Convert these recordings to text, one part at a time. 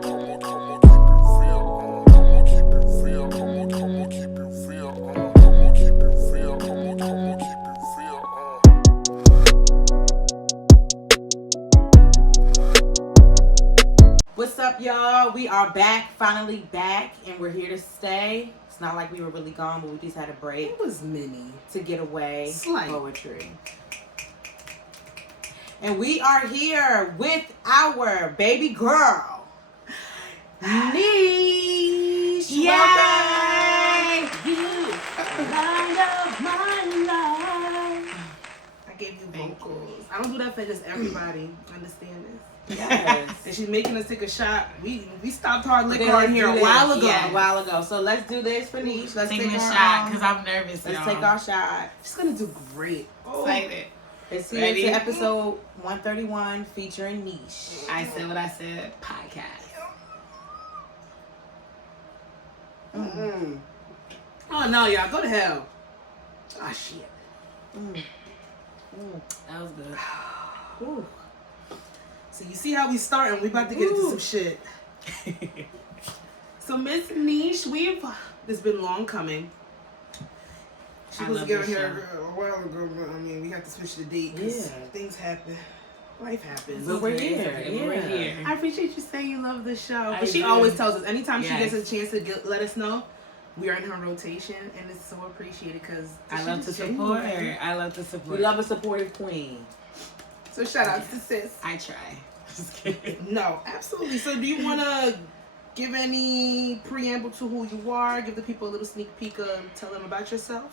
What's up, y'all? We are back, finally back, and we're here to stay. It's not like we were really gone, but we just had a break. It was mini. To get away. Slight. Poetry. And we are here with our baby girl, NEESSH. Yay! Land of my love. I gave you vocals. I don't do that for just everybody. Understand this? Yes. And she's making us take a shot. We stopped hard liquor in here a while ago. Yeah, a while ago. So let's do this for NEESSH. Let's take a our shot because I'm nervous. Let's take our shot. She's gonna do great. Excited. It's here to episode 131 featuring NEESSH. I said what I said. Podcast. Mm-hmm. Oh no, y'all, go to hell. Ah, shit. That was good. Ooh. So you see how we starting? We about to get into some shit. So Miss NEESSH, it's been long coming. She was getting here a while ago, but I mean, we have to switch the date because things happen. Life happens. But we're here. We're here. I appreciate you saying you love the show. But she always tells us, anytime she gets a chance to let us know, we are in her rotation, and it's so appreciated because I love to support her. I love to support. We love a supportive queen. So shout out to sis. I try. Just kidding. No, absolutely. So do you want to give any preamble to who you are? Give the people a little sneak peek of tell them about yourself?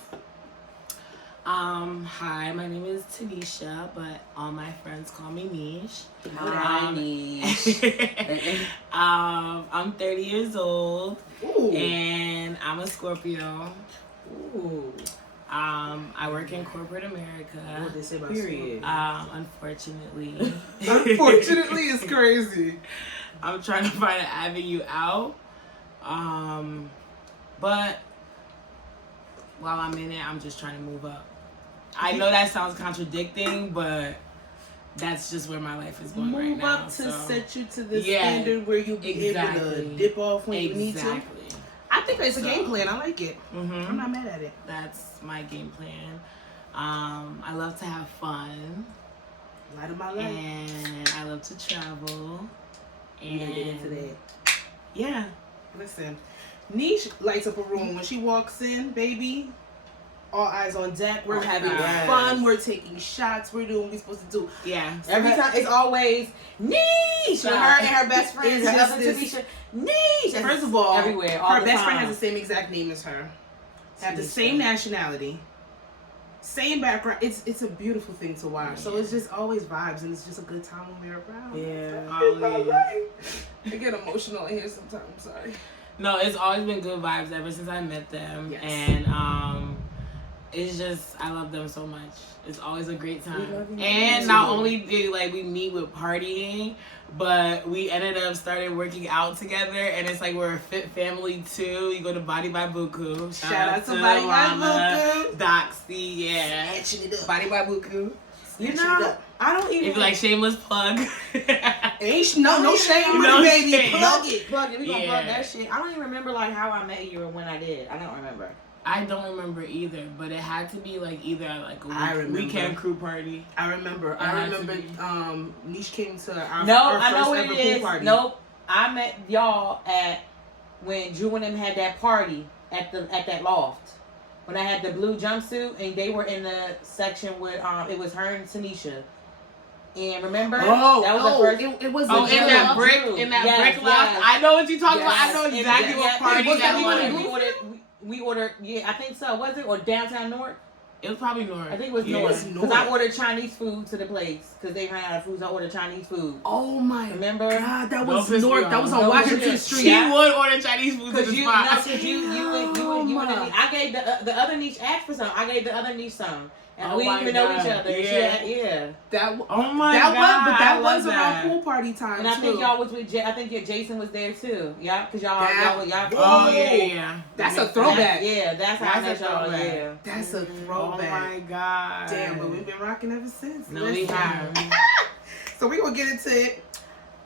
Hi, my name is Tanisha, but all my friends call me NEESSH. Hi, NEESSH. I'm 30 years old. Ooh. And I'm a Scorpio. Ooh. I work in corporate America. What they say about Period. Unfortunately. Unfortunately, it's crazy. I'm trying to find an avenue out. But while I'm in it, I'm just trying to move up. I know that sounds contradicting, but that's just where my life is going right now. Move up to set you to the standard where you'll be able to dip off when you need to. I think it's a game plan. I like it. Mm-hmm. I'm not mad at it. That's my game plan. I love to have fun. Light of my life. And I love to travel. And get into that. Yeah. Listen, NEESSH lights up a room. When she walks in, baby, all eyes on deck. We're having fun. We're taking shots. We're doing what we're supposed to do. Yeah. Every time, it's always NEESSH. Her and her best friend, her other Tanisha. NEESSH. First of all, everywhere, her best friend has the same exact name as her. Have the same nationality. Same background. It's a beautiful thing to watch. Yeah. So it's just always vibes, and it's just a good time when we're around. Yeah. I get emotional in here sometimes. I'm sorry. No, it's always been good vibes ever since I met them, and it's just I love them so much. It's always a great time, and not only did we meet with partying, but we ended up starting working out together, and it's like we're a fit family too. You go to Body by Buku. Shout out to Body by Buku. Doxy, yeah. Body by Buku. You know, I don't even. If you like shameless plug. Ain't no shame, baby. Shame. Plug it. Plug it. We gonna plug that shit. I don't even remember how I met you or when I did. I don't remember. I don't remember either, but it had to be either a weekend crew party. I remember. NEESSH came to our I know first what ever it is. pool party. Nope. I met y'all at when Drew and them had that party at that loft. When I had the blue jumpsuit and they were in the section with it was her and Tanisha. And remember? That was the first. It was in that brick loft. Yes. I know what you're talking about. I know exactly what party that was. We ordered, I think so. Was it? Or downtown North? It was probably North. I think it was North. Because I ordered Chinese food to the place. Because they ran out of food, so I ordered Chinese food. Oh my Remember? God, that was North. That was on Washington Street. She would order Chinese food to the spot. Because you went I gave the other NEESSH asked for some. I gave the other NEESSH some. And we didn't even know each other. Yeah. That was around pool party time. And I think y'all was with I think Jason was there too. Yeah, because y'all. Oh yeah. That's a throwback. That's how I met y'all. Yeah. That's a throwback. Oh my God. Damn, but we've been rocking ever since. No, we have. So we're gonna get into it.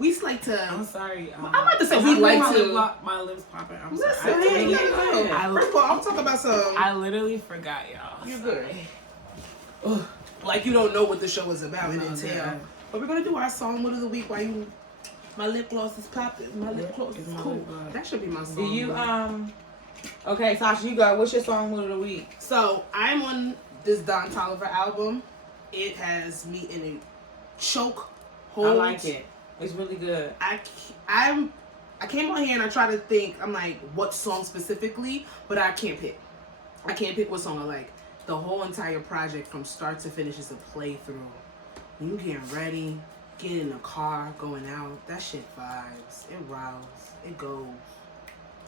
We just like to. I'm sorry. I'm about to say we like to. My lips popping. I'm Listen, sorry. First of all, I'm talking about some. I literally forgot, y'all. You're good. Ugh. Like you don't know what the show is about and entail. But we're gonna do our song of the week while you. My lip gloss is popping. My lip gloss is cool. That should be my song. Do you Okay, Sasha, you go. What's your song of the week? So I'm on this Don Toliver album. It has me in a choke hold. I like it. It's really good. I came on here and I tried to think. I'm like, what song specifically? But I can't pick. I can't pick what song I like. The whole entire project from start to finish is a playthrough. When you getting ready, get in the car, going out, that shit vibes. It riles. It goes.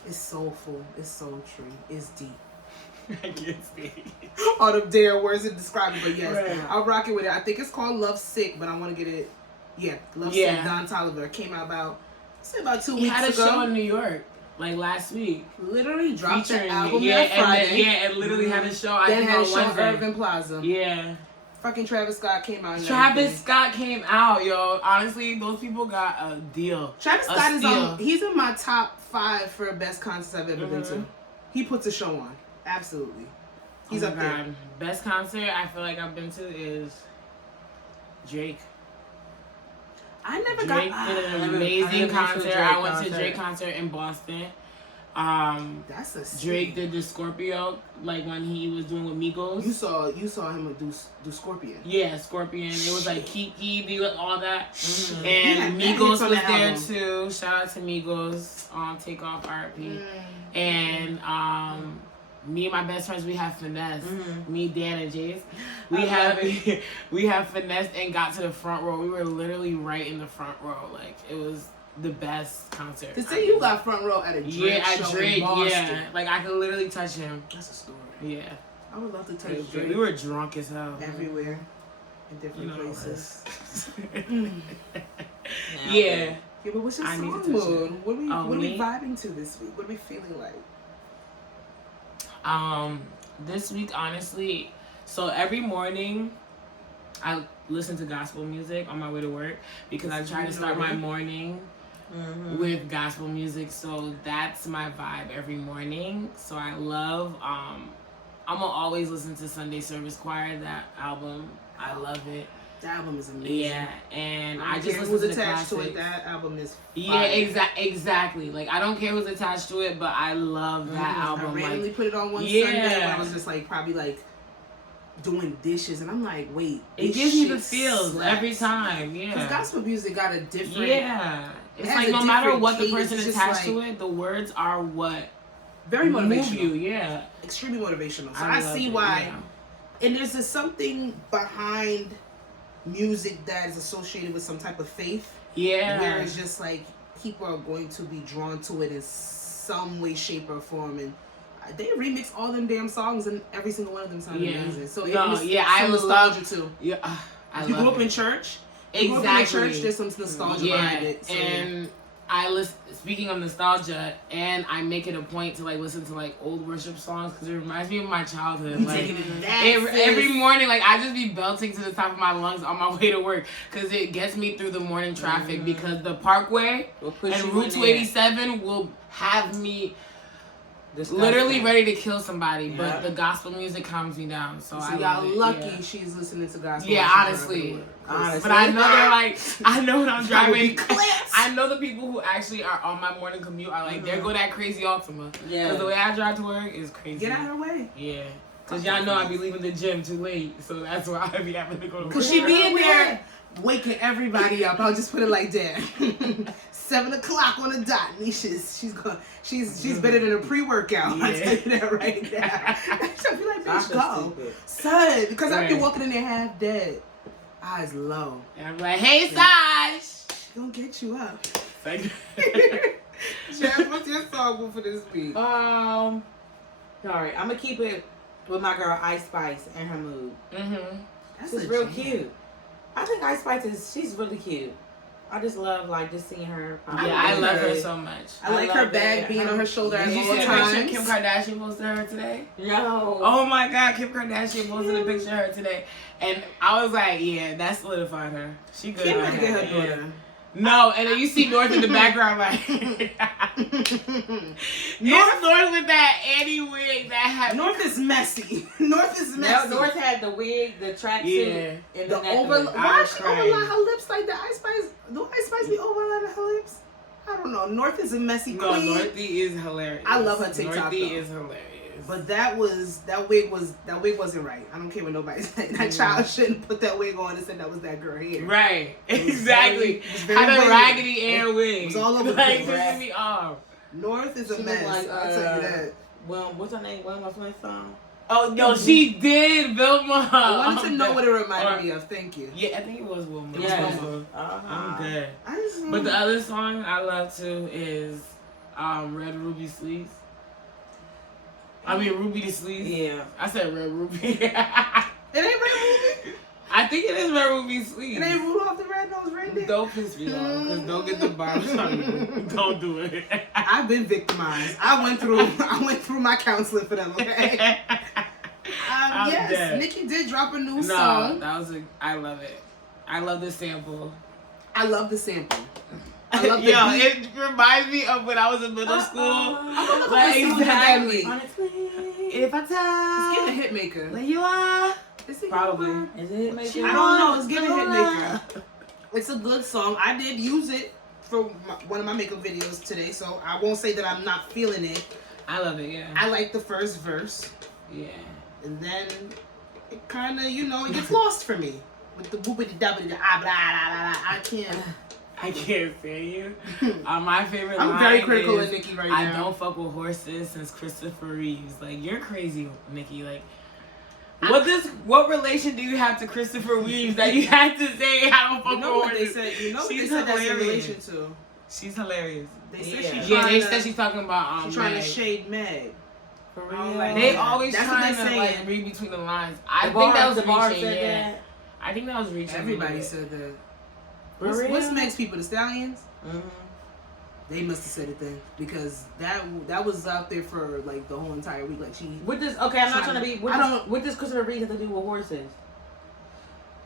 It's soulful. It's sultry. It's deep. I can't see. All the dare words to describe it, but yes, Right. I'll rock it with it. I think it's called Love Sick, but I want to get it. Yeah, Love Sick. Don Toliver came out about 2 weeks ago. He had a show in New York like last week. Literally dropped the Featuring album me. that Friday. And literally had a show. I Then think had a on show at Wednesday. Irving Plaza. Yeah. Fucking Travis Scott came out. And Travis everything. Scott came out, yo. Honestly, those people got a deal. Travis Scott is steal. he's in my top 5 for best concerts I've ever been to. He puts a show on. Absolutely. He's up there. Best concert I feel like I've been to is Drake. I never Drake got did an amazing concert. I went to Drake concert in Boston. That's a Drake did the Scorpio, like when he was doing with Migos. You saw him do Scorpion. Yeah, Scorpion. It was like Kiki, all that. Mm-hmm. And Yeah, Migos was on that there album. too. Shout out to Migos. Take off RP. And me and my best friends, we have finesse. Me, Dan, and Jace. We have finessed and got to the front row. We were literally right in the front row. Like it was the best concert. To say you got front row at a Drake show in Boston. Like I could literally touch him. That's a story. Yeah. I would love to touch Drake. We were drunk as hell. Everywhere. In different places. Yeah. Yeah, but what's your I need to song touch mood? it. What are we Me? vibing to this week? What are we feeling like? This week, honestly, so every morning I listen to gospel music on my way to work because I try to start my morning with gospel music. So that's my vibe every morning. So I love, I'm gonna always listen to Sunday Service Choir, that album. I love it. The album is amazing. Yeah, and I just listen who's to the attached classics. to it. That album is Yeah, fire. exactly. Like I don't care who's attached to it, but I love that album. I randomly put it on one Yeah. Sunday when I was just like probably like doing dishes, and I'm like, wait, it gives me the feels every time. Yeah, because gospel music got a different. Yeah, it's has like a no matter different what the cadence. person It's just attached to like- it, the words are what Very move motivational. you. Yeah, Extremely motivational. So I love see it, why. yeah. And there's something behind music that is associated with some type of faith. Yeah, Where it's just like people are going to be drawn to it in some way, shape, or form, and they remix all them damn songs, and every single one of them sounded amazing. So I nostalgia love too. Yeah, I You love grew up it. in church. Exactly. You grew up in church. There's some nostalgia behind it. So. And I listen. Speaking of nostalgia, and I make it a point to like listen to like old worship songs because it reminds me of my childhood. You Like taking it back, every sis. morning, like I just be belting to the top of my lungs on my way to work because it gets me through the morning traffic. Because the Parkway and Route 287 will have me literally ready to kill somebody. Yeah. But the gospel music calms me down. So I y'all love it. lucky Yeah. she's listening to gospel. Yeah, honestly. But I know they're like, I know when I'm driving, I know the people who actually are on my morning commute are like, there go that crazy Altima. Yeah. Because the way I drive to work is crazy. Get out of her way. Yeah. Because y'all know I be leaving the gym too late. So that's why I be having to go to work. Because she be in there waking everybody up. I'll just put it like that. 7 o'clock on the dot. She's better than a pre-workout. I tell you that right now. She'll be like, bitch, go. Son, because I be walking in there half dead. Eyes low. And I'm like, hey, Sash. Gonna get you up. Like, Jazz, what's your song for this week? Sorry, I'm gonna keep it with my girl Ice Spice and her mood. She's real cute. I think Ice Spice she's really cute. I just love like just seeing her. yeah, I love her so much. I like her bag being on her shoulder at Did you all see the picture times. Kim Kardashian posted her today? No. Oh my God, Kim Kardashian posted a picture of her today. And I was like, yeah, that solidified her. She good. Kim on had to get her yeah. daughter. No, and then you see North in the background like North with that Annie wig that had North is messy. North is messy. North had the wig, the tracksuit, and the overline. Why she overline her lips like the Ice Spice? Do Ice Spice be overlining her lips? I don't know. North is a messy queen. No, Northy is hilarious. I love her TikTok. Northy is hilarious. But that wig wasn't right. I don't care what nobody said. That child shouldn't put that wig on and said that was that girl hair. Right. Exactly. Very Had a weird. raggedy air wig. It was all over the like, place. me off. North is a She mess. like, I'll tell you that. Well, what's her name? What was my song? Oh no, she did, Vilma. I wanted to know what it reminded me of. Thank you. Yeah, I think it was Wilma. Yeah. I'm good. I just But the other song I love too is Red Ruby Sleeves. I mean Ruby the Sleeves. Yeah. I said Red Ruby. It ain't Red Ruby. I think it is Red Ruby Sleeves. It ain't Rudolph the Red-Nosed Reindeer. Don't piss me off, because don't get the barbs on me. Don't do it. I've been victimized. I went through my counseling for them. Okay. Yes, dead. Nicki did drop a new No, song. that was I love it. I love the sample. I love the sample. I love the Yo, beat. it reminds me of when I was in middle school. I'm gonna look Like, up exactly. Honestly, If I tell It's giving Hitmaker. where you are, Is it probably. Hitmaker? is it making? I don't know. It's giving Hitmaker. It's a good song. I did use it for one of my makeup videos today, so I won't say that I'm not feeling it. I love it. Yeah. I like the first verse, Yeah. and then it kind of, it gets lost for me with the whoopity dubbity blah blah blah blah. I can't. I can't say you. My favorite I'm line very critical is, of Nicki right I now. don't fuck with horses since Christopher Reeves. Like, you're crazy, Nicki. Like, what relation do you have to Christopher Reeves that you have to say I don't fuck You know with what they horses? said? You know what they She's said that's in hilarious. relation to? She's hilarious. They said Yeah. she's Yeah, trying they to, said she's talking about she's trying Meg. to shade Meg. For I don't real? like They that. always That's what trying they're to like saying. read between the lines. I The think that bar- was the bar reaching. said Yeah, that. I think that was reaching. Everybody said that. For What's real? Meg's people? The Stallions? Mm-hmm. They must have said it then because that was out there for like the whole entire week. Like she. What does I'm not trying to be. I don't- What does Christopher Reeves have to do with horses?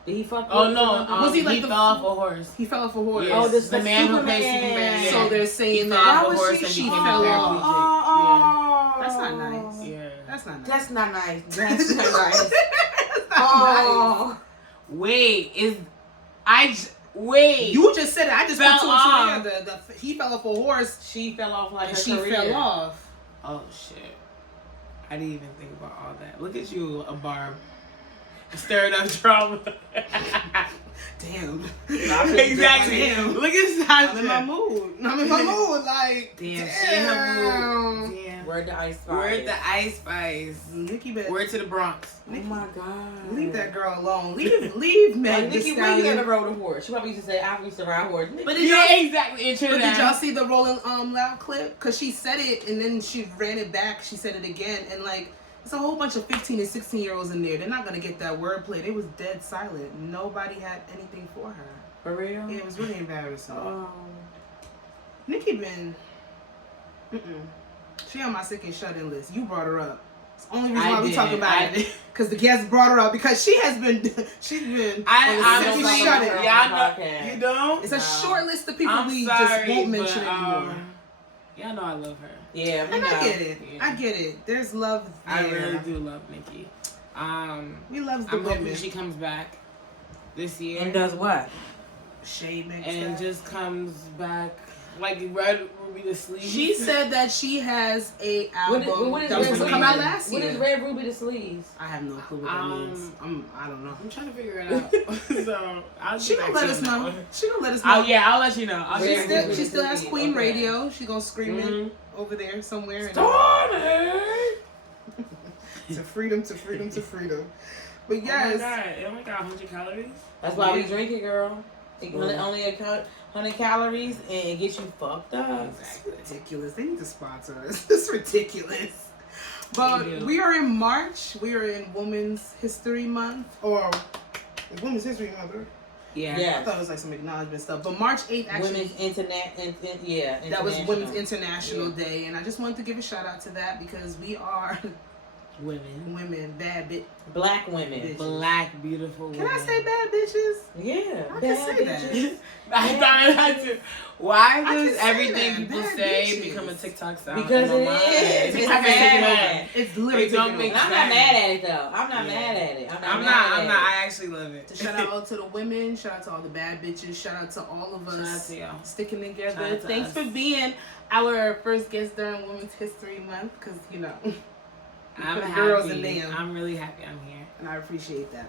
Did he fuck? Oh with no, someone? Was he like he the- fell off a horse. He fell off a horse. Yes. Oh, this the the man who Superman. plays Superman. Yeah. So they're He saying fell that. off a How was horse she- and she became fell a off. paraplegic. That's not nice. Yeah. That's not nice. That's not nice. That's not nice. That's not Oh. Wait, wait. You just said it. I just Fell put two off. and two together. He fell off a horse She fell off like and her she career. fell off. Oh shit. I didn't even think about all that. Look at you, a barb. Stirring up drama. Damn. Exactly. Damn. Look at Sasha. I'm in my mood. I'm in my mood. Like, Damn, she in her mood. damn. Damn. Word the ice spice. Word the Ice Spice. Nicki better. Word to the Bronx. Oh my god. Leave that girl alone. Leave Meg Like, Thee Nicki, when you Stallion. ever rode a horse? She probably used to say, I used to ride a horse. But Yeah, exactly. In But Trinidad. did y'all see the Rolling Loud clip? Cause she said it and then she ran it back. She said it again and like it's a whole bunch of 15 and 16-year-olds in there. They're not gonna get that wordplay. They was dead silent. Nobody had anything for her. For real? Yeah, it was really embarrassing. Oh. Nicki been. She on my sick and shut in list. You brought her up. It's the only reason why we talk about it. Because the guest brought her up because she's been on the sick and don't shut know. in. Y'all know, Podcast. you don't? It's a No. short list of people I'm we sorry, just won't mention but, anymore. Y'all know I love her. Yeah, And I get it. Yeah. I get it. There's love there. I really do love Nicki. We love the I'm women. hoping she comes back this year. And does what? Shade makes and that. just comes back like Red Ruby the Sleeve. She said that she has a What album is that was Red supposed to Ruby? come out last What year. is Red Ruby the Sleeves? I have no clue what that means. I don't know. I'm trying to figure it out. So I'll She get gonna back let to us you on know. that one. She gonna let us know. I'll let you know. I'll Red share Ruby. it with She you. still has Queen Okay. Radio. She gonna scream it Mhm. over there somewhere. And Stormy! to freedom, to freedom, to freedom. But Oh my yes, god, it only got 100 calories. That's why we Yeah. drink it, girl. It only 100 calories and it gets you fucked up. it's ridiculous. They need to sponsor us. It's ridiculous. But They do. we are in March. We are in Women's History Month. Or it's Women's History Month, right? Yeah. I Yes. thought it was like some acknowledgement stuff. But March 8th actually. Women's That was International. Women's International Day, and I just wanted to give a shout out to that because we are Women. Bad bitch. Black women. Bitches. Black, beautiful women. Can I say bad bitches? Yeah. I can bad say bitches. I thought I had to. Why I does can say everything that. people Bad say bitches. become a TikTok sound? Because in it my mind? is. It's I'm bad. It's literally It don't taking make over. I'm not mad at it though. I'm not mad at it. I'm not. I actually love it. So shout out to the women. Shout out to all the bad bitches. Shout out to all of Shout out us to y'all. sticking Shout together. out to Thanks us. for being our first guest during Women's History Month, because I'm the happy. girls in them. I'm really happy I'm here. And I appreciate that.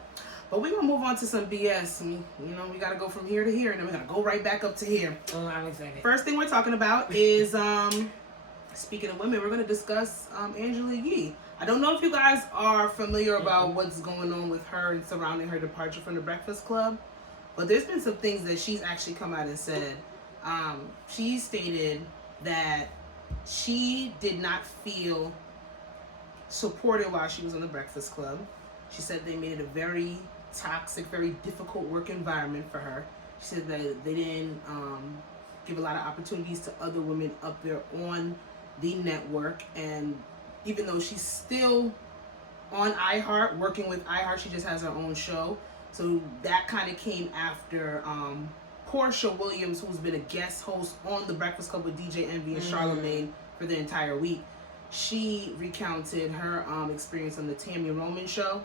But we're gonna move on to some BS. We gotta go from here to here, and then we're gonna go right back up to here. Oh, I'm excited. First thing we're talking about is speaking of women, we're gonna discuss Angela Yee. I don't know if you guys are familiar about what's going on with her and surrounding her departure from the Breakfast Club, but there's been some things that she's actually come out and said. She stated that she did not feel supported while she was on the Breakfast Club. She said they made it a very toxic, very difficult work environment for her. She said that they didn't give a lot of opportunities to other women up there on the network. And even though she's still on iHeart, working with iHeart, she just has her own show. So that kind of came after Portia Williams, who's been a guest host on The Breakfast Club with DJ Envy and Charlamagne for the entire week. She recounted her experience on the Tammy Roman show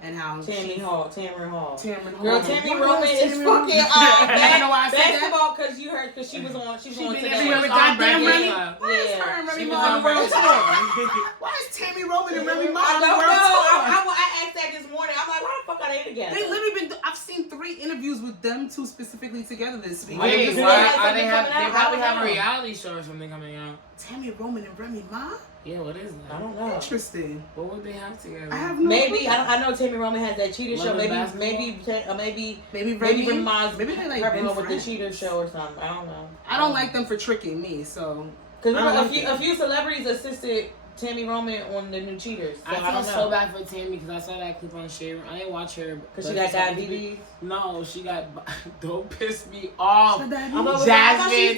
and how Tamron Hall. Girl, Tammy Roman is fucking basketball because she was on. She was on today. everywhere with goddamn Remy. Why is her and Remy Ma on the world tour? Why is Tammy Roman and Remy Ma on the world tour? I asked that this morning. I'm like, why the fuck are they together? They literally been. I've seen 3 interviews with them 2 specifically together this week. Wait, They probably have a reality show or something coming out. Tammy Roman and Remy Ma? Yeah, what is that? I don't know. Interesting. What would they have together? I have no Maybe clue. I know Tammy Roman has that cheater show. Maybe Remy Ma's maybe they like prepping been her with the friends. cheater show or something. I don't know. I don't like them for tricking me, so. Because a few celebrities assisted Tammy Roman on the new Cheaters. So I don't felt know. so bad for Tammy because I saw that clip on Shade. I didn't watch her Because she got diabetes. No, she got. Don't piss me off, Jasmine.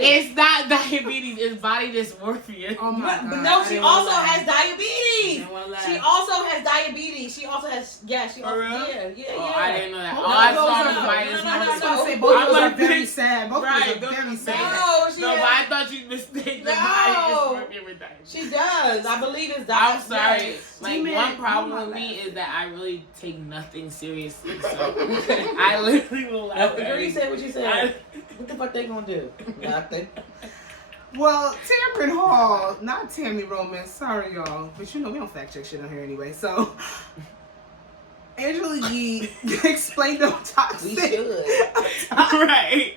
It's not diabetes. It's body dysmorphia. Oh my God. But no, she also has diabetes. She She also has diabetes. She also has For real? yeah. I didn't know that. No, All I no, saw no, was no, body no, no, I was no, gonna no. say both of I'm us are like, very sad. Both right, of us are very sad. No, she No, but has, I thought you mistaken the No. body dysmorphia with diabetes. she does. I believe it's I'm diabetes. sorry. Like, Demon, one problem oh with my me God. is that I really take nothing seriously. So I literally will laugh at Girl, you said what you said. I- What the fuck they gonna do? Nothing. Well, Tamron Hall, not Tammy Roman. Sorry, y'all, but we don't fact check shit on here anyway. So, Angela Yee explained on toxic. We should. Right.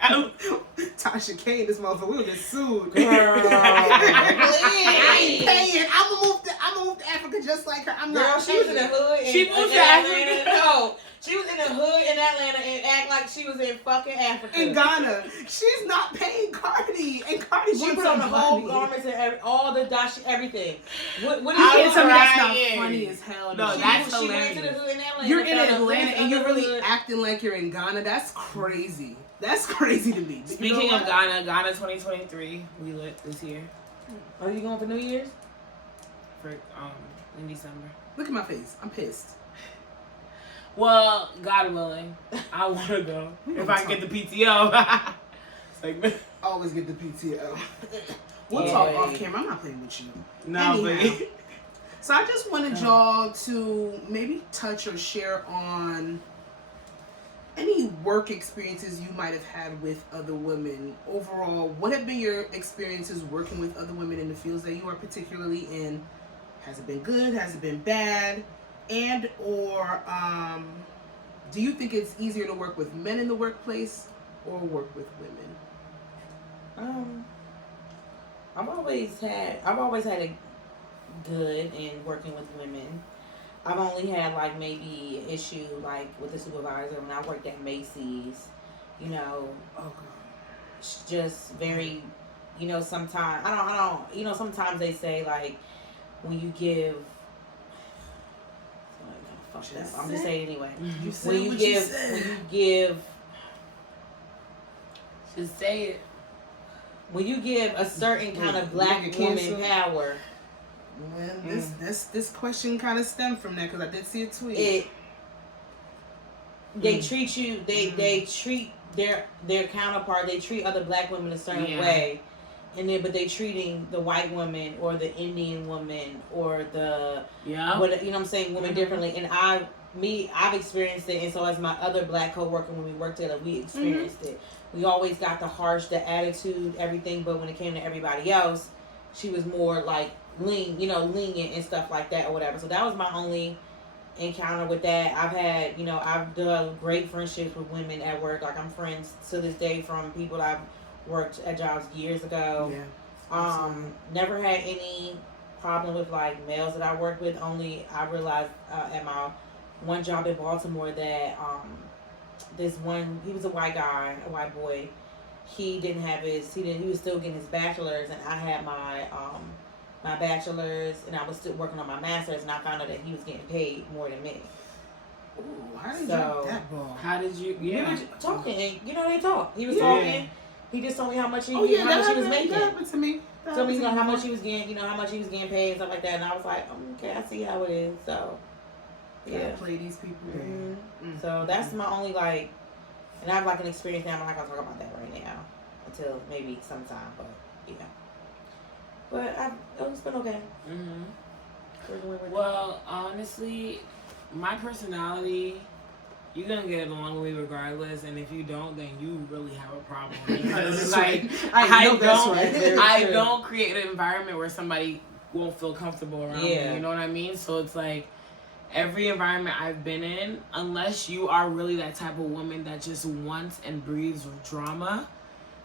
Tasha Kane, this motherfucker, we'll get sued. Girl, I ain't paying. I'm gonna move to Africa just like her. I'm Girl, not. she was in the hood. She moved to Atlanta. Africa? No, she was in the hood in Atlanta and act like she was in fucking Africa. In Ghana, she's not paying Cardi, and Cardi She wants put on the some whole money. garments and all the dashi, everything. What You is can't tell me that's not crying. funny as hell. No, though. that's she went to the hilarious. hood in Atlanta. You're in found the Atlanta hood and you're really hood. acting like you're in Ghana. That's crazy. That's crazy to me. Speaking You know of what? Ghana 2023, we lit this year Are you going for New Year's? for in December. Look at my face. I'm pissed. Well, God willing, I want to go if I can get the PTO. It's like, Always get the PTO. We'll Yeah. talk off camera. I'm not playing with you. no, Anyhow. but So I just wanted y'all to maybe touch or share on any work experiences you might have had with other women. Overall, what have been your experiences working with other women in the fields that you are particularly in? Has it been good? Has it been bad? And or do you think it's easier to work with men in the workplace or work with women? I've always had it good in working with women. I've only had like maybe an issue like with the supervisor when I worked at Macy's. You know, Oh God. it's just very, sometimes sometimes they say like when you give. Just I'm just saying it anyway. You said When you what give just say it. when you give a certain kind of Wait, black you get woman canceled? power, Man, this question kind of stemmed from that because I did see a tweet. They treat you. They treat their counterpart. They treat other black women a certain way, and then but they treating the white woman or the Indian woman or the what, you know what I'm saying, women differently. And I've experienced it, and so as my other black coworker when we worked together, we experienced it. We always got the harsh, the attitude, everything. But when it came to everybody else, she was more like lenient and stuff like that or whatever. So that was my only encounter with that. I've done great friendships with women at work. Like I'm friends to this day from people that I've worked at jobs years ago. Never had any problem with like males that I worked with. Only I realized at my one job in Baltimore that this one, he was a white guy, a white boy. He was still getting his bachelor's, and I had my bachelor's, and I was still working on my master's, and I found out that he was getting paid more than me. Ooh, how did you drop that ball? How did you? We were talking, they talk. He was talking. He just told me how much he was making. That happened to me. Told me, how much he was getting, how much he was getting paid and stuff like that, and I was like, okay, I see how it is. So, yeah, play these people. So that's my only and I have an experience now. I'm not gonna talk about that right now until maybe sometime, but yeah. But it's been okay. Well, honestly, my personality, you're gonna get along with me regardless, and if you don't, then you really have a problem. Because it's I don't create an environment where somebody won't feel comfortable around me. You know what I mean? So it's like every environment I've been in, unless you are really that type of woman that just wants and breathes drama,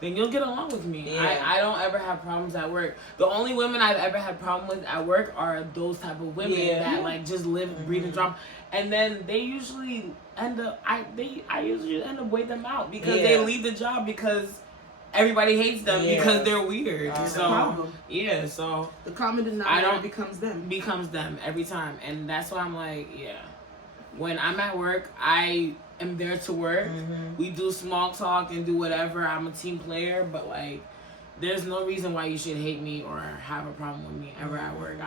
then you'll get along with me. I don't ever have problems at work. The only women I've ever had problem with at work are those type of women that just live, breathe, and drama. And then they usually end up, I usually end up waiting them out because they leave the job because everybody hates them because they're weird. So the common denominator becomes them every time. And that's why I'm like, when I'm at work, I am there to work. We do small talk and do whatever. I'm a team player, but there's no reason why you should hate me or have a problem with me ever at work.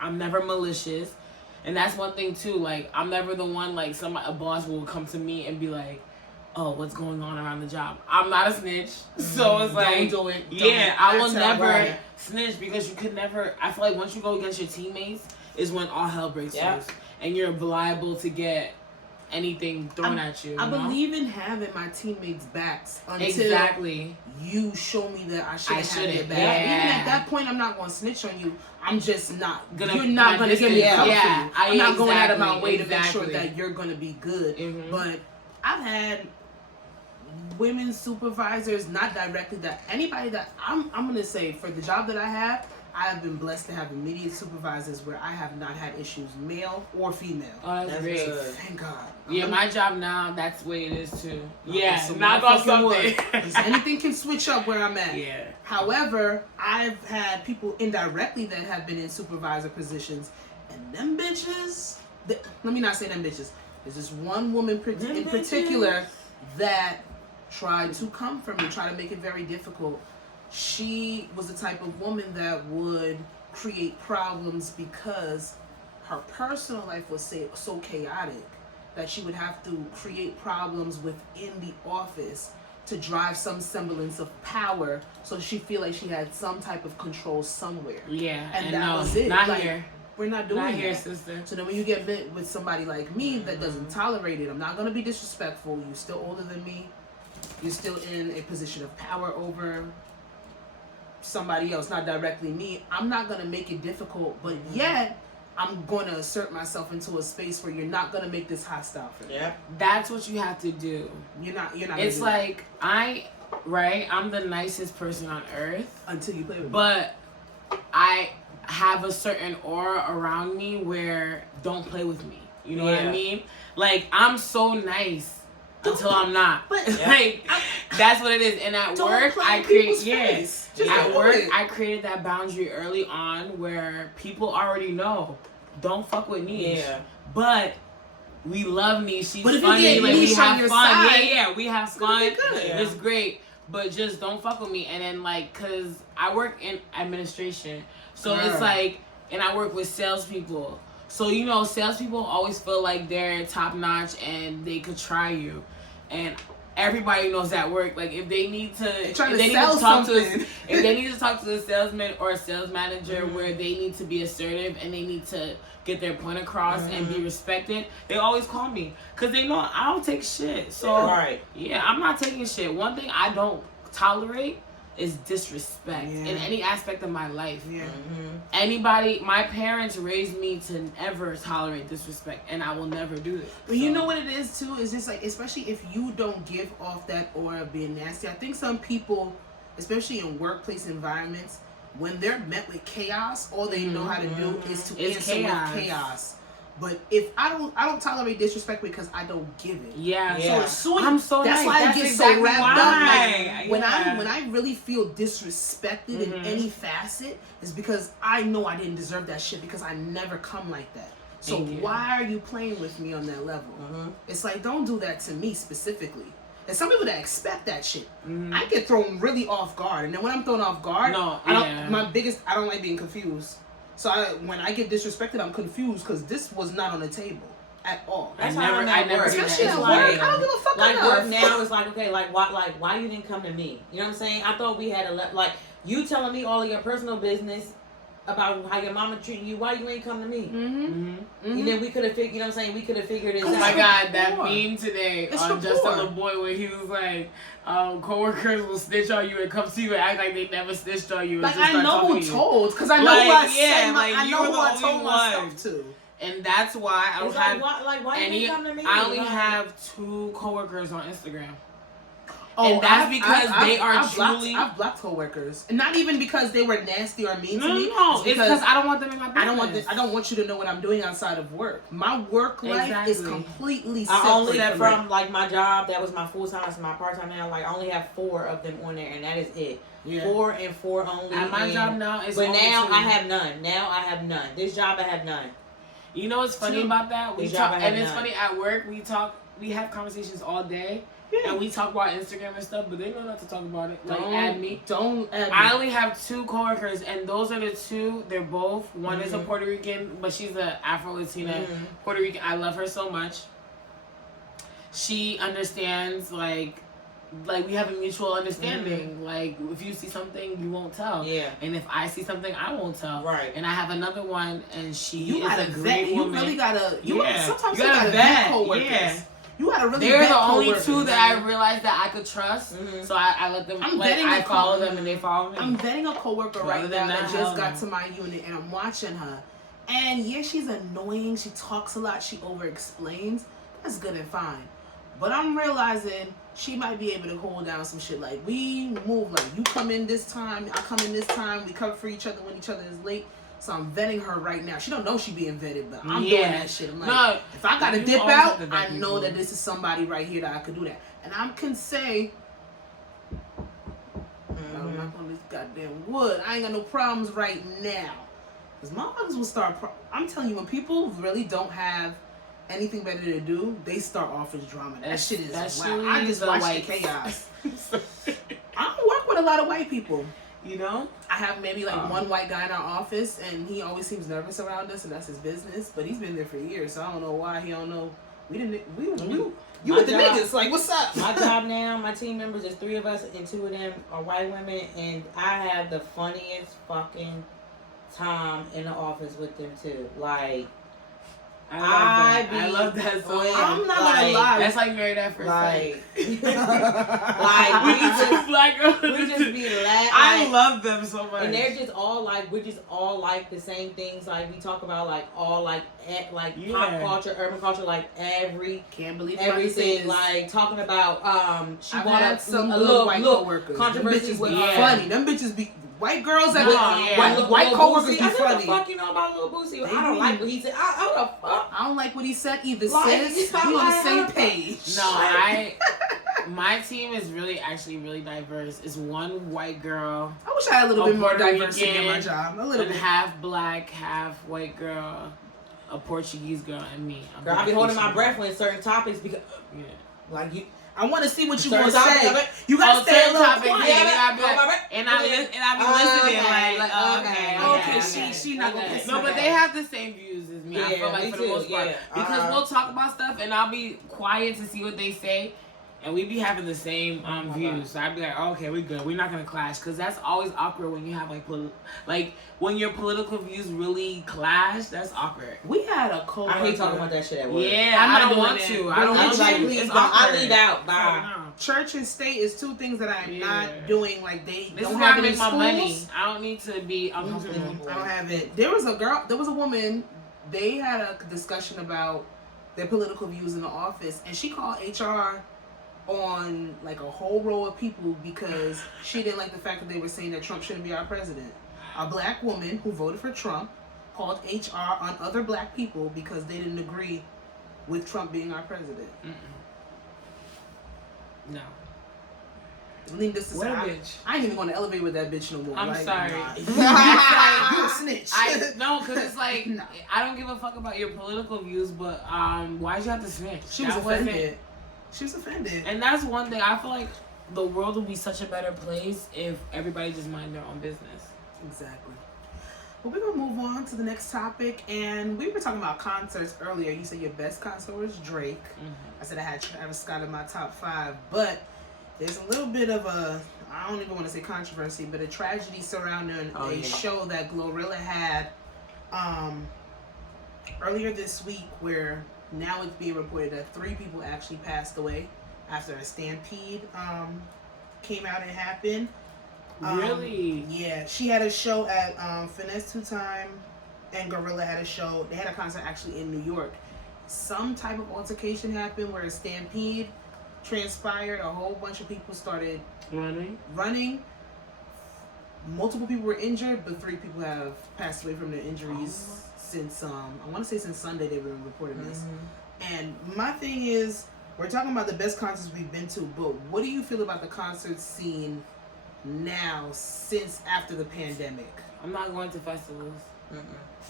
I'm never malicious. And that's one thing too, I'm never the one, a boss will come to me and be like, oh, what's going on around the job? I'm not a snitch. So it's don't do it. I will never snitch because you could never, I feel like once you go against your teammates is when all hell breaks loose. And you're liable to get anything thrown at you. I believe in having my teammates' backs until you show me that I shouldn't have your back. Even at that point, I'm not going to snitch on you. I'm just not. You're not going to give me comfort. I'm not going out of my way to make sure that you're going to be good. But I've had women supervisors, not directly anybody that I'm going to say for the job that I have been blessed to have immediate supervisors where I have not had issues, male or female. Oh, that's great. Thank God. Yeah, my job now, that's the way it is too. So not on something. Anything can switch up where I'm at. Yeah. However, I've had people indirectly that have been in supervisor positions, and them bitches, let me not say them bitches. There's this one woman in particular that tried to come for me, tried to make it very difficult. She was the type of woman that would create problems because her personal life was so chaotic that she would have to create problems within the office to drive some semblance of power so she feel like she had some type of control somewhere. Yeah, and that was it. Not here. We're not doing not here, that. Sister. So then when you get met with somebody like me that doesn't tolerate it, I'm not going to be disrespectful. You're still older than me. You're still in a position of power over somebody else, not directly me. I'm not going to make it difficult, but yet I'm going to assert myself into a space where you're not going to make this hostile for me. Yeah. That's what you have to do. You're not it's like I'm the nicest person on earth until you play with me. But I have a certain aura around me where don't play with me. You know what I mean? I'm so nice until I'm not. But that's what it is. And at work, I create I created that boundary early on where people already know, don't fuck with NEESSH. Yeah. But we love NEESSH. She's funny. We have fun. We have fun. It's great. But just don't fuck with me. And then cause I work in administration, so it's and I work with salespeople. So, you know, salespeople always feel like they're top notch and they could try you. And everybody knows that work. Like, if they need to, talk to a salesman or a sales manager where they need to be assertive and they need to get their point across and be respected, they always call me because they know I don't take shit. So, yeah, I'm not taking shit. One thing I don't tolerate is disrespect in any aspect of my life. Anybody, my parents raised me to never tolerate disrespect, and I will never do it. But you know what it is too? It's just like, especially if you don't give off that aura of being nasty. I think some people, especially in workplace environments, when they're met with chaos, all they know how to do is to answer with chaos. But if I don't tolerate disrespect because I don't give it. So I'm so that's nice. why That's I get exactly so wrapped why. up. Like, when I really feel disrespected in any facet, is because I know I didn't deserve that shit because I never come like that. So why are you playing with me on that level? It's like, don't do that to me specifically. And some people that expect that shit, I get thrown really off guard. And then when I'm thrown off guard, I don't like being confused. So when I get disrespected, I'm confused because this was not on the table at all. That's how I never. Especially at work, I don't give a fuck like enough. Work now is like, okay, like why you didn't come to me? You know what I'm saying? I thought we had like you telling me all of your personal business about how your mama treating you. Why you ain't come to me? And then we could have figured. You know what I'm saying? We could have figured it out. Oh my God, that meme today on Just a Little Boy where he was like, coworkers will snitch on you and come see you and act like they never snitched on you. Like, I know who told, because I know who I know who I told my stuff to. And that's why I don't have why you didn't come to me? I only have 2 coworkers on Instagram. And that's because they are truly... I've blocked coworkers. And not even because they were nasty or mean to me. No, it's because I don't want them in my business. I don't want you to know what I'm doing outside of work. My work life is completely separate. I only have from, like, my job, that was my full-time, that's my part-time now. Like, I only have 4 of them on there, and that is it. 4 and 4 only. At my job now, it's But only now 2. I have none. Now I have none. This job I have none. You know what's funny about that? We talk, and it's funny at work. We have conversations all day, and we talk about Instagram and stuff. But they know not to talk about it. Like, add me. Don't add me. I only have 2 coworkers, and those are the 2. They're both. One is a Puerto Rican, but she's an Afro-Latina Puerto Rican. I love her so much. She understands, like we have a mutual understanding. Like, if you see something, you won't tell. And if I see something, I won't tell. And I have another one, and she is a great woman. You really gotta. Sometimes you gotta vet coworkers. You gotta really. They're the only 2 that I realized that I could trust. So I let them. I follow them, and they follow me. I'm vetting a coworker right now that just got to my unit, and I'm watching her. And yeah, she's annoying. She talks a lot. She over explains. That's good and fine. But I'm realizing she might be able to hold down some shit. Like, we move, like, you come in this time, I come in this time, we cover for each other when each other is late. So I'm vetting her right now. She don't know she being vetted, but I'm doing that shit. I'm like, if I gotta dip out, I know that this is somebody right here that I could do that. And I can say, I'm not on this goddamn wood. I ain't got no problems right now. Because motherfuckers will start, I'm telling you, when people really don't have anything better to do, they start off as drama. That shit is wild. I just watch the chaos. I don't work with a lot of white people. You know? I have maybe like one white guy in our office, and he always seems nervous around us, and that's his business. But he's been there for years, so I don't know why he don't know. You with the niggas, like, what's up? My job now, my team members, there's 3 of us, and 2 of them are white women, and I have the funniest fucking time in the office with them too. Like, I love that so much. I'm not gonna lie. That's like Married at First Sight. Like, we just be laughing. I love them so much. And they're just all like, we're just all like the same things. Like, we talk about like all like pop culture, urban culture, like everything. Like, talking about she I've brought had up some a little coworkers. controversy with funny. Them bitches be white girls that white coworkers be funny. funny. What the fuck you know about Lil Boosie? I don't like what he said. I don't like what he said either. Like, Sis, we on the same page. No, my team is really diverse. It's 1 white girl. I wish I had a little bit more diversity in my job. A little bit. Half black, half white girl, a Portuguese girl, and me. Girl, I be holding my breath when certain topics because like you. I want to see what you gonna say. You gotta stay a little quiet. And I be listening. Okay. she not gonna piss me No, but off. they have the same views as me. I feel like for the most part. Because we'll talk about stuff and I'll be quiet to see what they say. And we be having the same views. So I'd be like, oh, okay, we good. We're not going to clash. Because that's always awkward when you have, like, when your political views really clash, that's awkward. We had a coworker. I hate talking about that shit at work. Yeah, I don't don't want want to. it. I don't want to. It's awkward. I leave out. Bye. Church and state is two things that I'm not doing. Like, they This don't is have where I it in make my schools. money. I don't need to be uncomfortable. I don't have it. There was a woman, they had a discussion about their political views in the office, and she called HR on like a whole row of people because she didn't like the fact that they were saying that Trump shouldn't be our president. A black woman who voted for Trump called HR on other black people because they didn't agree with Trump being our president. No. What a bitch. I ain't even going to elevate with that bitch no more. I'm sorry. Nah. You a snitch. No, because it's like, I don't give a fuck about your political views, but why'd you have to snitch? She was offended. She was offended. And that's one thing. I feel like the world would be such a better place if everybody just mind their own business. Exactly. Well, we're going to move on to the next topic. And we were talking about concerts earlier. You said your best concert was Drake. I said I had Travis Scott in my top 5. But there's a little bit of a, I don't even want to say controversy, but a tragedy surrounding show that Glorilla had earlier this week where now it's being reported that 3 people actually passed away after a stampede came out and happened. Really? Yeah. She had a show at Finesse 2 Time and Gorilla had a show. They had a concert actually in New York. Some type of altercation happened where a stampede transpired. A whole bunch of people started running. Multiple people were injured, but 3 people have passed away from their injuries since I want to say since Sunday they were reporting this. And my thing is, we're talking about the best concerts we've been to, but what do you feel about the concert scene now since after the pandemic? I'm not going to festivals.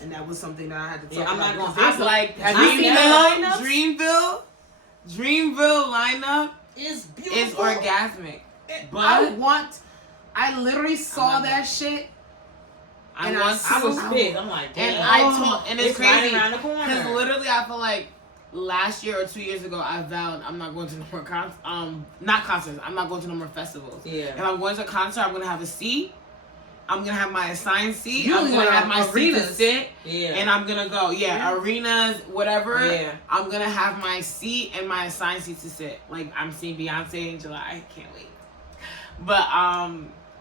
And that was something that I had to talk I'm about. not going. I like Dreamville lineup is beautiful. It's orgasmic. But I literally saw that shit. I was big. I'm like, damn. And it's crazy right around the corner. because literally I feel like last year or 2 years ago I vowed I'm not going to no more not concerts. I'm not going to no more festivals. Yeah. If I'm going to a concert, I'm gonna have a seat. I'm gonna have my assigned seat. I'm gonna have my seat to sit. Yeah. And I'm gonna go. Yeah, arenas, whatever. Yeah. I'm gonna have my seat and my assigned seat to sit. Like I'm seeing Beyonce in July. I can't wait. But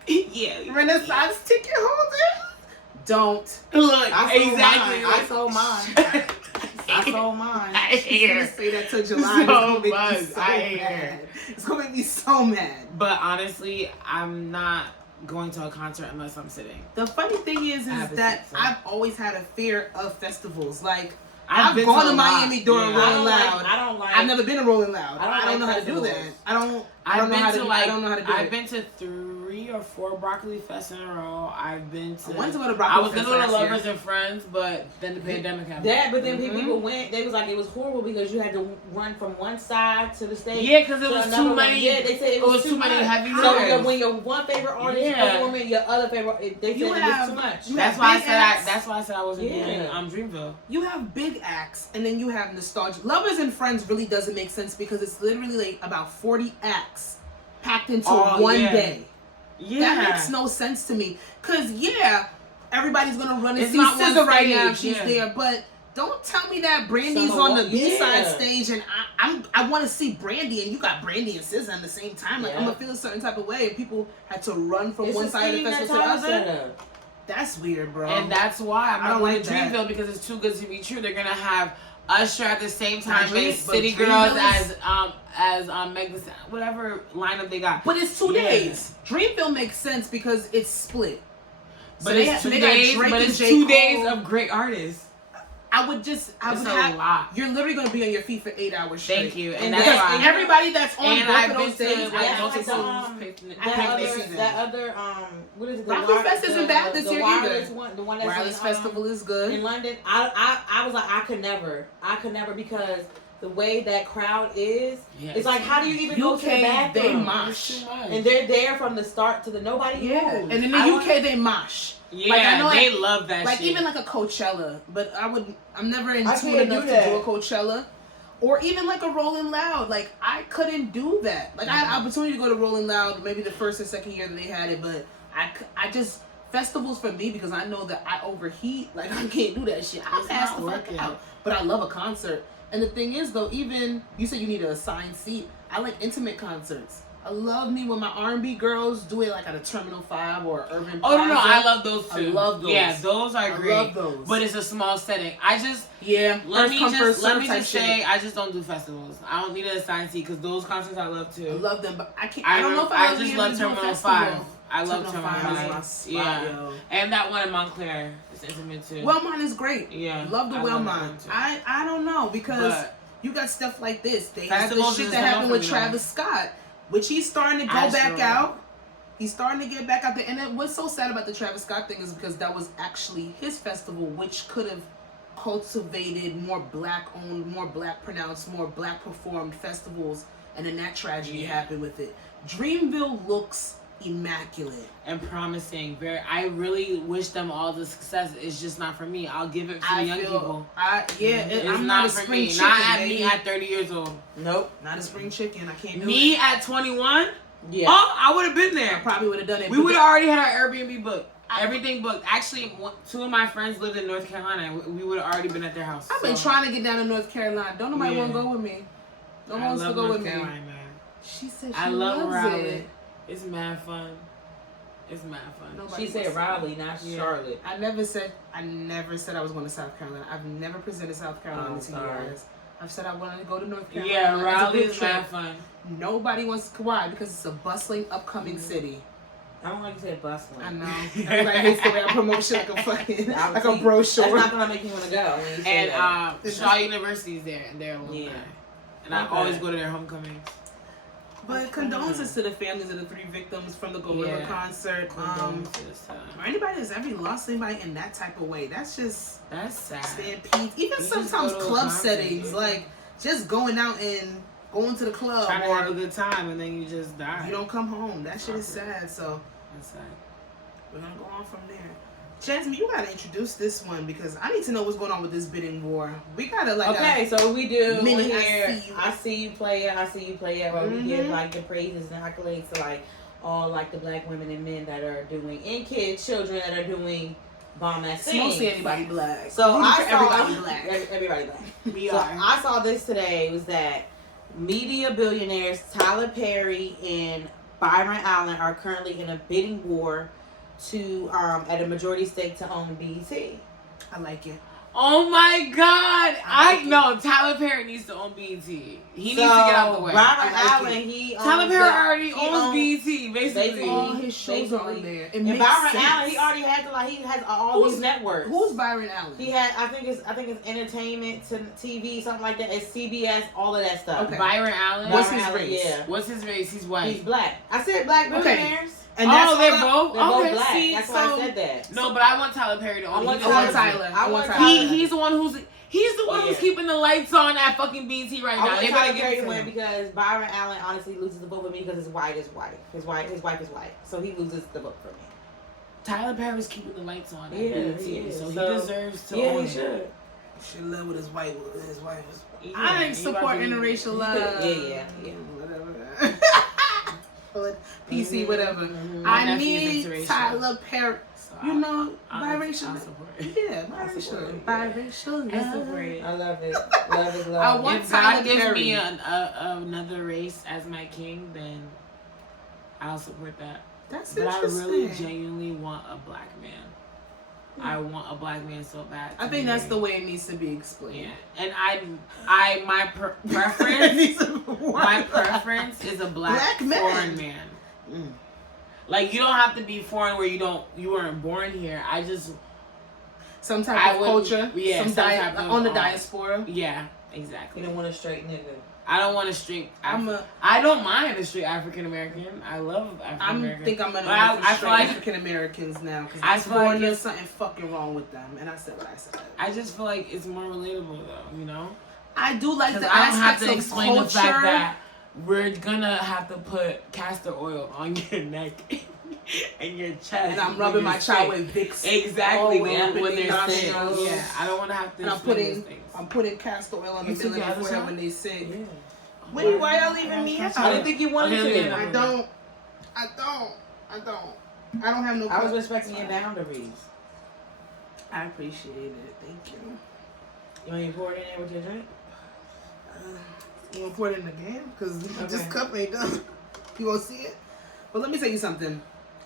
yeah. Renaissance ticket holder. Don't Look, I sold mine. I sold mine. I hear. Say that till July. So it's gonna make much. me so I mad. hear. It's gonna make me so mad. But honestly, I'm not going to a concert unless I'm sitting. The funny thing is that I've always had a fear of festivals. Like I've been gone to to a Miami lot. during Yeah. Rolling Loud. I don't like. I've never been to Rolling Loud. I don't know how to do festivals. that. I don't know how to do I've it. been to 3 or 4 Broccoli Fests in a row. I've been to. I went to go to I Broccoli was Fest gonna go to last Lovers year. and Friends, but then the pandemic happened. But then people went. They was like it was horrible because you had to run from one side to the stage. Yeah, because it to was another too one. many. Yeah, they said it was too many much. heavy So hitters. when your one favorite artist is performing, your other favorite, they said it was too much. That's why I said I wasn't doing Dreamville. You have big acts, and then you have nostalgia. Lovers and Friends really doesn't make sense because it's literally like about 40 acts packed into one day. Yeah. That makes no sense to me. Cause everybody's gonna run and It's see not SZA one right now. stage, She's there, but don't tell me that Brandy's on the B-side stage and I want to see Brandy and you got Brandy and SZA at the same time. Like I'm gonna feel a certain type of way, and people had to run from one side of the festival to the other. That's weird, bro. And that's why I'm I not don't going like to that. Dreamville because it's too good to be true. They're gonna have Usher at the same time But as City Girls as Meg Thee whatever lineup they got. But it's 2 days. Dreamville makes sense because it's split. But it's 2 days. But it's 2 days of great artists. I would have. Lot. You're literally gonna be on your feet for 8 hours straight. Thank you, and that's because why. everybody that's on And both I've of those been to things, that other what is it? Broccoli Fest isn't bad this year either. The one that's Wireless Festival is good. in London. I was like I could never because the way that crowd is, it's like, how do you even go to the bathroom? They mosh. And they're there from the start to the nobody moves. And in the UK, they mosh. Yeah, like, I know, they love that like, shit. even like a Coachella, but I'm never in tune enough to do a Coachella. Or even like a Rolling Loud. Like, I couldn't do that. Like, I had an opportunity to go to Rolling Loud maybe the first or second year that they had it, but I just, festivals for me, because I know that I overheat. Like, I can't do that shit. I pass the fuck out. But I love a concert. And the thing is, though, even, you said you need an assigned seat. I like intimate concerts. I love me when my R&B girls do it like at a Terminal 5 or Urban Plaza. Oh, no, I love those too. I love those. Yeah, those are great. I love those. But it's a small setting. I just... let me just say, I just don't do festivals. I don't need an assigned seat because those concerts I love too. I love them, but I can't. I don't know if I just love Terminal 5. I love Terminal 5. My spot, yo. And that one in Montclair is intimate too. Wellmont is great. Yeah, love the Wellmont. I don't know because you got stuff like this. They have the shit that happened with Travis Scott, which he's starting to go back out. He's starting to get back out there. And what's so sad about the Travis Scott thing is because that was actually his festival, which could have cultivated more black owned, more black pronounced, more black performed festivals, and then that tragedy happened with it. Dreamville looks immaculate and promising. I really wish them all the success. It's just not for me. I'll give it to the young people. I'm not a spring chicken. Not at me at 30 years old. Nope, not a spring chicken. I can't do it. Me at 21. Yeah. Oh, I would have been there. I probably would have done it. We would have already had our Airbnb booked. Everything booked. Actually, two of my friends lived in North Carolina. We would have already been at their house. I've been trying to get down to North Carolina. Don't nobody want to go with me. No one wants to go with me. She said she loves Raleigh. It. It's mad fun. It's mad fun. She said Raleigh, not Charlotte. I never said I was going to South Carolina. I've never presented South Carolina to you guys. I've said I wanted to go to North Carolina. Yeah, Raleigh is mad fun. Nobody wants to. Why? Because it's a bustling, upcoming city. I don't like to say bustling. I know. Everybody hates the way I promote shit like a fucking like a brochure. That's not gonna make you want to go. And Shaw University is there, and they're alumni. And I always go to their homecomings. But condolences to the families of the 3 victims from the Go River concert. Or anybody that's ever lost anybody in that type of way. That's sad. Stampede. Even sometimes club settings, like just going out and going to the club trying to have a good time and then you just die. You don't come home. That shit is sad. So that's sad. We're gonna go on from there. Jasmine, you gotta introduce this one because I need to know what's going on with this bidding war. We gotta so we do mini here. I see you play it. Where we give like the praises and accolades to like all like the black women and men that are doing and kids, children that are doing bomb ass things. Mostly anybody black. So I saw everybody black. Everybody black. I saw this today was that media billionaires Tyler Perry and Byron Allen are currently in a bidding war to at a majority stake to own BET. I like it. Oh my God! I know Tyler Perry needs to own BET. He needs to get out the way. Byron Allen, Tyler Perry already owns BET. Basically, all his shows are on there. And Byron Allen, he already has he has all these networks. Who's Byron Allen? He had I think it's entertainment to TV, something like that. It's CBS, all of that stuff. Okay. Byron Allen. What's his race? Yeah. What's his race? He's white. He's black. I said black billionaires. And they're both black. See, that's why I said that. No, but I want Tyler Perry to own. I want Tyler. He's the one who's keeping the lights on at fucking BT right now. I want Tyler Perry to win because Byron Allen honestly loses the vote for me because his wife is white. His wife is white, so he loses the vote for me. Tyler Perry's keeping the lights on at BT, so he deserves to own it. Yeah, he should. Should live with his wife is. Yeah, I support interracial love. Yeah. Whatever. PC, whatever. I need Tyler Perry. You know, biracial. Yeah, biracial. Biracial love. I love it. Love is love. I want Tyler gives Perry. me another race as my king, then I'll support that. That's but interesting. I really genuinely want a black man. I want a black man so bad. I think that's the way it needs to be explained. Yeah, and my preference is a black foreign man. Mm. Like you don't have to be foreign where you weren't born here. I just some type of culture. Yeah, on the diaspora. Yeah, exactly. You don't want a straight nigga. I don't want a straight. I don't mind a straight African American. I love African American. I think I'm gonna make straight African Americans now because I feel like there's something fucking wrong with them, and I said what I said. I just feel like it's more relatable though, you know. I do like the I don't have aspects to of explain culture. the fact that we're gonna have to put castor oil on your neck and your chest. And I'm rubbing my child with Vicks. Exactly. When they're sick. nostrils. Yeah, I don't want to have to. And I'm putting castor oil on the middle of their forehead when they sick. Yeah. Wait, why y'all leaving me out? I didn't think you wanted to. I don't have no. I was respecting your boundaries. I appreciate it. Thank you. You want to pour it in there with your drink? You want to pour it in again? Because this cup ain't done. You gonna see it? But let me tell you something.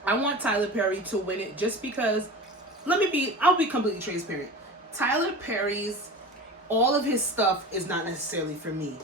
I want Tyler Perry to win it just because. I'll be completely transparent. Tyler Perry's, all of his stuff is not necessarily for me.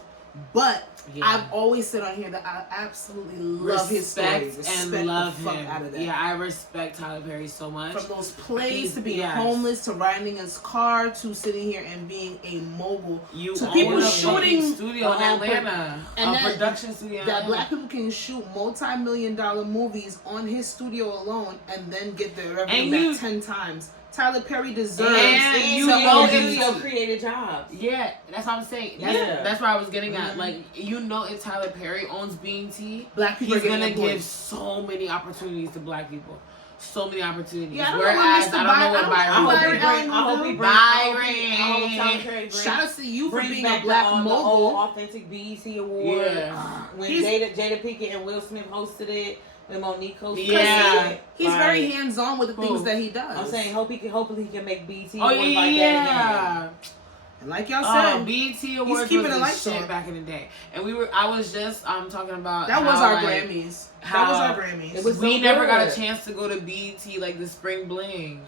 But I've always said on here that I absolutely love his stories. And love the fuck him. Out of that. Yeah, I respect Tyler Perry so much. From those plays to being homeless to riding in his car to sitting here and being a mogul to people shooting studio in Atlanta and a production studio that black people can shoot multi-million-dollar movies on his studio alone and then get their revenue back 10 times. Tyler Perry deserves and you know it's creative jobs. Yeah, that's what I'm saying. That's what I was getting at. Like, if Tyler Perry owns BET, black people he's gonna give so many opportunities to black people. So many opportunities. Yeah, Whereas I don't know what Byron. I hope Byron. Shout out to you for being a black mogul. Authentic BET Award. Yeah. When Jada Pinkett and Will Smith hosted it. When Monique hosted it. He's very hands-on with the things that he does. I'm saying hopefully he can make BET Awards like that again. And like y'all said, BET Awards was the shit back in the day. And I was just talking about that was our Grammys. That was our Grammys. We never got a chance to go to BET like the Spring Bling.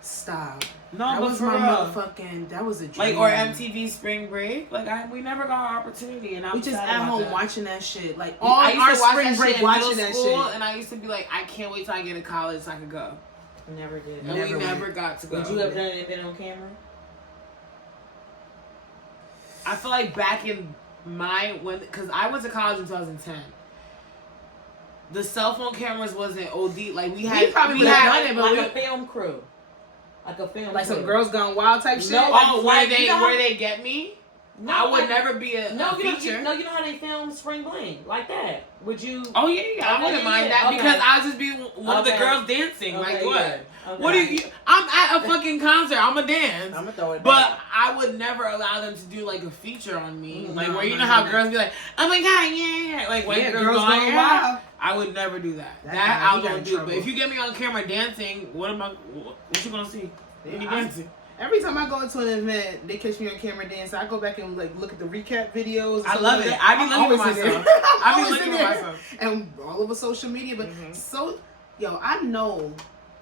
Stop. No, that but was for my real. motherfucking. That was a dream. Like, or MTV Spring Break. Like, we never got an opportunity, and we just at home watching that shit. Like all our spring break watching that shit. And I used to be like, I can't wait till I get to college so I could go. Never did. And we never got to go. Would you have done it and been on camera? I feel like back in because I went to college in 2010. The cell phone cameras wasn't OD. Like we had done it, but like a film crew. Like some Girls Gone Wild type shit. No, where they get me? No, I would never be a feature. You know how they film Spring Bling like that? Would you? Oh yeah, I wouldn't mind that because I'll just be one of the girls dancing. Like what? Okay. What do you? I'm at a fucking concert. I'm a dance. I'm gonna throw it. But I would never allow them to do like a feature on me. Like where you know how girls be like, oh my god, yeah, like white girls going wild. I would never do that. That I won't do. But if you get me on camera dancing, what you gonna see? Any dancing. Every time I go into an event, they catch me on camera dancing. I go back and like look at the recap videos. I love it. I be looking for myself. I be looking for myself. And all over social media. But I know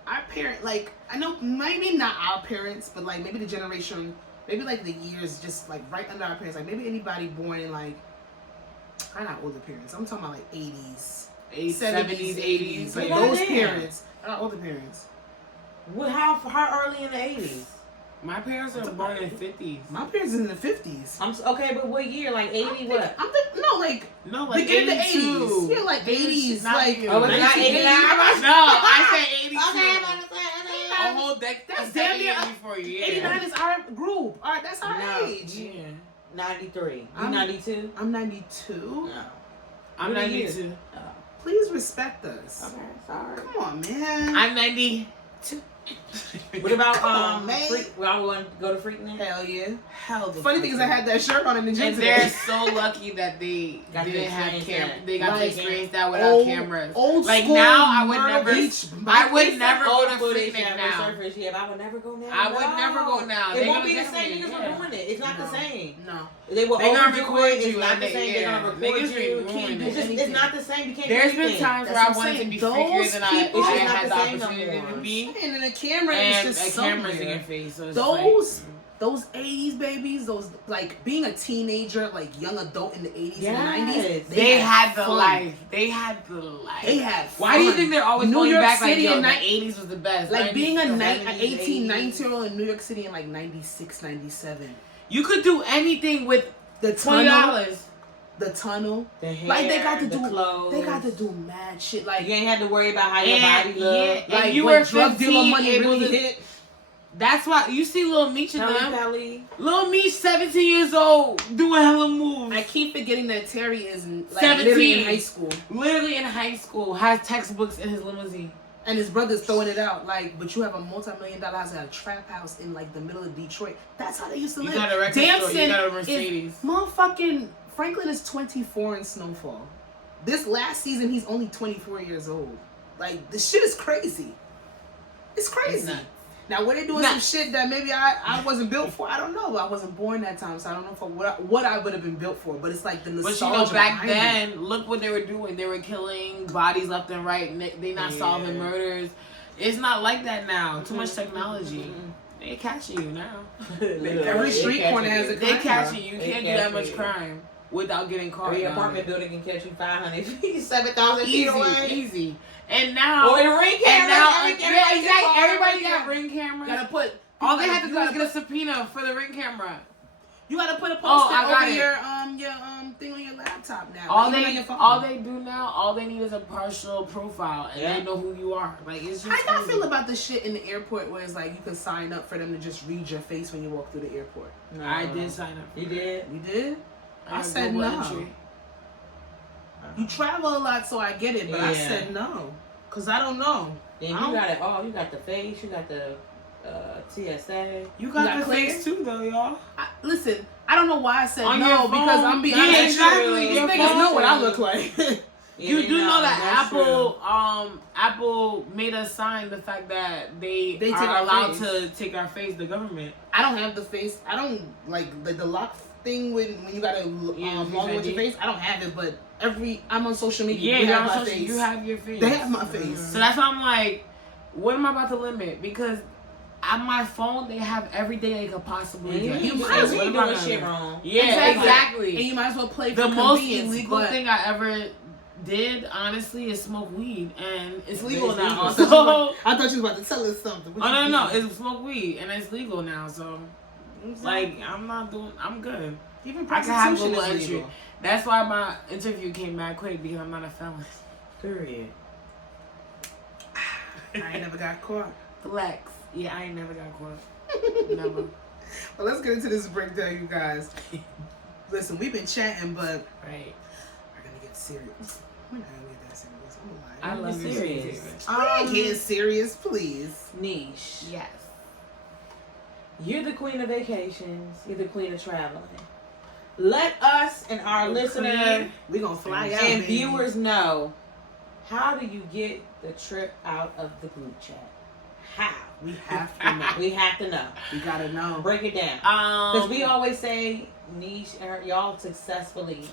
our parent, like, I know maybe not our parents, but like maybe the generation, maybe like the years just like right under our parents. Like maybe anybody born in like, I got older parents. I'm talking about like 80s, 70s, 80s. Like those parents. I got older parents. How early in the 80s? My parents are born in the 50s. My parents are in the 50s. Okay, but what year? Like 80 what? Like beginning the 80s. Yeah, like 80s. Like, oh, it's not 89? No, I said 82. Okay, I'm about to say a whole decade. That's damn near 89 is our group. That's our age. Yeah. 93. You 92? I'm 92. No. I'm 92. Please respect us. Okay, sorry. Come on, man. I'm 92. What about Freak? I want to go to Freak now? Hell yeah. Hell the funny thing is I had that shirt on in the gym and today. they're so lucky that they didn't have cameras. They got to experience that without old, cameras. Old like school now I would never go to Freak now. Surface, I would never go now. I would never go now. It won't be the same. Niggas are doing it. It's not the same. No. They will gonna record it. you. It's not the same. They're gonna record you. It's not the same. You can't. There's been times where I wanted to be freakier than I had the opportunity to be. And in a camera, it's just a camera's in your face. So those 80s babies, those like being a teenager, like young adult in the 80s and 90s, they had the life. They had the life. They had fun. Why do you think they're always New going York back City like, in the 80s was the best? Like being an 18, 19-year-old in New York City in like 96, 97. You could do anything with the $20. The tunnel, the hair, like they got to do clothes. They got to do mad shit. Like you ain't had to worry about how your body looked. Like you when were drug dealer money able really to hit. That's why you see Lil Meech in Kelly them. Kelly. Lil Meech, 17 years old, doing hella moves. I keep forgetting that Terry is like 17. literally in high school. Literally in high school, has textbooks in his limousine. And his brother's throwing it out, like, but you have a multi-million-dollar house and a trap house in, like, the middle of Detroit. That's how they used to live. You got a record store, you got a Mercedes. Motherfucking Franklin is 24 in Snowfall. This last season, he's only 24 years old. Like, this shit is crazy. It's crazy. Now, were they doing some shit that maybe I wasn't built for? I don't know. I wasn't born that time, so I don't know what I would have been built for. But it's like the nostalgia. But you know, back then, look what they were doing. They were killing bodies left and right. They not solving murders. It's not like that now. Too much technology. They catching you now. Every street corner has a crime. They catching you. You can't do that much crime without getting caught. Every apartment building can catch you 500 feet, 7,000 feet away. Easy. And now, or the ring camera. Everybody got ring cameras. Gotta put. All they have to do is get a subpoena for the ring camera. You gotta put a post-it over it. your thing on your laptop now. All they do now, all they need is a partial profile, and they know who you are. Like, it's just. How y'all feel about the shit in the airport where it's like you can sign up for them to just read your face when you walk through the airport? No. I did sign up. You did? You did? I said Google no. entry. You travel a lot, so I get it, but I said no. Because I don't know. And you got it all. You got the face, you got the TSA. You got the face too, though, y'all. Listen, I don't know why I said on no, because I'm being honest. Exactly. These niggas know what I look like. You do know that Apple made us sign the fact that they are allowed to take our face, the government. I don't have the face. I don't like the lock thing when you gotta long with your face. I don't have it, but I'm on social media. Yeah, you have my face. You have your face. They have my face. So that's why I'm like, what am I about to limit? Because on my phone, they have everything they could possibly get. You might as well doing shit wrong. Yeah, exactly. And you might as well play for the most convenience, illegal thing I ever did, honestly, is smoke weed, and it's legal now. I thought you was about to tell us something. No, it's smoke weed, and it's legal now. So, like, I'm good. Even I can have prostitution Google is entry. legal. That's why my interview came back quick, because I'm not a felon. Period. I ain't never got caught. Flex. Yeah, I ain't never got caught. Never. Well, let's get into this breakdown, you guys. Listen, we've been chatting, but right, we're gonna get serious. We're not gonna get that serious. I love serious. I'm getting serious, please. NEESSH. Yes. You're the queen of vacations. You're the queen of traveling. Let us and our listeners, we're gonna fly out, and baby. viewers know, how do you get the trip out of the group chat? How? We have to know. We have to know. We gotta know. Break it down. Because we always say, NEESSH, y'all successfully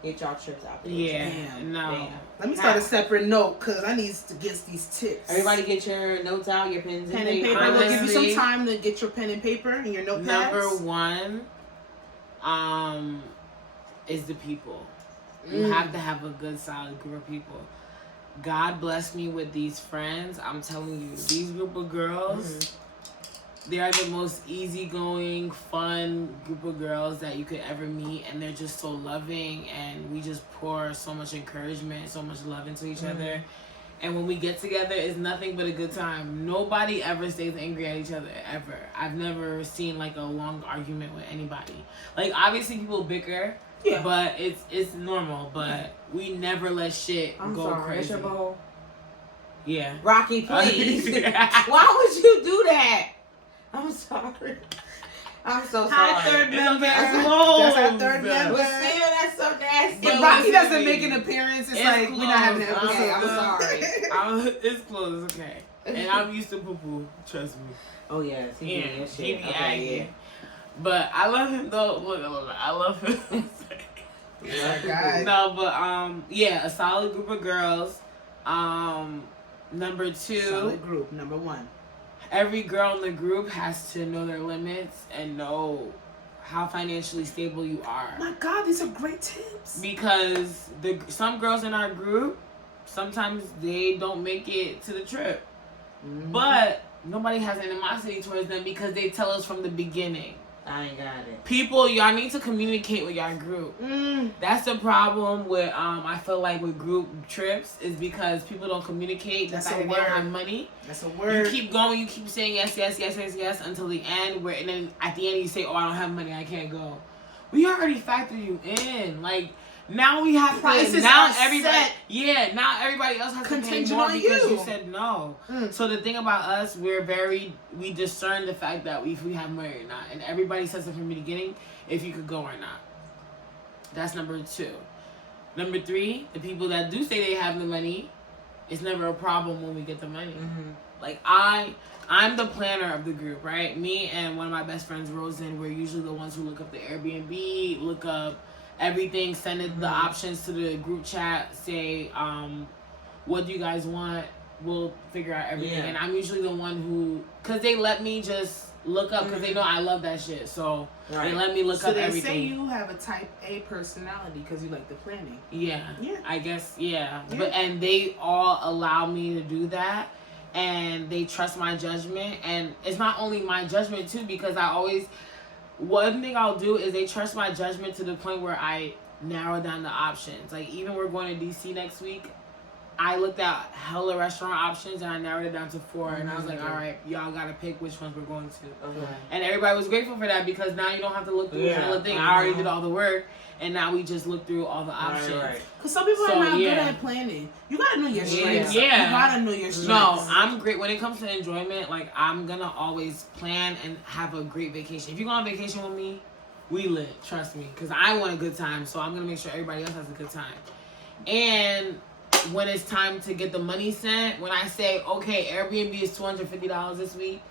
get y'all trips out there. Yeah. No. Let me start a separate note, because I need to get these tips. Everybody get your notes out, your pens and paper. We'll give you some time to get your pen and paper and your notepads. Number one, is the people. You have to have a good, solid group of people. God blessed me with these friends. I'm telling you, these group of girls, they are the most easygoing, fun group of girls that you could ever meet, and they're just so loving, and we just pour so much encouragement, so much love into each other. And when we get together, it's nothing but a good time. Nobody ever stays angry at each other, ever. I've never seen like a long argument with anybody. Like, obviously people bicker, but it's normal, but we never let shit go crazy. That's your bowl? Yeah. Rocky, please. Why would you do that? I'm sorry. I'm so sorry. Hi, third member. That's our third member. But still, that's so nasty. If Rocky doesn't make an appearance, it's like we're not having an episode. Okay, I'm sorry. It's close, okay. And I'm used to poo-poo, trust me. Oh, yes. He be acting. But I love him, though. Look, I love him. No, but, a solid group of girls. Number two. Solid group, number one. Every girl in the group has to know their limits and know how financially stable you are. My God, these are great tips. Because some girls in our group, sometimes they don't make it to the trip. But nobody has animosity towards them because they tell us from the beginning. I ain't got it. People, y'all need to communicate with y'all group. That's the problem with I feel like with group trips is because people don't communicate. That's the fact a that they don't word. have money. That's a word. You keep going. You keep saying yes, yes, yes, yes, yes until the end. Where and then at the end you say, "Oh, I don't have money. I can't go." We already factored you in. Like now we have prices. Now are everybody, set. yeah. Now everybody else has to pay Contingent more on because you. you said no. So the thing about us, we discern the fact that if we have money or not, and everybody says it from the beginning if you could go or not. That's number 2. Number 3, the people that do say they have the money, it's never a problem when we get the money. Like I'm the planner of the group, right? Me and one of my best friends, Rosen, we're usually the ones who look up the Airbnb, look up everything, send it the options to the group chat, say, what do you guys want? We'll figure out everything. And I'm usually the one who, because they let me just look up, because they know I love that shit. So they let me look up everything. So they say you have a type A personality because you like the planning. Yeah. I guess, But and they all allow me to do that. And they trust my judgment. And it's not only my judgment, too, because one thing I'll do is they trust my judgment to the point where I narrow down the options. Like, even we're going to DC next week, I looked at hella restaurant options and I narrowed it down to 4. And I was like, all right, y'all got to pick which ones we're going to. Okay. And everybody was grateful for that because now you don't have to look through the hella thing. I already did all the work. And now we just look through all the options. Right. Because some people are not good at planning. You got to know your strengths. Yeah. You got to know your strengths. No, I'm great. When it comes to enjoyment, like, I'm going to always plan and have a great vacation. If you go on vacation with me, we lit. Trust me. Because I want a good time. So I'm going to make sure everybody else has a good time. And when it's time to get the money sent, when I say, okay, Airbnb is $250 this week,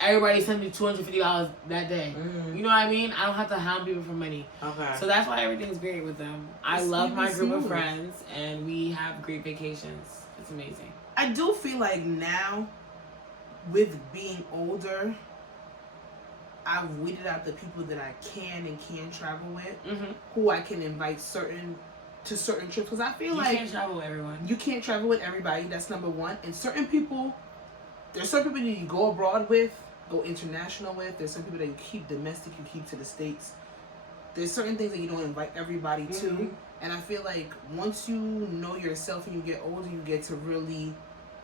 everybody sends me $250 that day. You know what I mean? I don't have to hound people for money. Okay. So that's why everything's great with them. I love my group of friends, and we have great vacations. It's amazing. I do feel like now, with being older, I've weeded out the people that I can and can't travel with, who I can invite to certain trips. Because I feel like you can't travel with everyone. You can't travel with everybody. That's number 1. And certain people, there's certain people that you go abroad with, go international with. There's some people that you keep domestic, you keep to the States. There's certain things that you don't invite everybody to. And I feel like once you know yourself and you get older, you get to really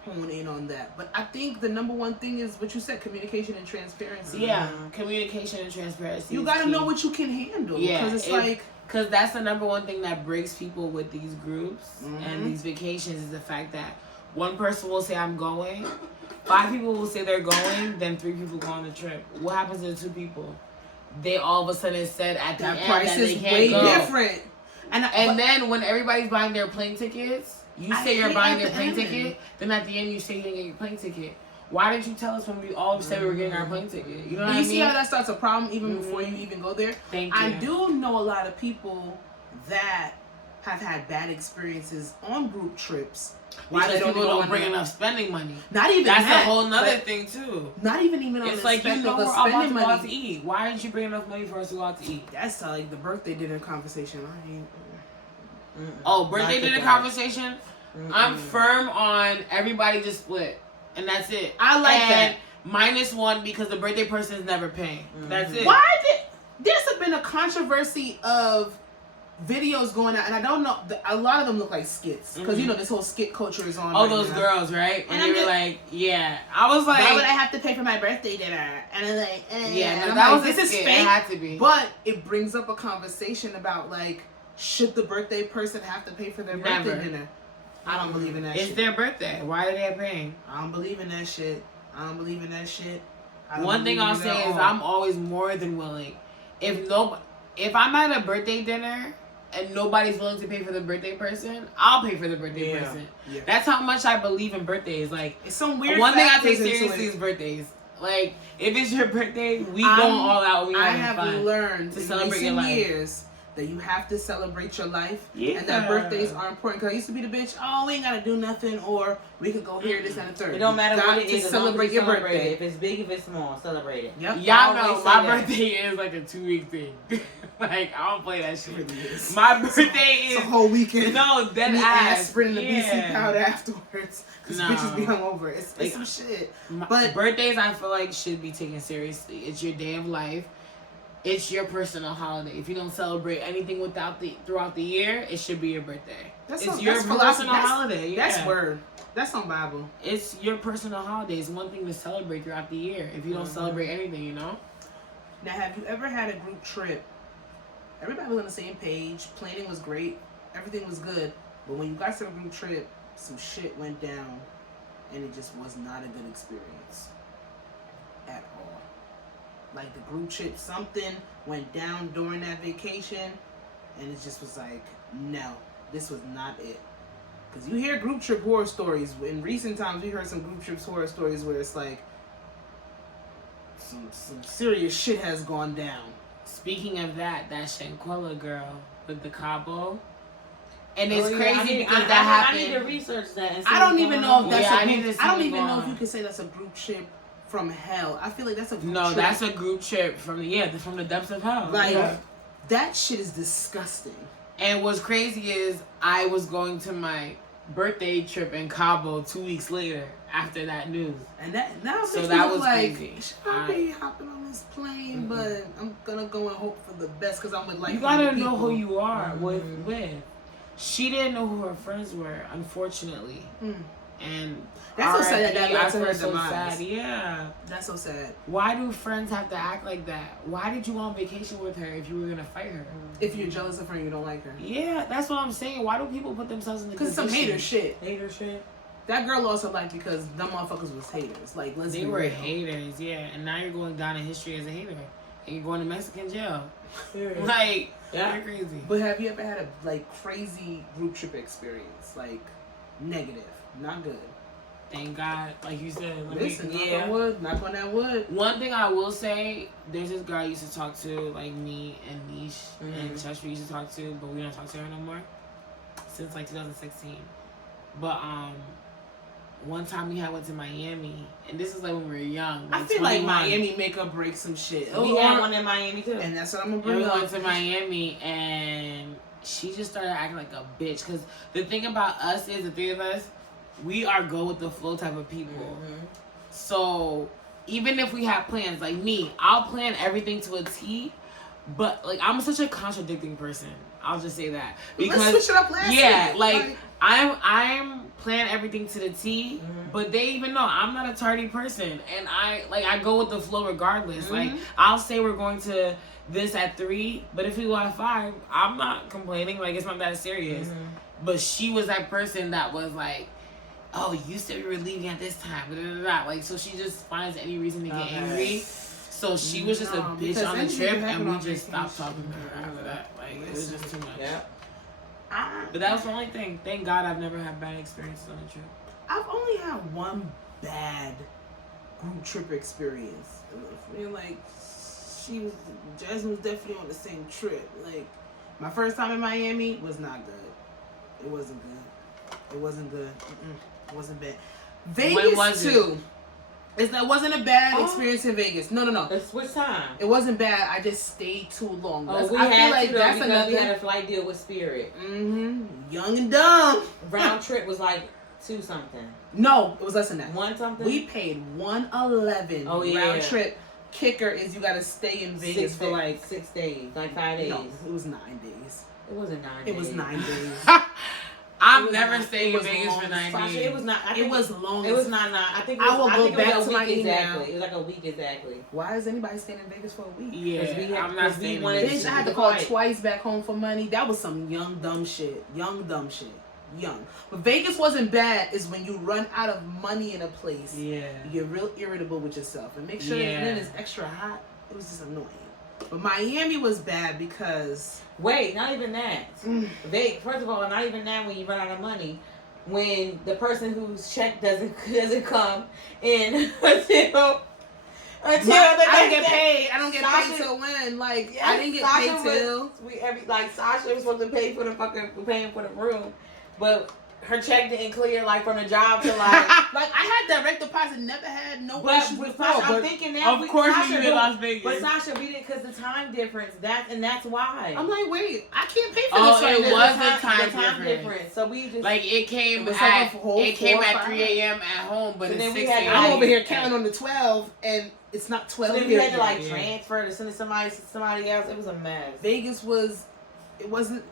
hone in on that. But I think the number 1 thing is what you said, communication and transparency. Yeah, communication and transparency. You got to know what you can handle. Yeah, because because that's the number 1 thing that breaks people with these groups and these vacations is the fact that one person will say, I'm going. 5 people will say they're going, then 3 people go on the trip. What happens to the 2 people? They all of a sudden said at the that end price that they is can't way go. different. And then when everybody's buying their plane tickets, you say you're buying their plane ticket, then at the end you say you didn't get your plane ticket. Why didn't you tell us when we all said we were getting our plane ticket? You know what I mean? You see how that starts a problem even before you even go there? Thank you. I do know a lot of people that have had bad experiences on group trips. Why people don't bring enough spending money? Not even that's that. a whole nother thing too. Not even on it's the like, you know, we're all about to go out to money. eat. Why didn't you bring enough money for us to go out to eat? That's like the birthday dinner conversation. Birthday dinner conversation? I'm firm on everybody just split. And that's it. I like that. -1 because the birthday person is never paying. That's it. There's been a controversy of videos going out, and I don't know, a lot of them look like skits, because you know this whole skit culture is on. Oh, those girls, right? And they were like, yeah. I was like, why would I have to pay for my birthday dinner? And I'm like, yeah, and that was this is fake. It had to be. But it brings up a conversation about, like, should the birthday person have to pay for their birthday dinner? I don't believe in that shit. It's their birthday. Why are they paying? I don't believe in that shit. One thing I'll say is I'm always more than willing. If I'm at a birthday dinner and nobody's willing to pay for the birthday person, I'll pay for the birthday person. Yeah. That's how much I believe in birthdays. Like, it's some weird. One thing I take seriously is birthdays. Like, if it's your birthday, we go all out. I have learned to celebrate your life. Years that you have to celebrate your life, and that birthdays are important. Because I used to be the bitch, we ain't gotta do nothing, or we could go here, this, and the third. It don't matter what it is. Celebrate your birthday. If it's big, if it's small, celebrate it. Yep. Y'all know my birthday is like a 2-week thing. Like, I don't play that shit. My birthday is a whole weekend. No, that aspirin and the BC powder afterwards. Because bitches be hungover. It's some shit. But birthdays, I feel like, should be taken seriously. It's your day of life. it's your personal holiday. If you don't celebrate anything throughout the year, it should be your birthday. It's your personal holiday. Yeah. That's word. That's on Bible. It's your personal holiday. It's one thing to celebrate throughout the year. If you don't celebrate anything, you know. Now, have you ever had a group trip? Everybody was on the same page. Planning was great. Everything was good. But when you got to the group trip, some shit went down, and it just was not a good experience at all. Like the group trip, something went down during that vacation, and it just was like, no, this was not it. Because you hear group trip horror stories. In recent times, we heard some group trips horror stories where it's like some serious shit has gone down. Speaking of that Shanquella girl with the Cabo. And it's crazy because that happened. I need to research that. I don't even know if that's I don't even know if you can say that's a group trip from hell. I feel like that's a group trip. No, that's a group trip from the depths of hell. Like that shit is disgusting. And what's crazy is I was going to my birthday trip in Cabo 2 weeks later after that news. And that was crazy. Should I be hopping on this plane? But I'm gonna go and hope for the best because I'm with like. You gotta know who you are with. She didn't know who her friends were, unfortunately. And that's so sad that led to her so demise. sad. Yeah, that's so sad. Why do friends have to act like that? Why did you go on vacation with her if you were gonna fight her? If you're jealous of her and you don't like her. Yeah, that's what I'm saying. Why do people put themselves in the position? Because some hater shit. Hater shit. That girl lost her life because them motherfuckers was haters. Like, let's be real. They were haters, yeah. And now you're going down in history as a hater. And you're going to Mexican jail. Serious. Like, you're crazy. But have you ever had a, like, crazy group trip experience? Like, negative. Not good. Thank God. Like you said. Knock on that wood. One thing I will say, there's this girl I used to talk to, like me and NEESSH and Sasha used to talk to, but we don't talk to her no more. Since, like, 2016. But, one time we went to Miami, and this is like when we were young. Like I feel 21. like Miami make or break some shit. We had one in Miami too, and that's what I'm gonna bring up. We went to Miami, and she just started acting like a bitch. Cause the thing about us is the three of us, we are go with the flow type of people. So even if we have plans, like me, I'll plan everything to a T. But like I'm such a contradicting person. I'll just say that because let's switch it up last week. Like I'm plan everything to the T, but they even know I'm not a tardy person, and I go with the flow regardless. Like I'll say we're going to this at 3, but if we go at 5, I'm not complaining. Like it's not that serious. But she was that person that was like, oh, you said we were leaving at this time, blah, blah, blah. Like so she just finds any reason to get angry. So she was just a bitch on the trip, and we just stopped talking to her after that. Like it was just too much. Yeah. But that was the only thing. Thank God I've never had bad experiences on a trip. I've only had one bad group trip experience. I mean, like, Jasmine was definitely on the same trip. Like, my first time in Miami was not good. It wasn't good. It wasn't good. It wasn't bad. Vegas, too. That wasn't a bad experience in Vegas. No. Which time? It wasn't bad. I just stayed too long. I feel like that's another. We had a flight deal with Spirit. Young and dumb. Round trip was like 2 something. No, it was less than that. 1 something. We paid $111 round trip. Kicker is you gotta stay in Vegas for like 6 days, like 5 days. No, it was 9 days. It wasn't 9 days. It was 9 days. I've never stayed in Vegas for 9 days. It was not. It was long. It was not 9. I think. I will go back to my email. Exactly. It was like a week exactly. Why is anybody staying in Vegas for a week? Yeah, I'm not staying in Vegas. Bitch, I had to call twice back home for money. That was some young dumb shit. Young. But Vegas wasn't bad. Is when you run out of money in a place. Yeah. You get real irritable with yourself and make sure that then it's extra hot. It was just annoying. But Miami was bad because... Wait, not even that. First of all, not even that when you run out of money. When the person whose check doesn't come in until I don't get paid. I don't get paid till when? Like, yes, I didn't get paid till... Sasha was supposed to pay for the room. But her check didn't clear like from the job to like. Like I had direct deposit, never had no But issues with before. Sasha, I'm thinking now. Of course, Sasha, you in Las Vegas. But Sasha, we didn't because the time difference. That's why. I'm like, wait, I can't pay for Oh, this. it was the time difference. difference. So we just Like it came It was at like a whole it came 4 or at 5. 3 a.m. at home, but So it's then we 6 had- a.m. I'm over here counting on the 12, and it's not 12 So then we here had to like yet. transfer to send it to somebody else. It was a mess. Vegas was. It wasn't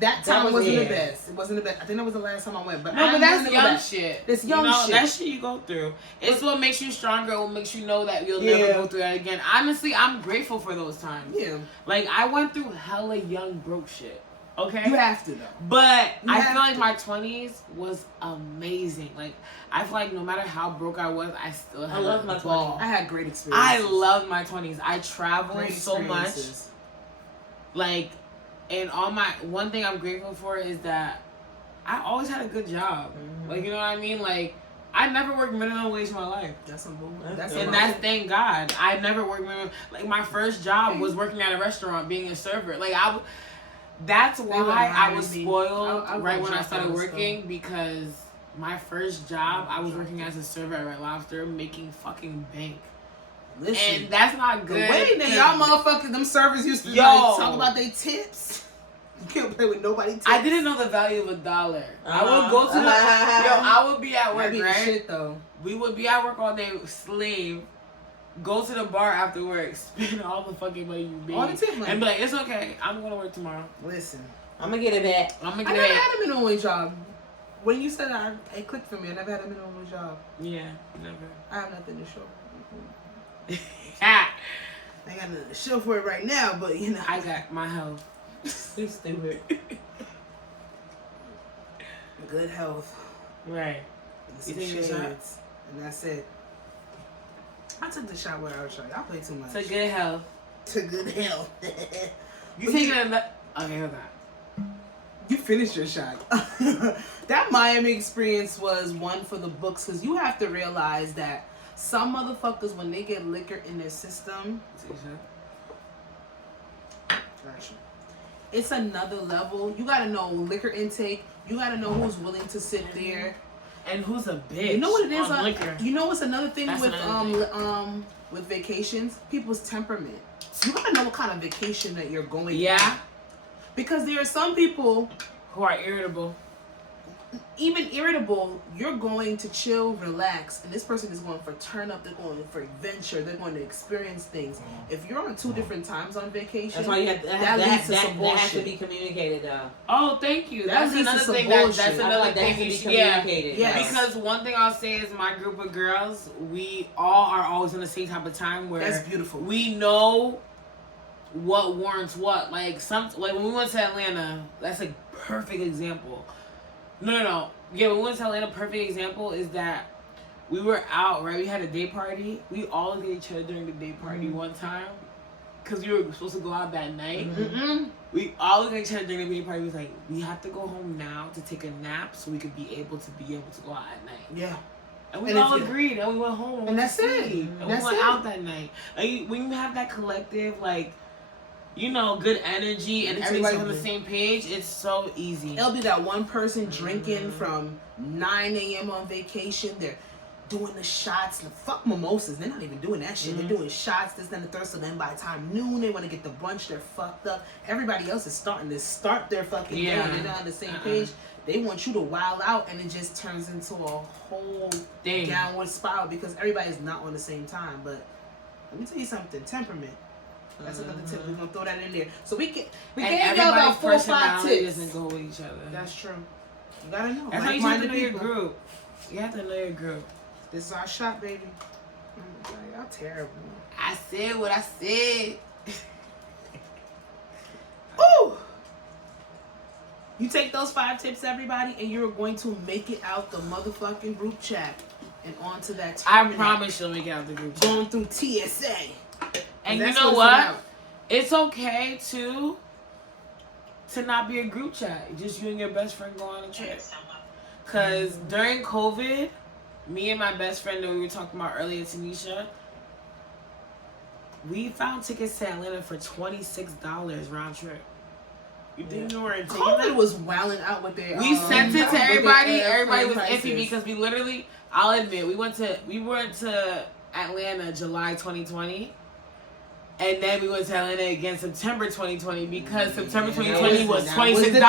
that That time wasn't yeah. the best. It wasn't the best. I think that was the last time I went. But No, I'm but that's willing to go young back. shit. It's young shit. That shit you go through. It's what makes you stronger. What makes you know that you'll Yeah. never go through that again. Honestly, I'm grateful for those times. Yeah, Like I went through hella young broke shit. Okay. you have to though. But You I have feel like to. my 20s was amazing. Like I feel like no matter how broke I was, I still had love my a ball. I had great experiences. I love my 20s. I traveled Great so much. experiences. Like, and all my one thing I'm grateful for is that I always had a good job. Mhm. Like, you know what I mean? Like, I never worked minimum wage in my life. That's some bull. That's And some that's thank God. I never worked minimum. Like my first job was working at a restaurant, being a server. Like that's would why I hire was me. spoiled I right would when I drop started out of working because my first job I was working as a server at Red Lobster, making fucking bank. Listen, And that's not the good. way that y'all motherfuckers, them servers used to Yo. like, talk about their tips. You can't play with nobody tips. I didn't know the value of $1. I would Uh-huh. go to the I would be at work, That'd be the right? shit though. We would be at work all day, slave. Go to the bar after work, spend all the fucking money you made, All the tip money. and be like, "It's okay, I'm gonna work tomorrow. Listen, I'm gonna get it back. I'm gonna I get never it." had a minimum wage job. When you said that, it clicked for me. I never had a minimum wage job. Yeah, never. I have nothing to show. Ah, I ain't got nothing to show for it right now, but you know. I got my health. He's stupid. Good health. Right. And You some take your shades. shot? And that's it. I took the shot without trying. Y'all play too much. To good health. To good health. You taking another? Okay, hold on. You finished your shot. That Miami experience was one for the books because you have to realize that some motherfuckers, when they get liquor in their system, Take a shot. gotcha, it's another level. You gotta know liquor intake. You gotta know who's willing to sit there. And who's a bitch? You know what it is? on liquor. You know what's another thing That's with another with vacations? People's temperament. You gotta know what kind of vacation that you're going Yeah. on. Because there are some people, Who are irritable? even irritable, you're going to chill, relax, and this person is going for turn up, they're going for adventure, they're going to experience things. If you're on 2 different times on vacation, That's why you have to. that leads to some that has to bullshit. be communicated though. Oh, thank you. That That's leads to another some thing. bullshit. That's I feel another like that thing. has to be You should, yeah. communicated. Yes. Because one thing I'll say is my group of girls, we all are always in the same type of time where That's beautiful. we know what warrants what. Like when we went to Atlanta, that's a perfect example. No. Yeah, when we went to Atlanta, perfect example is that we were out, right? We had a day party. We all looked at each other during the day party one time. Because we were supposed to go out that night. Mm-mm. We all looked at each other during the day party. We was like, we have to go home now to take a nap so we could be able to go out at night. Yeah. And we And all if you- agreed, and we went home. And went that's to it. sleep, And That's we went it. out that night. Like, when you have that collective, like, you know, good energy and Let me tell you everybody's on the something. same page, it's so easy. It'll be that one person drinking from 9 a.m. on vacation. They're doing the shots. The fuck mimosas. They're not even doing that shit. They're doing shots, this, then the third. So then by the time noon, they want to get the brunch. They're fucked up. Everybody else is starting to start their fucking day. They're not on the same page. They want you to wild out, and it just turns into a whole Thing. downward spiral because everybody's not on the same time. But let me tell you something. Temperament. That's another tip. We're gonna throw that in there. So we gave y'all about 4 or 5 personality tips. doesn't go with each other. That's true. You gotta know. That's how you have to Like-minded know your people. group. You have to know your group. This is our shot, baby. Oh my God, y'all terrible. I said what I said. Ooh! You take those 5 tips, everybody, and you're going to make it out the motherfucking group chat and onto that I terminal. promise you'll make it out the group chat. Going through TSA. And you That's know it's what? about. It's okay to not be a group chat. Just you and your best friend go on a trip. Because during COVID, me and my best friend that we were talking about earlier, Tanisha, we found tickets to Atlanta for $26 round trip. You think we weren't taking COVID them? was wilding out with their. We sent it to everybody. Everybody was prices. iffy because we literally. I'll admit, we went to Atlanta July 2020. And then we went to Atlanta again September 2020 because September 2020 was $26.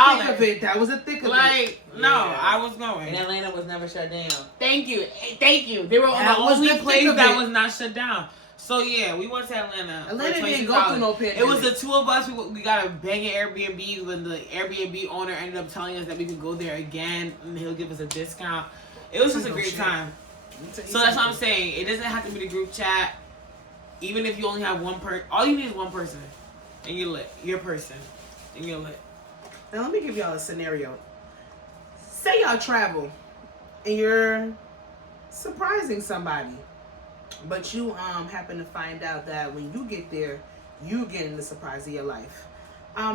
That was the thick of it. Like, no, I was going. And Atlanta was never shut down. Thank you. They were the only place that was not shut down. So yeah, we went to Atlanta. Atlanta didn't go through no pandemic. It was the two of us. We got a banging Airbnb when the Airbnb owner ended up telling us that we could go there again and he'll give us a discount. It was just a great time. So that's what I'm saying. It doesn't have to be the group chat. Even if you only have one person, all you need is one person, and you're lit. Your person, and you're lit. Now let me give y'all a scenario. Say y'all travel, and you're surprising somebody, but you happen to find out that when you get there, you getting the surprise of your life.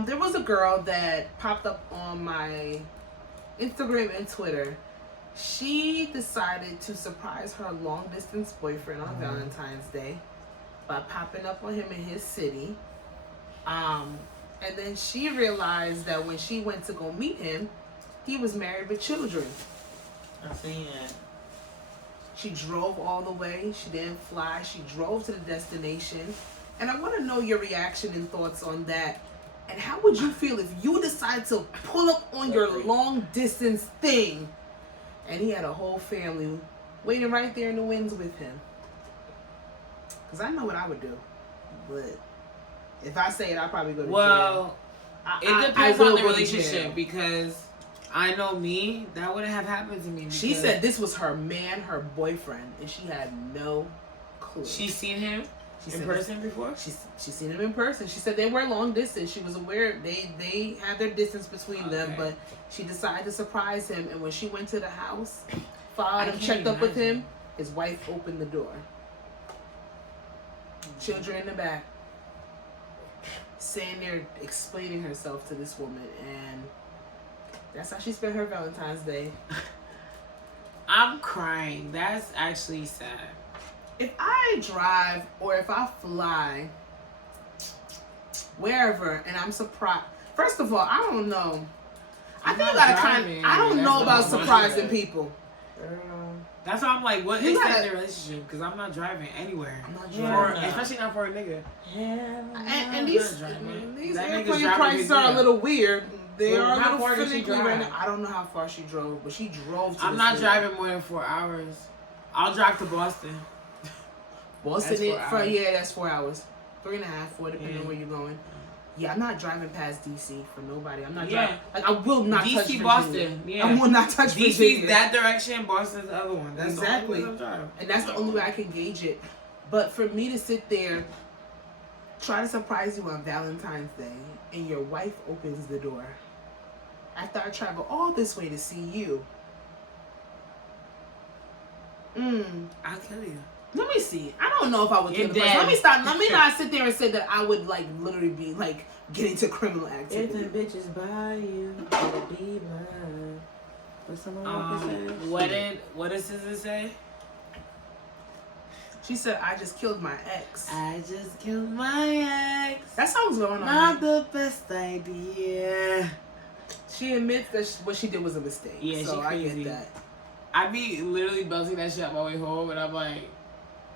There was a girl that popped up on my Instagram and Twitter. She decided to surprise her long distance boyfriend on Valentine's Day by popping up on him in his city. And then she realized that when she went to go meet him, he was married with children. I seen that. She drove all the way. She didn't fly. She drove to the destination. And I want to know your reaction and thoughts on that. And how would you feel if you decide to pull up on your long distance thing and he had a whole family waiting right there in the winds with him? Because I know what I would do. But if I say it, I'll probably go to jail. Well, it depends on the will go to relationship jail. because I know me, that wouldn't have happened to me. She said this was her man, her boyfriend, and she had no clue. She's seen him in person before? She's seen him in person. She said they were long distance. She was aware they had their distance between them, but she decided to surprise him. And when she went to the house, followed him, checked up with him, his wife opened the door. Children in the back, sitting there explaining herself to this woman, and that's how she spent her Valentine's Day. I'm crying. That's actually sad. If I drive or if I fly wherever and I'm surprised, first of all, I don't know. I think you gotta I don't know about surprising people. That's why I'm like, what is that in a relationship? Because I'm not driving anywhere. I'm not driving. Especially not for a nigga. And these airplane driving prices are a little weird. They Well, are a how little far did she finicky right drive? now. I don't know how far she drove, but she drove to I'm the not city. driving more than 4 hours. I'll drive to Boston. Boston, That's 4 hours. that's 4 hours. 3.5, 4, depending on where you're going. Yeah, I'm not driving past DC for nobody. I'm not driving. Like, I will not touch DC, Virginia. Boston. Yeah. I will not touch DC's Virginia. that direction, Boston's the other one. That's Exactly. The only place I'm driving. And that's the only way I can gauge it. But for me to sit there, try to surprise you on Valentine's Day, and your wife opens the door after I travel all this way to see you. I'll kill you. Let me see. I don't know if I would kill the person. Let me not sit there and say that I would like literally be like getting into criminal activity. If the bitches buy you, it'll be mine. But someone What does Scissor say? She said, "I just killed my ex." I just killed my ex. That song's going on. Not the best idea. She admits that what she did was a mistake. Yeah, so she crazy. I get that. I be literally belting that shit on my way home, and I'm like,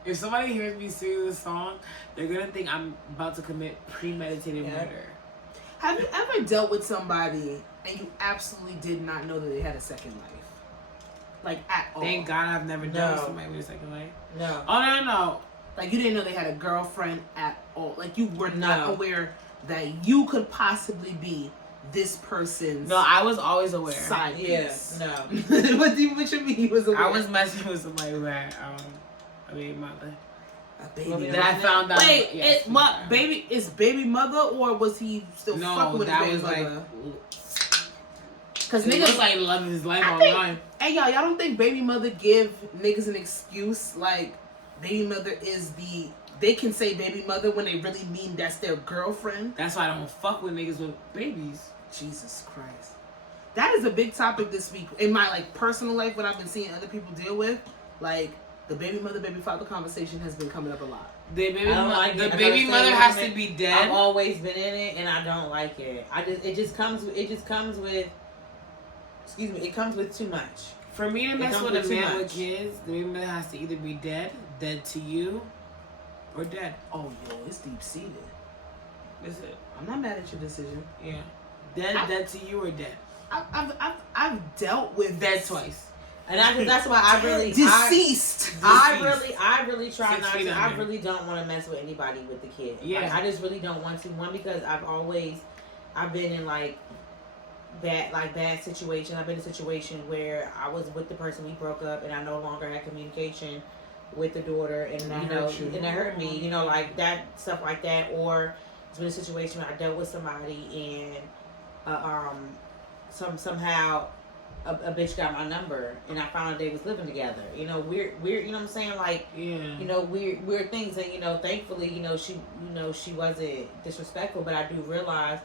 if somebody hears me sing this song, they're gonna think I'm about to commit premeditated murder. Have you ever dealt with somebody and you absolutely did not know that they had a second life? Like, at all? Thank God I've never dealt with somebody with a second life. No. Oh, no. Like, you didn't know they had a girlfriend at all. Like, you were not aware that you could possibly be this person's No, I was always aware. side Yes. piece. No. What you mean he was aware? I was messing with somebody who had a baby mother. A baby. That I found out. Wait, yes, is baby mother, or was he still fucking with his baby mother? Because niggas niggas like loving his life online. Hey y'all don't think baby mother give niggas an excuse? Like, baby mother is they can say baby mother when they really mean that's their girlfriend. That's why I don't fuck with niggas with babies. Jesus Christ. That is a big topic this week in my like personal life, what I've been seeing other people deal with. Like, the baby mother, baby father conversation has been coming up a lot. The baby, like the baby mother has to be dead. I've always been in it, and I don't like it. It just comes with. Excuse me. It comes with too much. For me to mess with a man with kids, the baby mother has to either be dead to you, or dead. Oh, yo, it's deep seated. Is it? I'm not mad at your decision. Yeah, dead to you or dead. I've dealt with dead twice. And that's why I really deceased. I really try 6 not feet to. I under. really don't want to mess with anybody with the kid. Yeah, like, I just really don't want to. One, because I've been in bad situations. I've been in a situation where I was with the person, we broke up, and I no longer had communication with the daughter, and that hurt me. You know, like that stuff like that. Or it's been a situation where I dealt with somebody and somehow. A bitch got my number, and I found out they was living together. You know, weird. You know what I'm saying? Like, yeah. You know, weird things. And thankfully, she wasn't disrespectful. But I do realize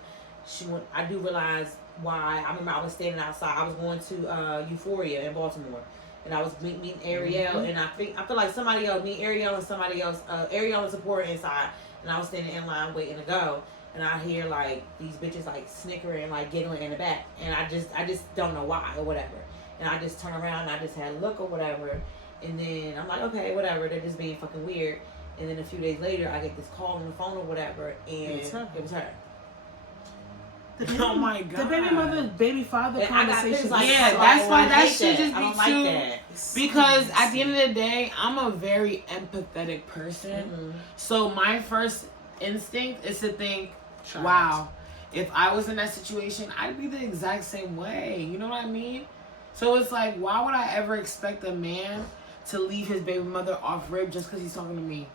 why. I remember I was standing outside. I was going to Euphoria in Baltimore, and I was meeting Ariel, and I feel like somebody else, me, Ariel, and somebody else. Ariel was supporting inside, and I was standing in line waiting to go. And I hear like these bitches like snickering, like giggling in the back, and I just don't know why or whatever. And I just turn around and I just had a look or whatever, and then I'm like, okay, whatever. They're just being fucking weird. And then a few days later, I get this call on the phone or whatever, and it was her. Oh my god! The baby mother, baby father conversation. That's why that should just be like too. That. Because at the end of the day, I'm a very empathetic person. Mm-hmm. So my first instinct is to think, wow, if I was in that situation, I'd be the exact same way. You know what I mean? So it's like, why would I ever expect a man to leave his baby mother off rib just because he's talking to me?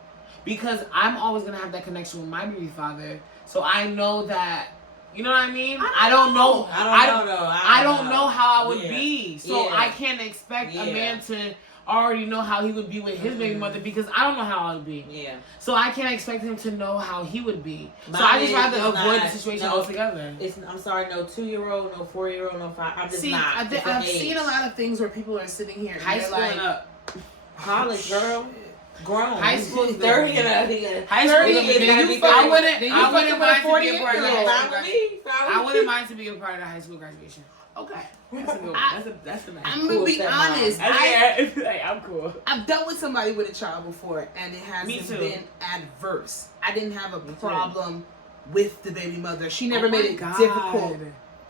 Because I'm always going to have that connection with my baby father. So I know that, you know what I mean? I don't know. I don't know how I would be. So I can't expect a man to already know how he would be with his baby mother, because I don't know how I would be. Yeah. So I can't expect him to know how he would be. So I just rather avoid the situation altogether. I'm sorry, no 2-year-old, no 4-year-old, no 5. I'm just not. I've seen a lot of things where people are sitting here and high school and up. College, girl. Grown. High school is 30 and I high school is I wouldn't mind to be a part of I wouldn't mind to be a part of the high school graduation. Okay. That's a nice. I'm gonna be honest. I'm cool. I've dealt with somebody with a child before, and it hasn't been adverse. I didn't have a problem with the baby mother. She never made it difficult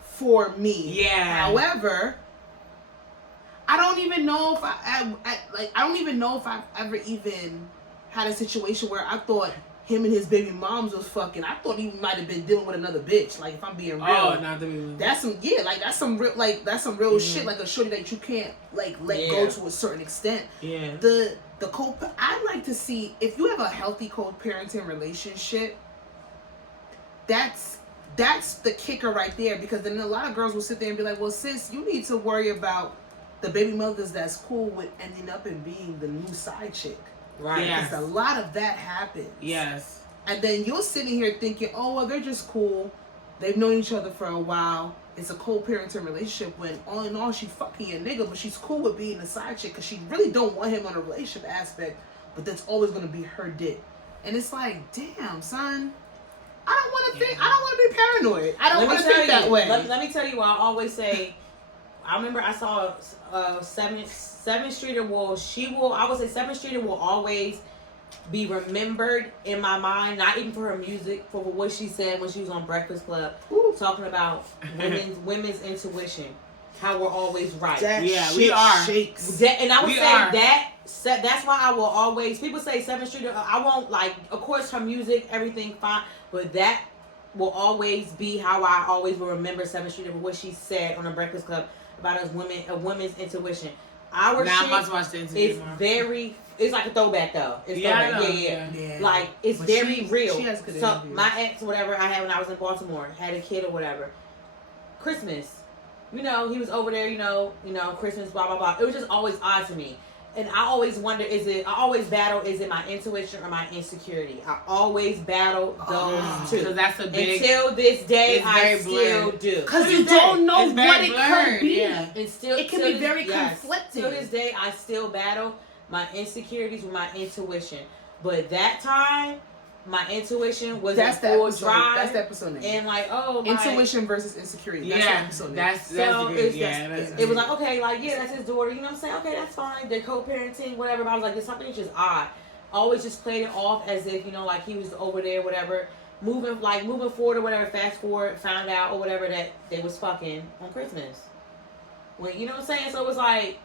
for me. Yeah. However, I don't even know if I don't even know if I've ever even had a situation where I thought him and his baby moms was fucking. I thought he might have been dealing with another bitch. Like, if I'm being real. Oh, not the baby. That's some real shit. Like a shorty that you can't let go to a certain extent. Yeah. The I like to see if you have a healthy co-parenting relationship. That's the kicker right there, because then a lot of girls will sit there and be like, well, sis, you need to worry about the baby mothers that's cool with ending up and being the new side chick. Right. Yes. Because a lot of that happens. Yes. And then you're sitting here thinking, oh, well, they're just cool. They've known each other for a while. It's a co-parenting relationship, when all in all, she's fucking a nigga, but she's cool with being a side chick because she really don't want him on a relationship aspect, but that's always going to be her dick. And it's like, damn, son, I don't want to think, I don't want to be paranoid. I don't want to think that way. Let me tell you what I always say. I remember I saw 7th Streeter I would say 7th Streeter will always be remembered in my mind, not even for her music, for what she said when she was on Breakfast Club, talking about women's intuition, how we're always right. We are. And I would say that's why I will always, people say 7th Streeter, I won't, like, of course her music, everything fine, but that will always be how I always will remember 7th Streeter for what she said on the Breakfast Club about us women's intuition. Our shit I'm about to watch the interview is it's like a throwback though. It's yeah. Like, it's very real. She has good so interviews. my ex, whatever I had when I was in Baltimore, had a kid or whatever. Christmas, he was over there, Christmas, blah blah blah. It was just always odd to me. And I always wonder, is it my intuition or my insecurity? I always battle those two. So that's a big, until this day, I still do. Because you don't know what it could be. And still, it can be very conflicting. To this day, I still battle. my insecurities with my intuition. But that time, my intuition was that's in full the drive. That's the episode name. And like, oh, intuition versus insecurity. That's the episode name. That's so good. It was like, okay, like, yeah, that's his daughter. You know what I'm saying? Okay, that's fine. They're co-parenting, whatever. But I was like, there's something just odd. Always just played it off as if, you know, like he was over there, whatever. Moving forward or whatever, fast forward, found out or whatever that they was fucking on Christmas. When, you know what I'm saying? So it was like,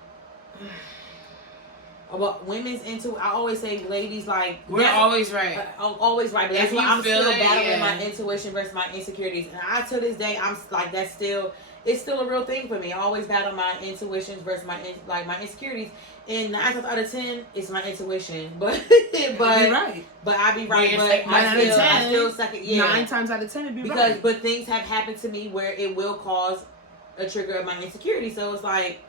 about women's I always say, ladies, like, we're always right. Always right. But that's why I'm still battling my intuition versus my insecurities. And to this day, I'm like, it's still a real thing for me. I always battle my intuitions versus my insecurities. And 9 times out of 10, it's my intuition. But I be right. But I still second. Yeah. 9 times out of 10, it'd be right. But things have happened to me where it will cause a trigger of my insecurity. So it's like,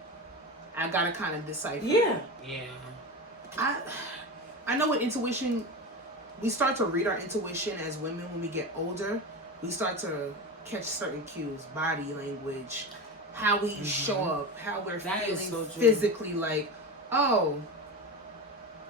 I gotta kind of decipher. Yeah. I know with intuition, we start to read our intuition as women when we get older. We start to catch certain cues, body language, how we show up, how we're feeling physically. Like, oh,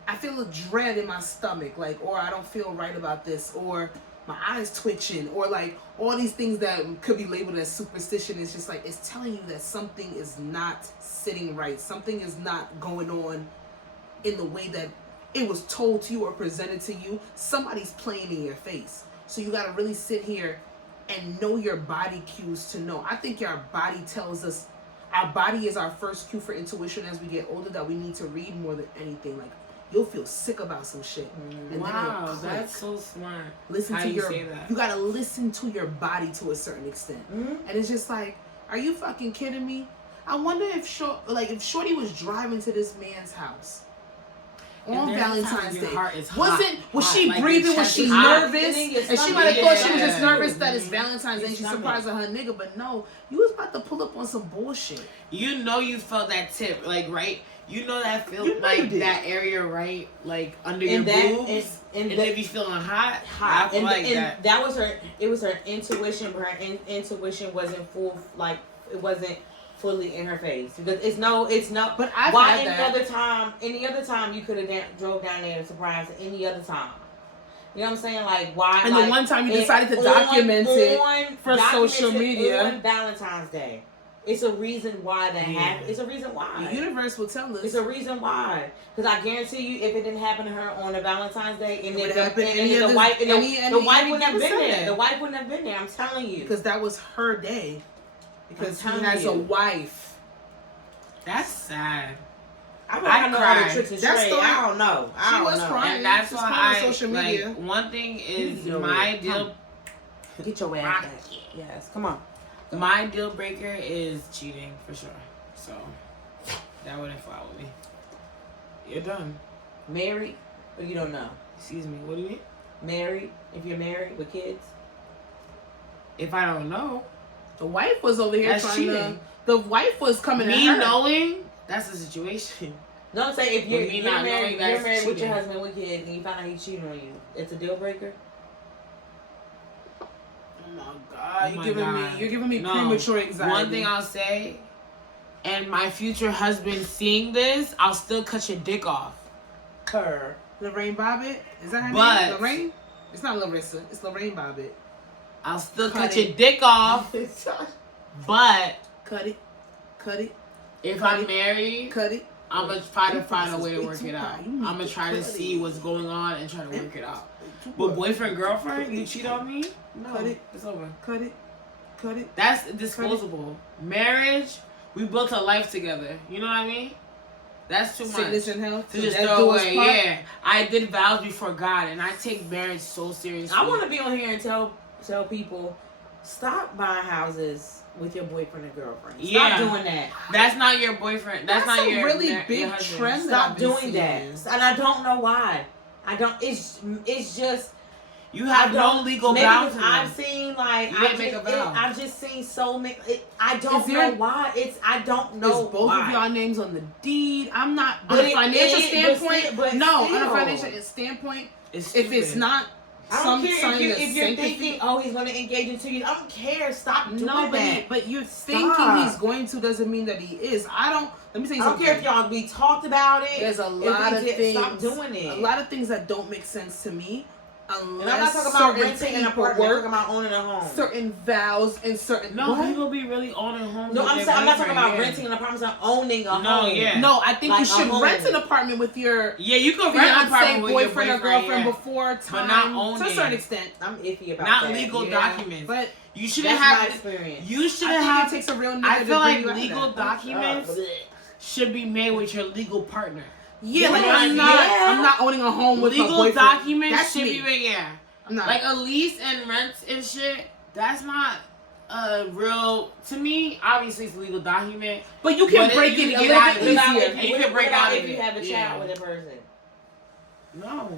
I feel a dread in my stomach, like, or I don't feel right about this, or my eyes twitching, or like all these things that could be labeled as superstition. Is just like, it's telling you that something is not sitting right. Something is not going on in the way that it was told to you or presented to you. Somebody's playing in your face. So you got to really sit here and know your body cues to know. I think our body tells us, our body is our first cue for intuition as we get older, that we need to read more than anything. Like, you'll feel sick about some shit. And wow, that's so smart. Listen to you got to listen to your body to a certain extent. And it's just like, are you fucking kidding me? I wonder if Shorty was driving to this man's house on Valentine's Day, was she breathing? Was she nervous? And she might have thought she was just nervous that it's Valentine's Day and she's surprised at her nigga. But no, you was about to pull up on some bullshit. You know, you felt that tip, like, right? You know that feel like that area, right? Like under your boobs, and if you feeling hot. That was her. It was her intuition, but her intuition wasn't full. Like, it wasn't fully in her face, because it's no. But any other time you could have drove down there to surprise her. Any other time, you know what I'm saying? Like, why? And the one time you decided to document it for social media on Valentine's Day. It's a reason why that happened. It's a reason why. The universe will tell us. It's a reason why. Because I guarantee you, if it didn't happen to her on a Valentine's Day, and the wife wouldn't have been there. The wife wouldn't have been there. I'm telling you. Because that was her day. Because he has a wife. That's sad. I don't know all the tricks and trades. I don't know. She was crying. And that's why on social media. Like, one thing is my deal. Get your ass back. Yes, come on. My deal breaker is cheating, for sure. So, that wouldn't fly with me. You're done. Married? Or you don't know? Excuse me, what do you mean? Married? If you're married with kids? If I don't know. The wife was over here trying cheating. The wife was coming at her. Me knowing, that's the situation. No, I'm saying, if you're married cheating with your husband with kids and you find out he's cheating on you, it's a deal breaker? You're giving me premature anxiety. One thing I'll say, and my future husband seeing this, I'll still cut your dick off. Her. Lorraine Bobbitt? Is that her name? Lorraine? It's not Larissa. It's Lorraine Bobbitt. I'll still cut your dick off. But cut it. If I'm married, cut it. I'm gonna try to find a way to work it out. I'm gonna try to see what's going on and try to work it out. But boyfriend, girlfriend, you cheat on me? No, it's over. Cut it. That's disposable. Marriage, we built a life together. You know what I mean? That's too much. Sickness and health. To just throw away. Yeah, I did vows before God, and I take marriage so seriously. I want to be on here and tell people, stop buying houses with your boyfriend and girlfriend. Stop doing that. That's not your boyfriend. That's not your really big trend. Stop doing that. And I don't know why. It's just. You have no legal boundaries. I've seen I've just seen so many. I don't know why. I don't know. Is both of y'all names on the deed? I'm not. On a financial standpoint, on a financial standpoint, if it's not. I don't care if you're thinking, he's going to engage in 2 years. I don't care. Stop doing that. But you're thinking he's going to doesn't mean that he is. Let me say I don't something. care if y'all be talked about it. There's a lot of things. Stop doing it. A lot of things that don't make sense to me. And I'm not talking about renting an apartment. I'm talking about owning a home. Certain vows and certain. No, people be really owning homes. No, I'm not talking about renting an apartment. I'm owning a home. Yeah. No, I think you should rent an apartment with your you can rent an apartment with boyfriend your or girlfriend before time, but not owning. To a certain extent. I'm iffy about not that. legal documents. But you shouldn't have. Experience. You shouldn't have. It takes a real nigga I feel like to legal documents should be made with your legal partner. Yeah, like I'm not owning a home with legal my boyfriend. Documents should be made. Yeah. I'm not. Like a lease and rents and shit, that's not a real, to me, obviously it's a legal document. But you can break it a little bit easier. You can break out if you have a child with a person. No.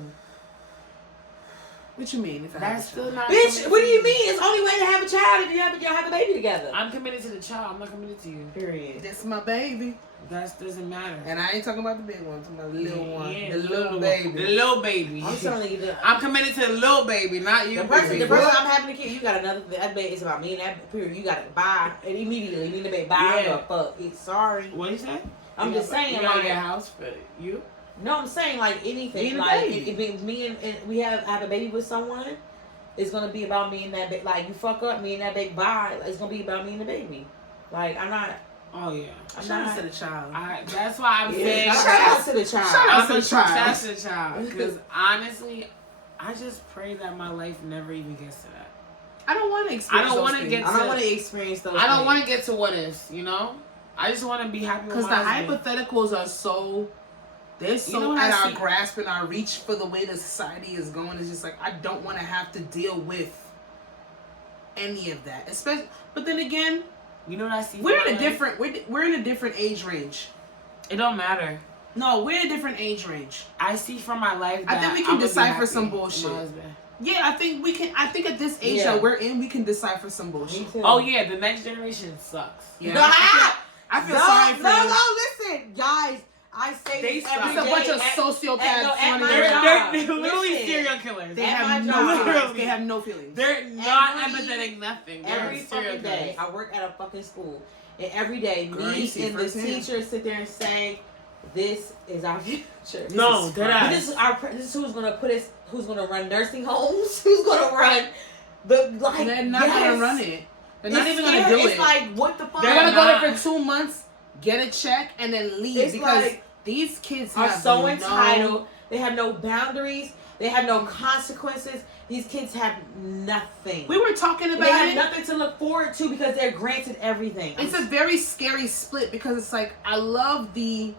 What you mean? That's still not. Bitch, what do you mean? It's the only way to have a child if y'all have a baby together. I'm committed to the child. I'm not committed to you. Period. That's my baby. That doesn't matter. And I ain't talking about the big one. I'm talking about the little one. Yeah, The little baby. The little baby. I'm telling you that. I'm committed to the little baby, not you. The person I'm having a kid, you got another. That baby is about me and that period. You got to buy and immediately. You need to be buy or fuck. Sorry. What you say? I'm just saying. You got your house for you. No, I'm saying like anything. Like if me and we have a baby with someone, it's gonna be about me and that baby. Like you fuck up, me and that baby. Bye. It's gonna be about me and the baby. Like I'm not. Oh yeah. Shout out to the child. That's why I'm saying. Shout out to the child. Shout out to the child. Shout out to the child. Because honestly, I just pray that my life never even gets to that. I don't want to experience. I don't want to experience those. I don't want to get to what ifs. You know. I just want to be happy. Because the hypotheticals are so. They're so at our grasp and our reach for the way the society is going. It's just like I don't want to have to deal with any of that. Especially, but then again. You know what I see? We're in a different age range. It don't matter. No, we're in a different age range. I see from my life that I think we can decipher some bullshit. Yeah, I think we can. I think at this age that we're in, we can decipher some bullshit. Oh yeah, the next generation sucks. Yeah, I feel sorry for them. No, listen, guys. I say this every day. It's a bunch of sociopaths. They're literally serial killers. They have no feelings. They have no feelings. They're not empathetic. Nothing. Every fucking day, I work at a fucking school, and every day, me and the teacher sit there and say, "This is our future." This is who's gonna put us. Who's gonna run nursing homes? Who's gonna run the like? They're not gonna run it. They're not even gonna do it. It's like what the fuck? They're gonna go there for 2 months, get a check, and then leave because. These kids are so entitled. They have no boundaries. They have no consequences. These kids have nothing. We were talking about it. They have nothing to look forward to because they're granted everything. It's a very scary split because it's like I love the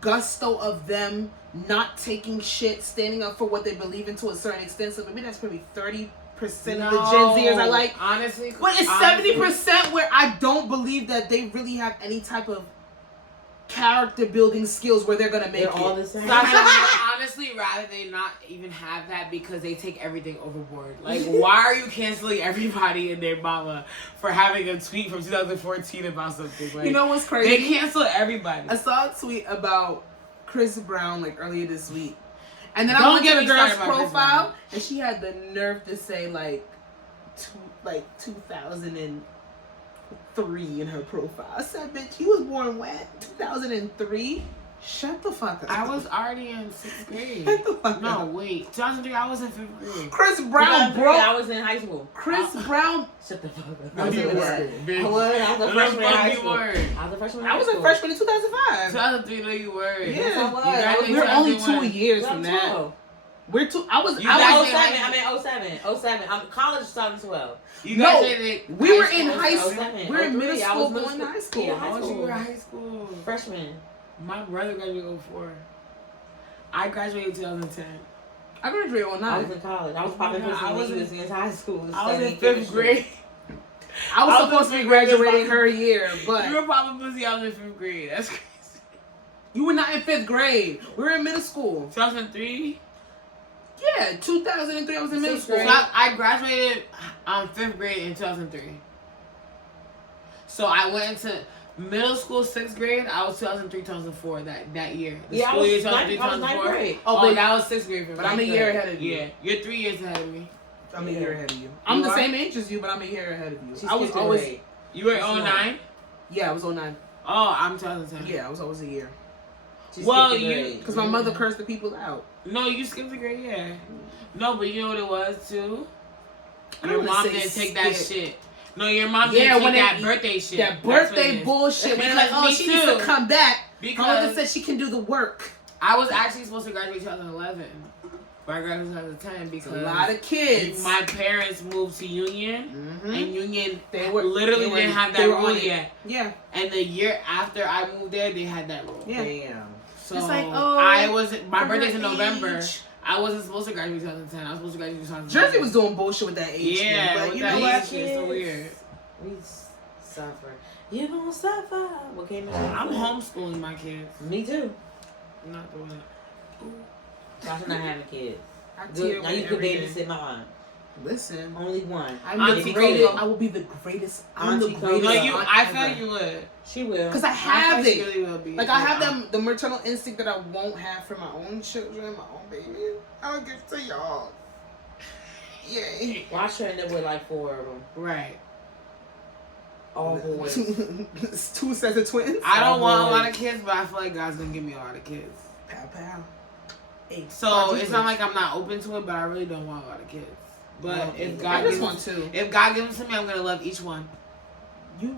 gusto of them not taking shit, standing up for what they believe in to a certain extent. So maybe that's probably 30% of the Gen Zers are like. Honestly. But it's 70% where I don't believe that they really have any type of character building skills where they're gonna make it. All the same. Honestly, rather they not even have that because they take everything overboard. Like, why are you canceling everybody and their mama for having a tweet from 2014 about something? Like, you know what's crazy? They cancel everybody. I saw a tweet about Chris Brown like earlier this week, and then I went to the girl's profile, and she had the nerve to say like 2003 in her profile. I said, bitch, you was born when? 2003? Shut the fuck up. I was already in 6th grade. Shut the fuck up. No, wait. 2003, I was in 5th grade. Chris Brown, bro. I was in high school. Chris Brown. Shut the fuck up. I was a freshman in high school. I was a freshman in 2005. 2003, no, you were. Yeah, we're only 2 years from that. We're two. I was 07. I'm in 07. I'm college 2012. You graduated. We were in high school. We were in middle school going to high school. How old you were in high school? Freshman. My brother graduated in 04. I graduated in 2010. I graduated in 09. I was in college. I was popping pussy when he was in high school. I was in 5th grade. I was supposed to be graduating her year, but you were popping pussy. I was in 5th grade. That's crazy. You were not in 5th grade. We were in middle school. 2003. Yeah, 2003. I was in middle school. So I graduated 5th grade in 2003. So I went into middle school 6th grade. I was 2003, 2004 that year. The school year 2003, 2004. Oh, but that was 6th grade for me. But I'm a year ahead of you. Yeah, you're 3 years ahead of me. I'm a year ahead of you. I'm the same age as you, but I'm a year ahead of you. I was always. You were 09? Yeah, I was 09. Oh, I'm 2010. Yeah, I was always a year. Well, you because my mother cursed the people out. No, you skipped a grade, yeah. No, but you know what it was too. I Your don't mom wanna didn't say take that skip. shit. No, your mom didn't take that birthday shit. That birthday bullshit. When Because like, she needs to come back. Because my mother said she can do the work. I was actually supposed to graduate 2011. But I graduated 2010 because a lot of kids. My parents moved to Union, and Union they didn't have that rule yet. Yeah. And the year after I moved there, they had that rule. Yeah. Damn. So it's like, my birthday's in November. I wasn't supposed to graduate 2010. I was supposed to graduate 2010. Jersey was doing bullshit with that age. Yeah, but with you that know age what? shit, it's so weird. We suffer. You gonna suffer. What came I'm homeschooling my kids. Me too. I'm not doing it. Sasha not having kids. Good. Now you can babysit mine. Listen, only one. I'm the greatest. I will be the greatest. I'm the greatest. No, I feel you would. She will. Because I have it. Really will be. Like I have the maternal instinct that I won't have for my own children, my own baby. I'll give to y'all. Yay. Watch her end up with like 4 of them. Right. All boys. 2 sets of twins. I don't want a lot of kids, but I feel like God's gonna give me a lot of kids. Pow pow. Hey, so it's not like I'm not open to it, but I really don't want a lot of kids. But if God gives want to, if God gives them to me, I'm gonna love each one. I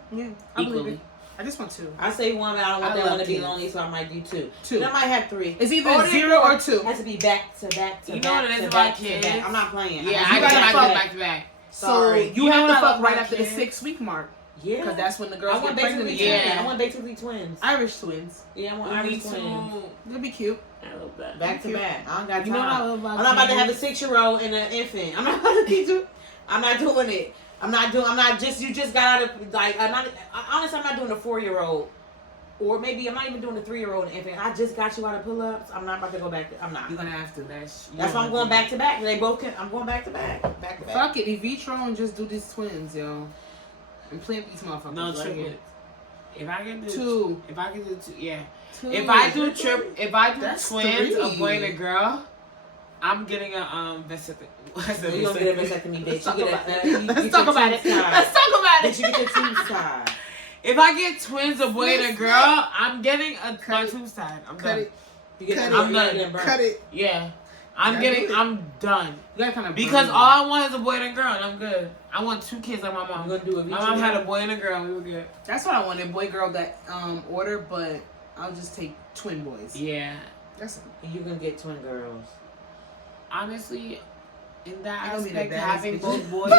believe it. I just want 2. I say 1, but I don't want that one to be lonely, so I might do 2. 2. Then I might have 3. It's either 0 or 2. It has to be back to back to back. You know what it is to about back kids? to back. I'm not playing. Yeah, I gotta fuck back to back. So you have to fuck right after the 6-week mark. Yeah, because that's when the girls get pregnant. I want basically twins. Irish twins. Yeah, I want Irish twins. They'll be cute. I love that. Back to back. I don't got time. You know what I love about I'm not about to have a 6-year-old and an infant. I'm not about to teach you. I'm not doing it. I'm not just. You just got out of like. Honestly, I'm not doing a 4-year-old. Or maybe I'm not even doing a 3-year-old and infant. I just got you out of pull-ups. I'm not about to go back. I'm not. You're gonna have to. That's why I'm going back to back. They both can. I'm going back to back. Back to back. Fuck it, in vitro and just do these twins, yo. And plant these motherfuckers. No triplets. If I can do 2. If I can do 2, yeah. 2. If I do twins, 3. A boy and a girl, I'm getting a vasectomy. You don't get a vasectomy, bitch. Let's talk about it. Let's talk about it. You get the tube side. If I get twins, a boy and a girl, I'm getting a tube side. I'm done. I'm done. Cut it. Yeah. I'm done. You gotta kind of because all I want is a boy and a girl, and I'm good. I want 2 kids like my mom. I'm gonna do it. My mom had a boy and a girl, and we were good. That's what I wanted, boy girl that order, but I'll just take twin boys. Yeah. That's and you're gonna get twin girls. Honestly, in that aspect, having both boys.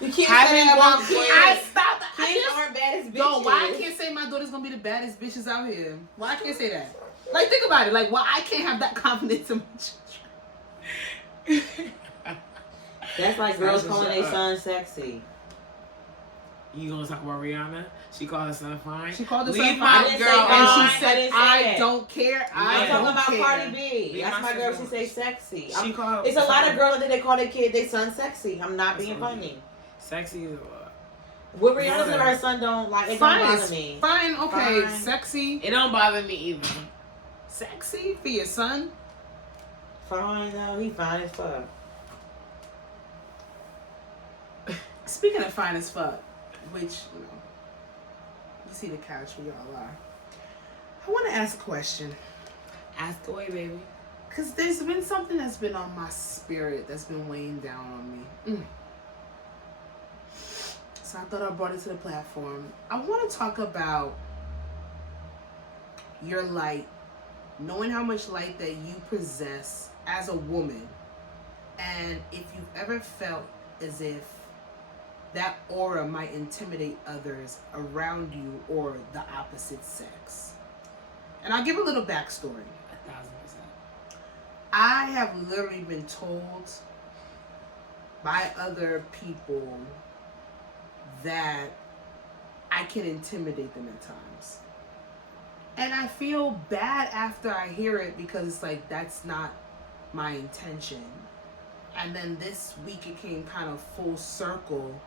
You can't having say about both kids. boys. Kids aren't bad as bitches. Yo, why I can't say my daughter's gonna be the baddest bitches out here? Why I can't say that? Like, think about it. Like, why I can't have that confidence in my children? That's like girls calling their son sexy. You gonna talk about Rihanna? She called her son fine. She called her Leave son my fine. girl And she I said, didn't say I that. don't care. I'm talking about care. Cardi B. Leave That's my my girl. sister She say sexy. It's a lot of girls that they call their kid their son sexy. I'm not being funny. Sexy is a lot. What Rihanna said her son don't like. It don't bother me. Fine, okay. Fine. Sexy. It don't bother me either. Sexy for your son? Fine though. He fine as fuck. Speaking of fine as fuck, which, you know, you see the couch where y'all are. I want to ask a question. Ask away, baby. Because there's been something that's been on my spirit that's been weighing down on me. So I thought I brought it to the platform. I want to talk about your light, knowing how much light that you possess as a woman, and if you've ever felt as if that aura might intimidate others around you or the opposite sex. And I'll give a little backstory. 1000%. I have literally been told by other people that I can intimidate them at times. And I feel bad after I hear it because it's like, that's not my intention. And then this week it came kind of full circle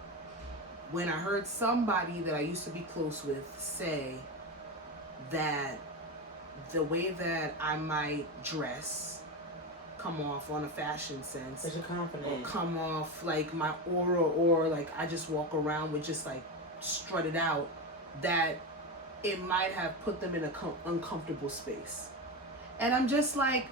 when I heard somebody that I used to be close with say that the way that I might dress come off on a fashion sense, Such a confidence. or come off like my aura, or like I just walk around with just like strutted out, that it might have put them in a uncomfortable space. And I'm just like,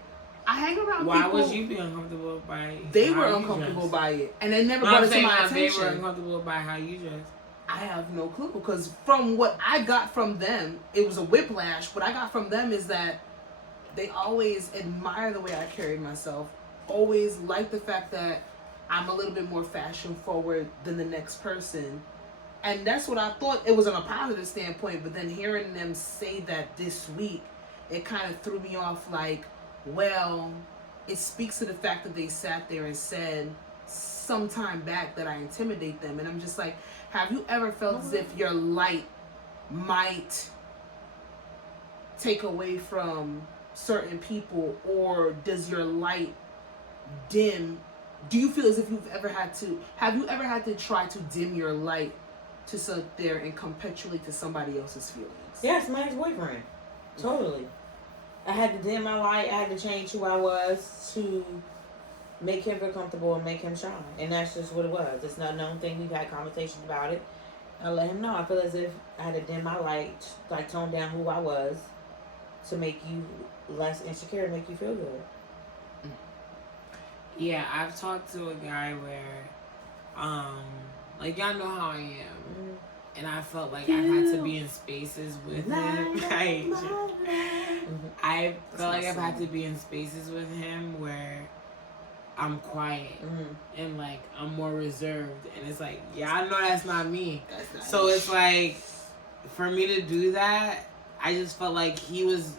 I hang around Why people. would you be uncomfortable by it? They were uncomfortable by it. And they never brought it to my attention. They were uncomfortable by how you dress. I have no clue. Because from what I got from them, it was a whiplash. What I got from them is that they always admire the way I carried myself. Always like the fact that I'm a little bit more fashion forward than the next person. And that's what I thought. It was on a positive standpoint. But then hearing them say that this week, it kind of threw me off like, well, it speaks to the fact that they sat there and said some time back that I intimidate them. And I'm just like, have you ever felt as if your light might take away from certain people, or does your light dim? Do you feel as if have you ever had to try to dim your light to sit there and capitulate to somebody else's feelings? Yes, my ex-boyfriend. Totally. I had to dim my light. I had to change who I was to make him feel comfortable and make him shine. And that's just what it was. It's not a known thing. We've had conversations about it. I let him know. I feel as if I had to dim my light, like tone down who I was to make you less insecure, to make you feel good. Yeah, I've talked to a guy where, like, y'all know how I am. And I felt like I've had to be in spaces with him. I felt like I've had to be in spaces with him where I'm quiet and like I'm more reserved, and it's like, yeah, I know that's not me. So it's like, for me to do that, I just felt like he was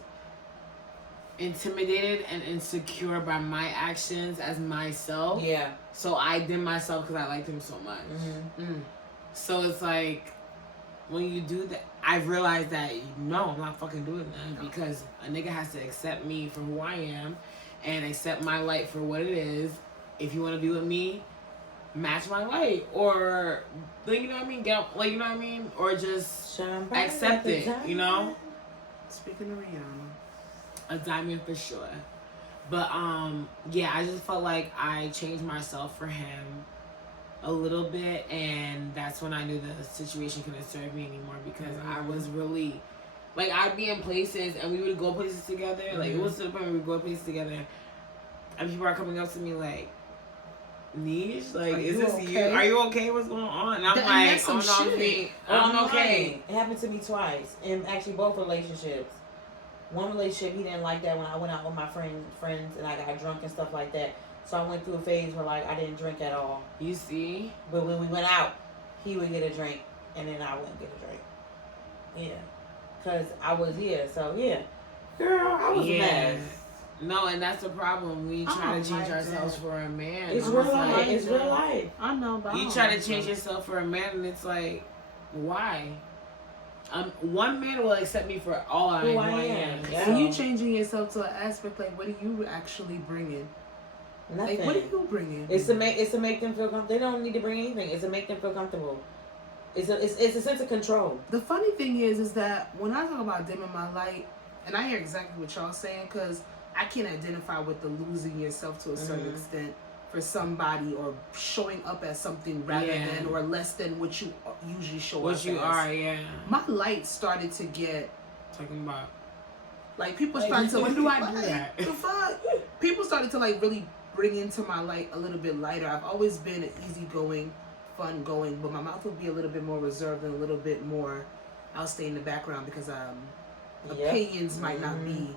intimidated and insecure by my actions as myself. Yeah. So I did myself because I liked him so much. So it's like, when you do that, I realized that no, I'm not fucking doing that, because a nigga has to accept me for who I am and accept my light for what it is. If you want to be with me, match my light, or you know what I mean, you know what I mean, or just accept it, you know. Speaking of Rihanna, a diamond for sure. But yeah, I just felt like I changed myself for him a little bit, and that's when I knew the situation couldn't serve me anymore, because I was really, like, I'd be in places and we would go places together, like, it was to the point where we would go places together and people are coming up to me like, Neesh, like, is this okay? You? Are you okay? What's going on? And I'm like, oh no, I'm okay. It happened to me twice, in actually both relationships. One relationship, he didn't like that when I went out with my friends and I got drunk and stuff like that. So I went through a phase where, like, I didn't drink at all. You see? But when we went out, he would get a drink, and then I wouldn't get a drink. Yeah. Because I was here, so yeah. Girl, I was a mess. No, and that's the problem. We try to change ourselves for a man. It's real life. It's real life. I know, but you try to change yourself for a man, and it's like, why? One man will accept me for all I am. Yeah. And you changing yourself to an aspect like, what are you actually bringing? Nothing. Like, what are you bringing? It's to make them feel comfortable. They don't need to bring anything. It's to make them feel comfortable. It's a sense of control. The funny thing is that when I talk about dimming my light, and I hear exactly what y'all saying, because I can identify with the losing yourself to a certain extent for somebody, or showing up as something rather than or less than what you usually show up as. What you are, yeah. My light started to get talking about, like, people started to, when do I do that? The fuck? People started to, like, really bring into my light a little bit lighter. I've always been an easygoing, fun going, but my mouth would be a little bit more reserved and a little bit more, I'll stay in the background, because opinions might not be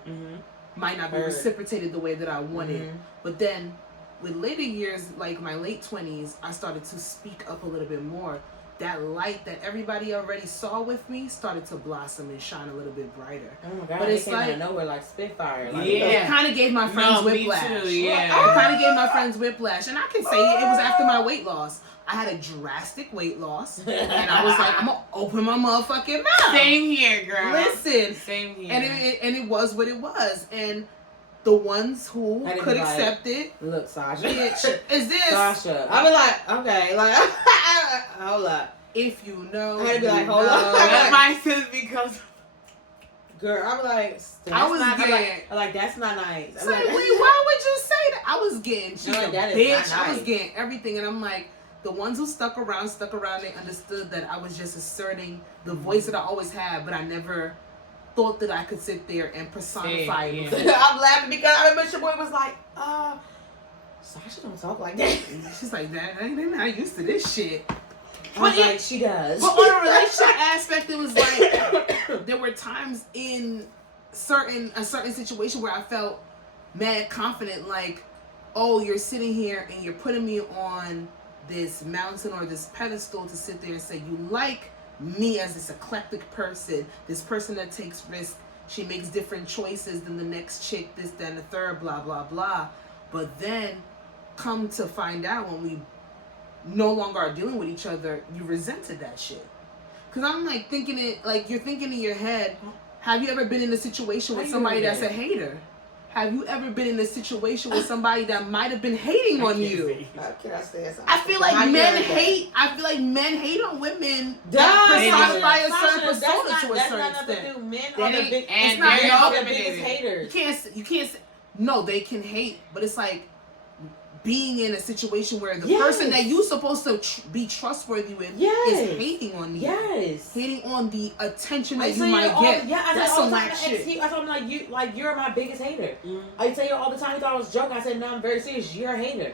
reciprocated the way that I wanted. But then with later years, like my late 20s, I started to speak up a little bit more. That light that everybody already saw with me started to blossom and shine a little bit brighter. Oh my God, but it's like, out of nowhere, like Spitfire. Like, it kind of gave my friends whiplash. Me too, yeah. It kind of gave my friends whiplash. And I can say it was after my weight loss. I had a drastic weight loss. And I was like, I'm going to open my motherfucking mouth. Same here, girl. Listen. Same here. And it was what it was. And the ones who could accept it. Look, Sasha. Bitch, is this? Sasha. I be like, okay, like, hold up. If you know. I had to be like, hold up. My sis becomes. Girl, I be like, I was getting. I'm like, that's not nice. Like, wait, why would you say that? I was getting, she's a that bitch. is not nice. I was getting everything. And I'm like, The ones who stuck around, they understood that I was just asserting the voice that I always had, but I never thought that I could sit there and personify it. Yeah. I'm laughing because I remember Shaboy was like, Sasha don't talk like that. She's like, that they're not used to this shit. I was like, she does. But on a relationship aspect, it was like there were times in a certain situation where I felt mad confident, like, oh, you're sitting here and you're putting me on this mountain or this pedestal to sit there and say you like me as this eclectic person, this person that takes risks, she makes different choices than the next chick, this, then the third, blah, blah, blah. But then come to find out when we no longer are dealing with each other, you resented that shit. Because I'm like thinking it, like you're thinking in your head, have you ever been in a situation with somebody that's a hater? Have you ever been in a situation with somebody that might have been hating on you? I feel like men hate. I feel like men hate on women that personify a certain persona to a certain extent. Men are the big, it's not the biggest haters. You can't. No, they can hate, but it's like being in a situation where the person that you're supposed to be trustworthy with is hating on you. Yes. Hating on the attention that you might get. That's some whack shit. I told him you're my biggest hater. I tell you all the time. He thought I was joking. I said, no, I'm very serious. You're a hater.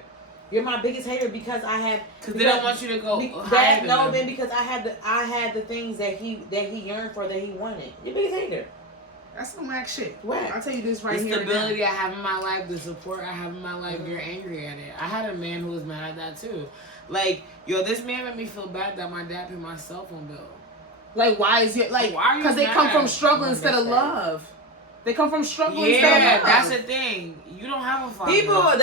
You're my biggest hater because I have. Because they don't want you to go higher. No, then because I had the things that he yearned for, that he wanted. Your biggest hater. That's some whack shit. What? I'll tell you this right the here. The stability I have in my life, the support I have in my life, you're angry at it. I had a man who was mad at that too. Like, yo, this man made me feel bad that my dad paid my cell phone bill. Like, why is it? Like, because they come from struggle instead of love. They come from struggle instead of love. That's the thing. You don't have a father.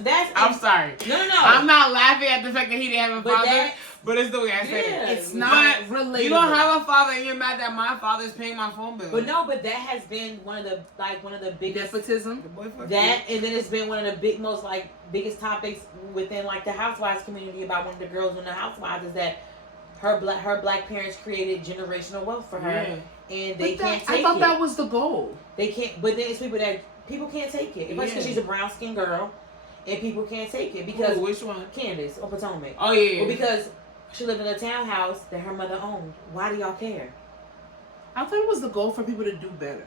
That's. I'm sorry. No. I'm not laughing at the fact that he didn't have a father. But it's the way I said it. It's not relatable. You don't have a father and you're mad that my father's paying my phone bill. But that has been one of the biggest nepotism. That, and then it's been one of the biggest topics within like the housewives community about one of the girls in the housewives is that her black parents created generational wealth for her, and they can't take it. I thought that was the goal. They can't, but then it's people can't take it. Especially because she's a brown skinned girl, and people can't take it because which one? Candace or Potomac. Oh yeah. Well, because she lived in a townhouse that her mother owned. Why do y'all care? I thought it was the goal for people to do better.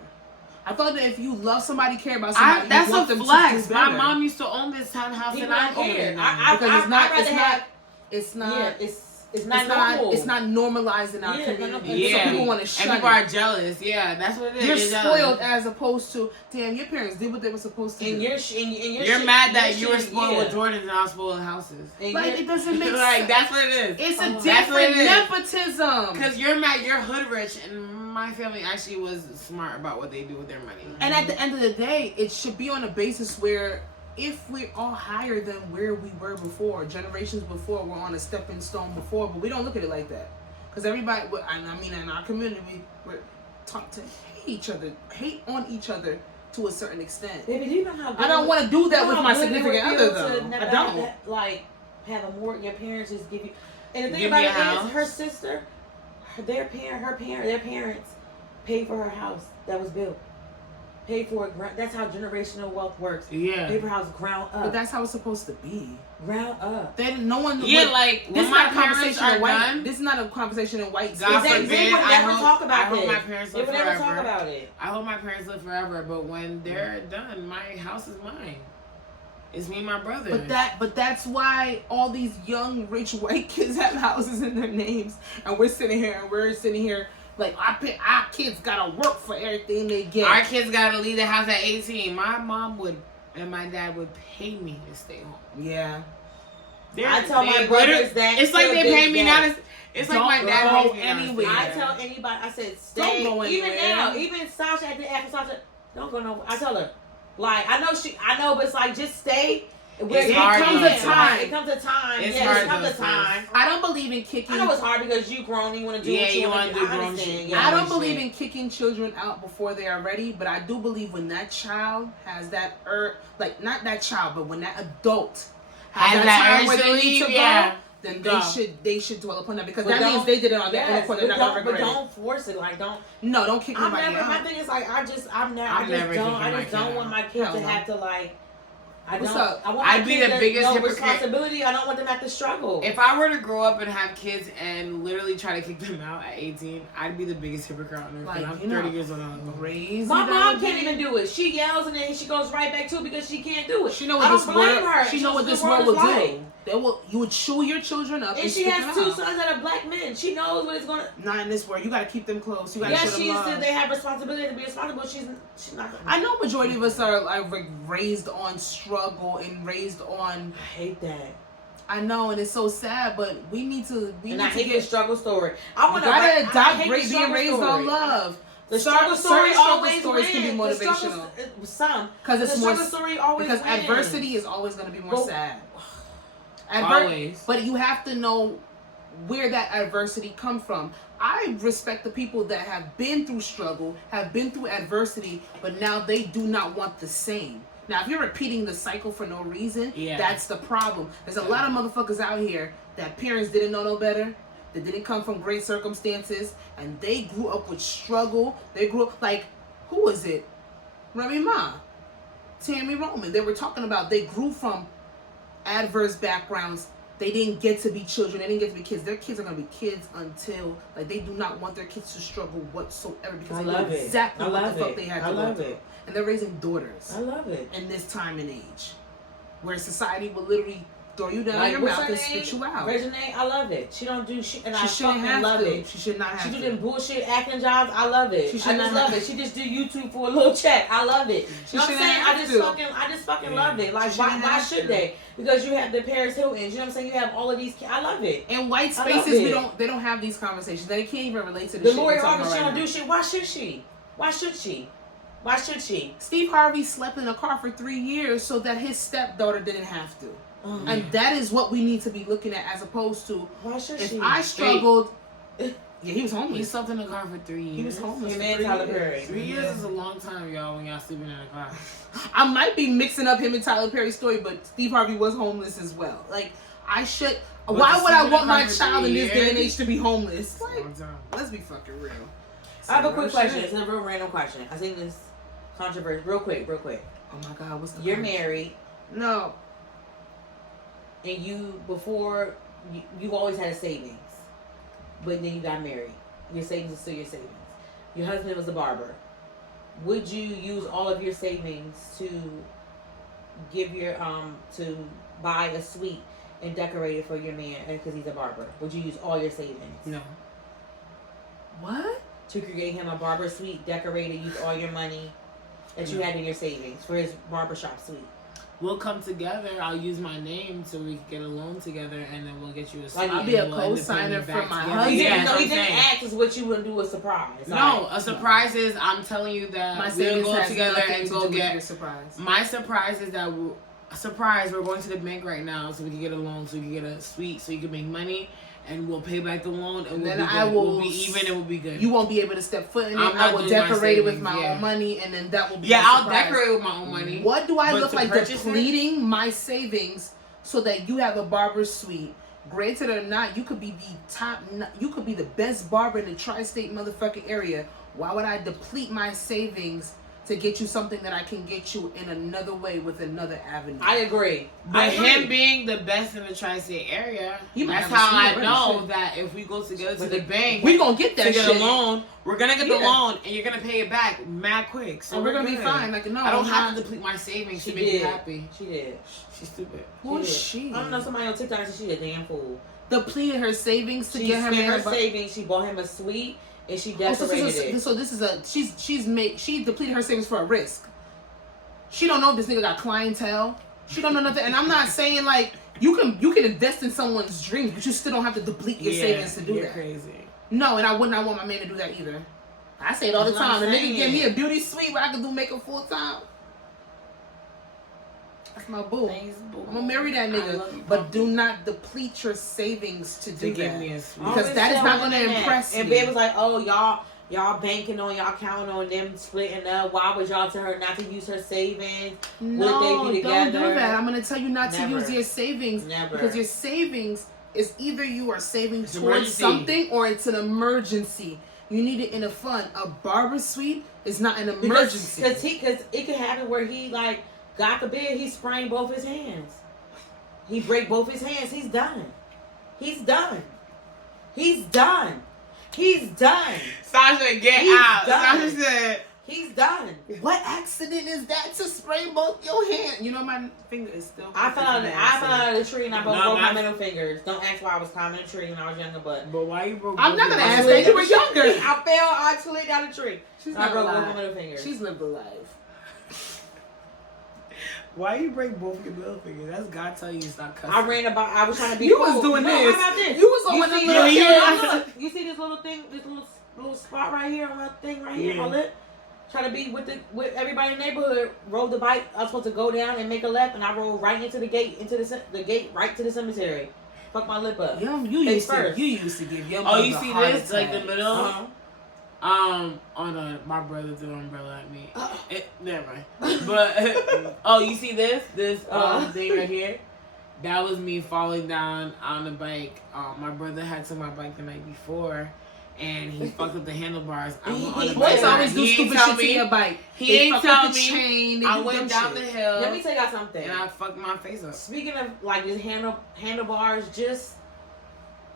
I thought that if you love somebody, care about somebody, that's you want a them flex. to do better. My mom used to own this townhouse People and I don't care. It's not normal. It's not normalized in our community. So people want to shut it. And people are jealous. Yeah, that's what it is. You're spoiled as opposed to, damn, your parents did what they were supposed to do. And you're mad that you were spoiled with Jordans and I was spoiled with houses. Like, it doesn't make sense. Like, that's what it is. It's a different nepotism. Because you're mad, you're hood rich, and my family actually was smart about what they do with their money. And at the end of the day, it should be on a basis where if we're all higher than where we were before, generations before, we're on a stepping stone before, but we don't look at it like that. Because everybody, in our community, we're taught to hate on each other to a certain extent. Baby, do you know how I don't want to do that with my significant other, though. I don't. Have a mortgage, your parents just give you. And the thing about it is, her sister, their parents paid for her house that was built. Paid for it. That's how generational wealth works. Yeah. Paper house ground up. But that's how it's supposed to be. Ground up. No one. Yeah, like this is my not a conversation are in white. done. This is not a conversation in white. God forbid. They would never talk about this. I hope my parents live forever. They would never talk about it. I hope my parents live forever. But when they're done, my house is mine. It's me and my brother. But that's why all these young rich white kids have houses in their names, and we're sitting here. Like, our kids gotta work for everything they get. Our kids gotta leave the house at 18. My mom and my dad would pay me to stay home. Yeah. I tell my brothers that. It's like they pay me now. It's like my dad pays me anywhere. I tell anybody, I said, stay. Don't go even anywhere. now, even Sasha, after Sasha, don't go nowhere. I tell her, like, I know, but it's like, just stay. It comes a time. It comes a time. It's it comes a time. I don't believe in kicking. I know it's hard because you grown and you want to do what you want to do. Grown shit. I don't believe in kicking children out before they are ready, but I do believe when that child has that not that child, but when that adult has that time where they need to go, then they should dwell upon that because that means they did it on their own accord. They're not gonna regret it. But don't force it. Like don't kick nobody out. My thing is like I just don't want my kid to have to like What's up? I want I'd be the biggest hypocrite. Responsibility. I don't want them to have to struggle. If I were to grow up and have kids and literally try to kick them out at 18, I'd be the biggest hypocrite on earth. Like, I'm 30 years old. Crazy. My mom can't even do it. She yells and then she goes right back to it because she can't do it. She know what this world. She know what this world will do. You would chew your children up. And she has 2 sons that are black men. She knows what it's gonna. Not in this world. You gotta keep them close. You gotta show them she love. said they have responsibility to be responsible. She's not gonna. I know majority of us are like raised on struggle and raised on. I hate that. I know, and it's so sad, but we need to. I hate the struggle story. I want to adopt being raised on love. The struggle story always stories wins. can be motivational. Because it's more. Story always because wins. adversity is always going to be more sad. Always. But you have to know where that adversity comes from. I respect the people that have been through struggle, have been through adversity, but now they do not want the same. Now, if you're repeating the cycle for no reason, that's the problem. There's a lot of motherfuckers out here that parents didn't know no better, that didn't come from great circumstances, and they grew up with struggle. They grew up, like, who was it? Remy Ma, Tammy Roman. They were talking about they grew from adverse backgrounds. They didn't get to be children. They didn't get to be kids. Their kids are going to be kids until, like, they do not want their kids to struggle whatsoever because they know exactly what the fuck they had to go through. And they're raising daughters. I love it. In this time and age, where society will literally throw you down your mouth and spit you out. Reginae, I love it. She don't do shit, and I fucking love it. She should not have to. She do them bullshit acting jobs. I love it. I just love it. She just do YouTube for a little check. I love it. You know what I'm saying? I just fucking love it. Like, why should they? Because you have the Paris Hiltons. You know what I'm saying? You have all of these. I love it. In white spaces, they don't have these conversations. They can't even relate to the shit. The Lori Harvey, she don't do shit. Why should she? Why should she? Why should she? Steve Harvey slept in a car for 3 years so that his stepdaughter didn't have to. And that is what we need to be looking at, as opposed to why should if she? I struggled. Yeah, he was homeless. He slept in a car for 3 years. He was homeless. Tyler Perry. 3 years is a long time, y'all, when y'all sleeping in a car. I might be mixing up him and Tyler Perry's story, but Steve Harvey was homeless as well. Like, I should. Why would I want my child in this day and age to be homeless? Like, let's be fucking real. I have a quick question. It's a real random question. I think this controversy. Real quick. Oh my God, what's the? You're married. No. And you always had a savings, but then you got married. Your savings is still your savings. Your husband was a barber. Would you use all of your savings to give your to buy a suite and decorate it for your man because he's a barber? Would you use all your savings? No. What? To create him a barber suite, decorate it, use all your money that you had in your savings for his barbershop suite. We'll come together. I'll use my name so we can get a loan together, and then we'll get you a suite. Like, I'll be a co-signer for my husband. He didn't ask us what you would do a surprise. No, a surprise is I'm telling you that we'll go together and go get your surprise. My surprise is that we're going to the bank right now so we can get a loan, so we can get a suite, so you can make money. And we'll pay back the loan, and we'll be even, and we'll be good. You won't be able to step foot in it. I will decorate it with my own money, and then that will be I'll decorate with my own money. What do I look like depleting my savings so that you have a barber suite? Granted or not, you could be you could be the best barber in the tri-state motherfucking area. Why would I deplete my savings to get you something that I can get you in another way with another avenue? I agree. But him being the best in the tri-state area, that's how I know that if we go together to the bank, we're going to get that shit. A loan. We're going to get the loan, and you're going to pay it back mad quick. So we're going to be fine. Like, no, I don't have to deplete my savings to make you happy. She did. She's stupid. Who is she? I don't know, somebody on TikTok said she a damn fool. Depleted her savings to get her man. Her savings. She bought him a suite. And she decorated it. So this is she depleted her savings for a risk. She don't know if this nigga got clientele. She don't know nothing. And I'm not saying like you can invest in someone's dreams, but you still don't have to deplete your savings to do that. Crazy. No, and I would not want my man to do that either. I say it all the time. The nigga give me a beauty suite where I can do makeup full time. That's my boo. Thanks, boo. I'm gonna marry that nigga, but do not deplete your savings to do that. Me a suite. Because that is not gonna impress me. And Babe was like, "Oh, y'all banking on, y'all counting on them splitting up. Why would y'all tell her not to use her savings? No, would they be together? Don't do that. I'm gonna tell you not to use your savings. Never. Because your savings is either you are saving towards something or it's an emergency. You need it in a fund. A barber suite is not an emergency. Because it could happen where he like God forbid he sprained both his hands. He break both his hands. He's done. He's done. He's done. He's done. Sasha, get He's out. done. Sasha said, He's done. What accident is that to sprain both your hands? You know my finger is still. I fell out of the tree and I broke No, my middle fingers. Don't ask why I was climbing a tree when I was younger, but why you broke? I'm not gonna ask that. that. You were younger. I slid down the tree. She's I not broke both alive. my middle fingers. She's lived a life. Why you break both your middle fingers? That's God telling you to stop cussing. I was trying to be You cool. was doing No, this. How about this? You was on You the see, little look, kid. you see this little thing, this little spot right here on my thing right here, my lip? Trying to be with everybody in the neighborhood. Rode the bike. I was supposed to go down and make a left, and I rolled right into the gate, the gate right to the cemetery. Fuck my lip up. Yum, you used to give Yum. Oh, you see this? Like the middle? Uh-huh. Oh no, my brother threw an umbrella at me. Never mind. But oh, you see this thing right here? That was me falling down on the bike. My brother had took my bike the night before, and he fucked up the handlebars. I went on the bike. Boys always do stupid shit to your bike. He ain't tell me. Chain, I went down the hill. Let me tell y'all something. And I fucked my face up. Speaking of like this handlebars,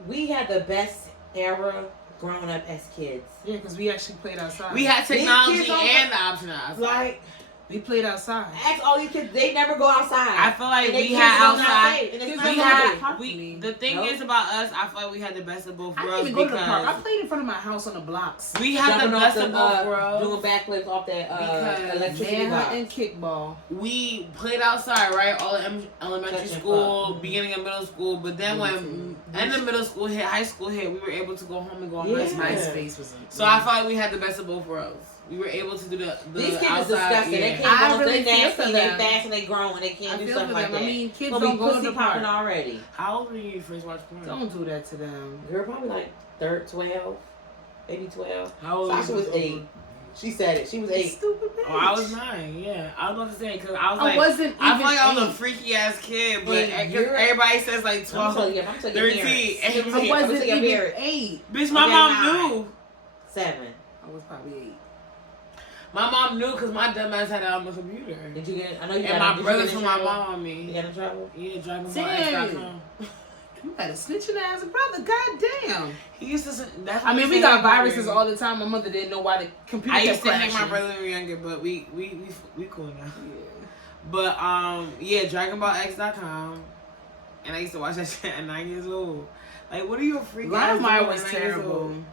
we had the best era growing up as kids. Yeah, because we actually played outside. We had technology and the option outside. Like, we played outside. ask all these kids, they never go outside. I feel like we kids had don't outside. and it's Kids not don't safe. have The thing is about us, I feel like we had the best of both I worlds didn't even go to the park. I because played in front of my house on the blocks. we had the Jumping best off of both worlds. doing backflips off that Because electricity manhunt box. and kickball. We played outside, right? All elementary Touching school, fuck. beginning of middle school, but then when end of middle school hit, high school hit, we were able to go home and go on Yeah. MySpace was. So I felt like we had the best of both worlds. We were able to do the These kids outside. is disgusting. They Yeah. can't I go. really They feel nasty. for They them. fast and they grown and they can't I do feel stuff for like them. that. I mean, kids Gonna be don't go to pussy the park. popping already. How old were you when you first watched porn? Don't do that to them. Girl, probably like 12, maybe 12. How old Sasha were was you? 8. She said it. She was 8. Stupid bitch. Oh, I was 9. Yeah, I was about to say because I was like, I wasn't. I feel like I was a even freaky ass kid, but And you're- everybody says like 12, I'm telling your 13. parents. eight. I'm I telling wasn't your even parents. 8. Bitch, my Okay, mom 9. knew. 7. I was probably 8. My mom knew because my dumb ass had it on the computer. Did you get? I know you And got. my brother told my mom on You me. got in trouble? Yeah, Damn. DragonBallX.com. You had a snitching ass brother. Goddamn. He used to. That's I mean, we got viruses all the time. My mother didn't know why the computer I kept used to hate crashing. my brother when we were younger, but we cool now. Yeah. But yeah, DragonBallX.com, and I used to watch that shit at 9 years old. Like, what are you a freak? ass Limewire doing was at 9 years terrible. old?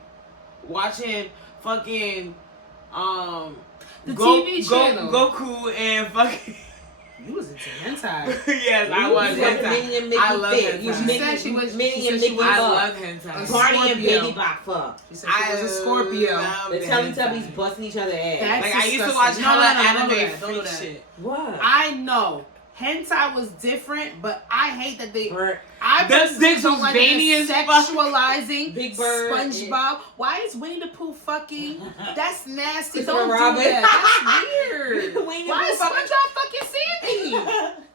Watching fucking The TV channel. Goku and fucking. You was into hentai. Yes, I was You was hentai. Minnie and Mickey I love Fit. You was hentai. Minnie, She said she was- Minnie she and said she Mickey was- I Buck. love hentai. Barney and Scorpio. Baby Block fuck. She said she was a Scorpio. love The the Teletubbies hentai. busting each other ass. That's Like I used to disgusting. watch No, hella no, don't anime do that. Don't do freak that. shit. What? I know. Hentai was different, but I hate that they. Bert. I Them personally dicks don't was like that veiny they're as fuck. sexualizing Big Bird. SpongeBob. Why is Winnie the Pooh fucking? That's nasty. Christopher Don't Robin. do that. That's weird. Winnie the Why Pooh is fucking- SpongeBob fucking Sandy?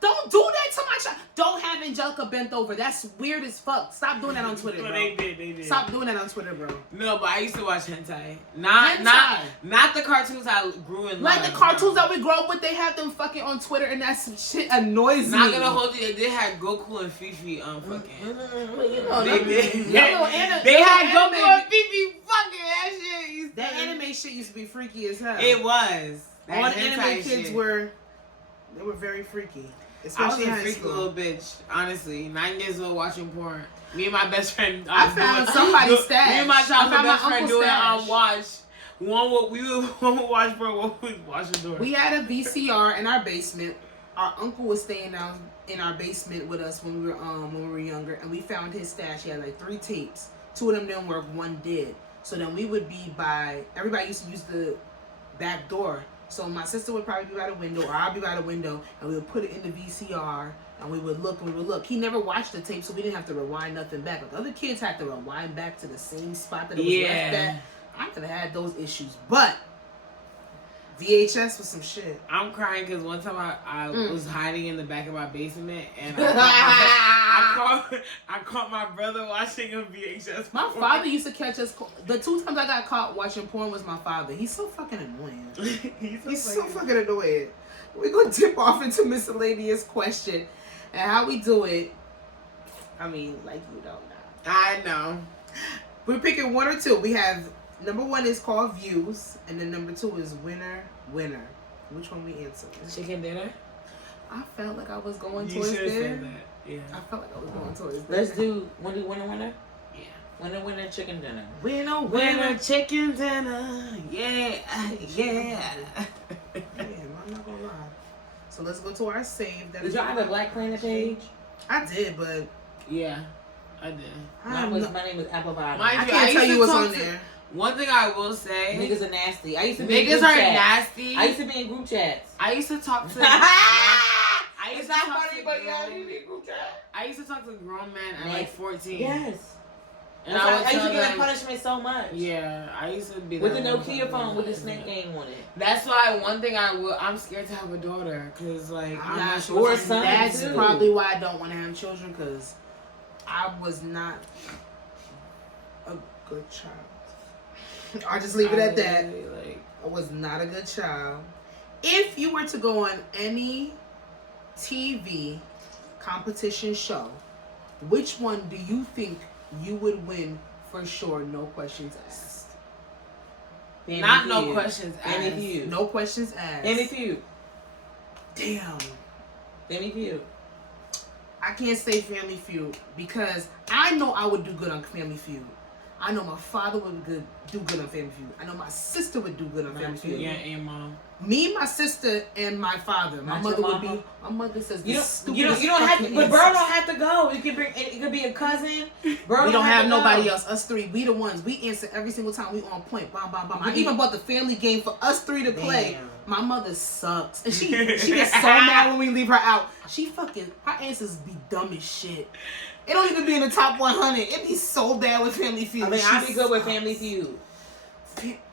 Don't do that to my child. Don't have Angelica bent over. That's weird as fuck. Stop doing that on Twitter, But bro. they did. Stop doing that on Twitter, bro. No, but I used to watch hentai. Hentai. Not the cartoons I grew in Like love. the cartoons that we grow up with, they have them fucking on Twitter, and that some shit annoys me. Not gonna hold you. They had Goku and Fifi fucking. Well, you know, They them- did. them little ani- They them had little Goku anime- and Fifi fucking that shit. used That to- anime shit used to be freaky as hell. It was. That All the hentai anime kids shit. were very freaky. I was Especially a in high freaky school. little bitch. Honestly, 9 years old watching porn. Me and my best friend. I found somebody's stash. Me and my I childhood found my best friend uncle's doing it on stash. watch. One would watch porn. One would watch the door. We had a VCR in our basement. Our uncle was staying down in our basement with us when we were younger, and we found his stash. He had like 3 tapes. 2 of them didn't work, 1 did. So then we would be by. Everybody used to use the back door. So my sister would probably be by the window, or I'd be by the window, and we would put it in the VCR, and we would look, and we would look. He never watched the tape, so we didn't have to rewind nothing back. Like other kids had to rewind back to the same spot that it was left at. I never had those issues, but VHS was some shit. I'm crying because one time I was hiding in the back of my basement and I caught my brother watching a VHS. My father used to catch us. The 2 times I got caught watching porn was my father. He's so fucking annoying. He's He's so fucking annoying. we're gonna dip off into miscellaneous question, and how we do it. I mean, like you don't know. I know. We're picking one or two. We have number 1 is called views, and then number 2 is winner. Which one we answer? Chicken dinner. I felt like I was going You towards should have there. said that. Yeah. I felt like I was going towards there. Let's do winner. Yeah. Winner, chicken dinner. Winner chicken dinner. Yeah. Yeah. I'm not gonna lie. So let's go to our save. Did y'all have a Black Planet page? I did, but Yeah. I did. My name was Apple Pie. Mind I you, can't tell used you to what's talk on to- there. One thing I will say. Niggas are nasty. I used to be in Niggas group are chats. nasty. I used to be in group chats. I used to talk to. It's not funny, but yeah, you be in group chat. I used to talk to grown men at like 14. Yes. And I would used tell to get them, a punishment so much. Yeah, I used to be With the that one Nokia fucking phone with the person. snake game on it. That's why one thing I'm scared to have a daughter, cause like I'm not sure Or if a son. That's too. probably why I don't want to have children, because I was not a good child. I'll just leave it at that. Like, I was not a good child. If you were to go on any TV competition show, which one do you think you would win for sure? No questions asked. not no questions Family asked. Feud. No questions asked. Family Feud. Damn. Family Feud. I can't say Family Feud because I know I would do good on Family Feud. I know my father would do good on Family Feud. I know my sister would do good on Family Feud. Yeah, and mom. Me, my sister, and my father. My Not mother your would be. mama? My mother says You the don't stupidest have to, fucking but bro answers. don't have to go. You can bring it could be a cousin. Bro We don't have to nobody go. else. Us three, we the ones. We answer every single time. We on point. Bam, bam, bam. I You even bought the family game for us three to play. Damn. My mother sucks, and she gets so mad when we leave her out. She fucking her answers be dumb as shit. It don't even be in the top 100. It be so bad with Family Feud. I mean, She I'd be good with sucks. Family Feud.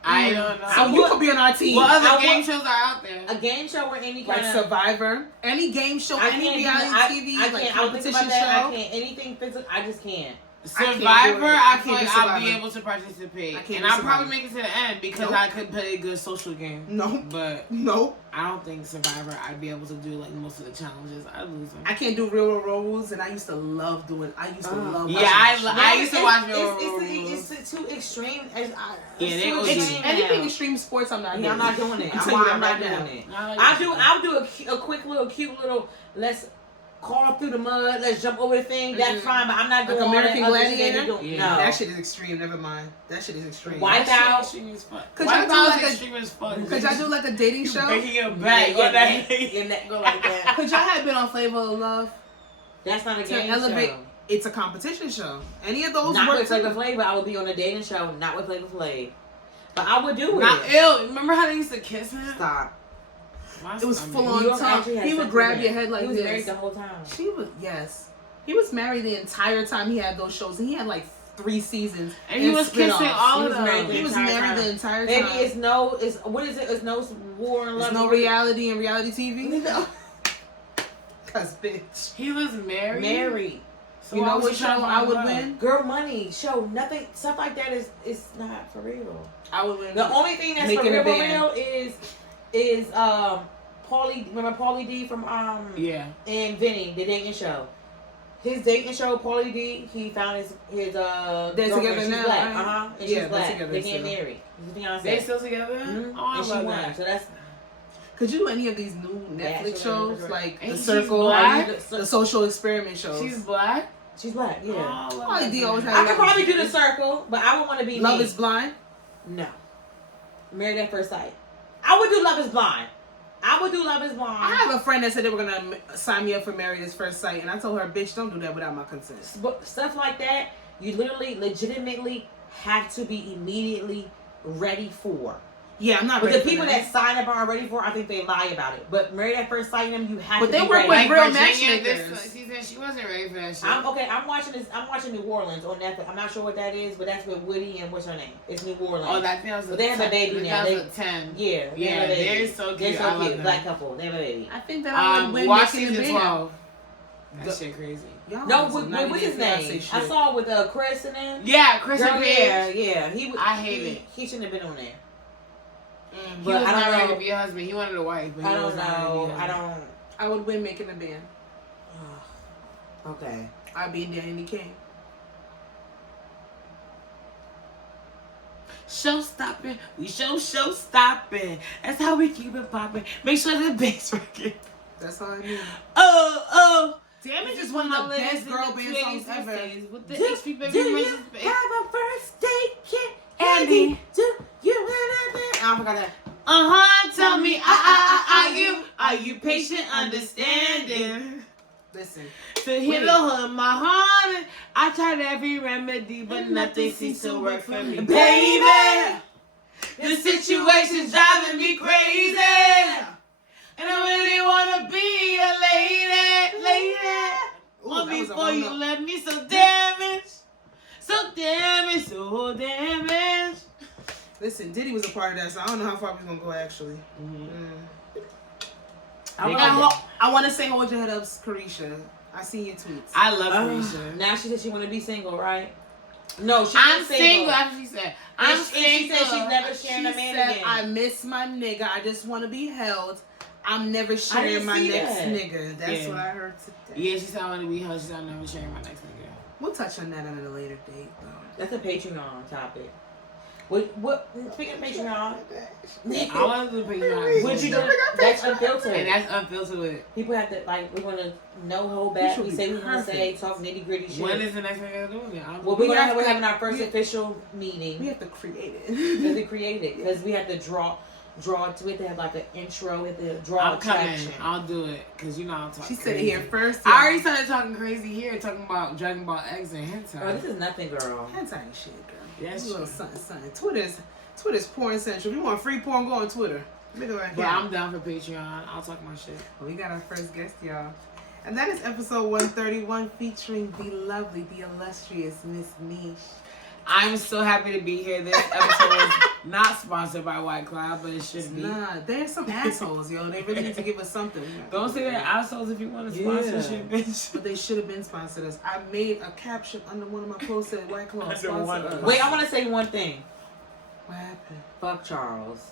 I don't know. So you could be on our team. What other I game want- shows are out there? A game show or any Like kind of Survivor, any game show, I any can't do- reality I- TV, I like can't. I was thinking competition about that. show. I can't anything physical. I just can't. can't do Survivor, it. I I feel can't like do I'll be Survivor. able to participate. I can't And do I'll probably Survivor. make it to the end because Nope. I could play a good social game. No, But no, I don't think Survivor, I'd be able to do like most of the challenges. I'd lose them. I can't do real rules, and I used to love doing. I used to love. Yeah, watching I used to watch It's too extreme. It's Yeah, they too OG. extreme anything now. extreme sports. I'm not doing. Yeah, I'm not doing it. I'm telling you that I'm not right now. doing it. I like I'll do a quick little, cute little. Let's crawl through the mud. Let's jump over the thing. That's fine, but I'm not Like doing American all that other shit they Gladiator? do. Yeah. No. That shit is extreme. Never mind. That shit is extreme. Why- That shit Wipeout. extreme as fuck. Could Wipeout y'all do is like a- extreme as fuck. Could y'all do like a dating You show? breaking your back Yeah, on that. your neck go like that. Could y'all have been on Flavor of Love? That's not a To game elevate. show. It's a competition show. Any of those Not work with Flavor too? Flav, I would be on a dating show. Not with Flavor Flav, but I would do it. Not ill. Remember how they used to kiss him? Stop. My It was stomach. full New on York tongue. actually had He sex would with grab him. your head like He was this. married the whole time. She was He was married the entire time he had those shows, and he had like 3 seasons. And he was kissing spin-offs. all He of was them. married He was entire married time. the entire Baby, time. it's what is it? It's no war and love. There's no reality in reality TV. No. Cause bitch. He was married. Married. So You why know was what he trying show to I would find love? win? Girl money, show nothing stuff like that is not for real. I would win. The only thing that's Making a for band. real is Paulie. Remember Paulie D from Yeah. and Vinny, the dating show. His dating show, Paulie D, he found his They're girlfriend. together She's now, black, right? and Yeah, she's they're black. together They get still. married. His fiance. They still together? Mhm. Oh, I And she love won. that. So that's Could you do any of these new Netflix so shows that's like And The she's Circle, black? the Social Experiment shows? She's black? she's black. Yeah. Oh, I love Pauly that D always man. had- I could probably do the circle, but I would want to be Love me. is Blind. No. Married at First Sight. I would do Love is Blind. I would do Love is Blind. I have a friend that said they were gonna sign me up for Married at First Sight, and I told her, "Bitch, don't do that without my consent." But stuff like that, you literally, legitimately have to be immediately ready for. Yeah, I'm not But ready the for people that. that sign up aren't ready for, I think they lie about it. But Married at First Sight, them you have But to they be work ready. with Like real Virginia, matchmakers. this season, she wasn't ready for that shit. I'm okay. I'm watching New Orleans on Netflix. I'm not sure what that is, but that's with Woody and what's her name? It's New Orleans. Oh, that thing was a But they have a 10. baby now. That They- was a 10. Yeah, they Yeah, have a baby. they're so cute. They're I so love cute. them. Black couple. They have a baby. I think that I would win Watch making a season band. 12. That shit crazy. Y'all No, was with, not what's even his fiancé name? shit. I saw with Chris and them. Yeah, Chris Girl, and yeah, Paige. yeah. He, I hate it. He shouldn't have been on there. But I don't ready know. to be a husband. He wanted a wife. But I he don't was not ready to be a know. husband. I don't. I would win making a band. Okay. I'd be Danny King. Show stopping. We show stopping. That's how we keep it popping. Make sure the bass working. That's all I need. Oh. Damage is one of the best girl band songs ever. With the Do HP baby you mentions- have a first date, kid? Andy, do you have it? I forgot that. Tell me, are you patient, understanding? Listen. To heal the hood, my heart. I tried every remedy, but nothing seems to work for me. Baby, the situation's driving me crazy. And I really wanna be a lady. Ooh, Well, that was a before whole you note. left me so damaged. Listen, Diddy was a part of that, so I don't know how far we're gonna go actually. I want to say hold your head up, Carisha. I see your tweets. I love Carisha. Now she said she want to be single, right? No, she's I'm single. That's what she said. I'm single. She said she's never sharing a man again. I miss my nigga. I just want to be held. I'm never sharing my next nigga. That's what I heard today. Yeah, she said I want to be held. She said I'm never sharing my next nigga. We'll touch on that at a later date, though. That's a Patreon topic. What? Speaking of Patreon, I want to do Patreon. what you do? That's unfiltered. And that's unfiltered. People have to we want to no hold back. We say we want to say, talk nitty gritty shit. When is the next nigga doing it? Well, we're having our first official meeting. We have to create it. We have to create it because we have to draw. We have to have like an intro. We have to draw I'm coming. attraction. I'll do it because you know I'm talking. She said it crazy. here first. I already started talking crazy here, talking about Dragon Ball X and hentai. Oh, this is nothing, girl. Hentai ain't shit, girl. Yes, a little true. something. Twitter's porn central. If you want free porn, go on Twitter. Nigga right But here. I'm down for Patreon. I'll talk my shit. Well, we got our first guest, y'all. And that is episode 131 featuring the lovely, the illustrious Miss NEESSH. I'm so happy to be here. This episode is not sponsored by White Cloud, but it should be. Nah, there's some assholes, yo. They really need to give us something. Don't say they're assholes if you want a sponsorship, bitch. But they should have been sponsored us. I made a caption under one of my posts that White Claw sponsored us. Wait, I want to say one thing. What happened? Fuck Charles.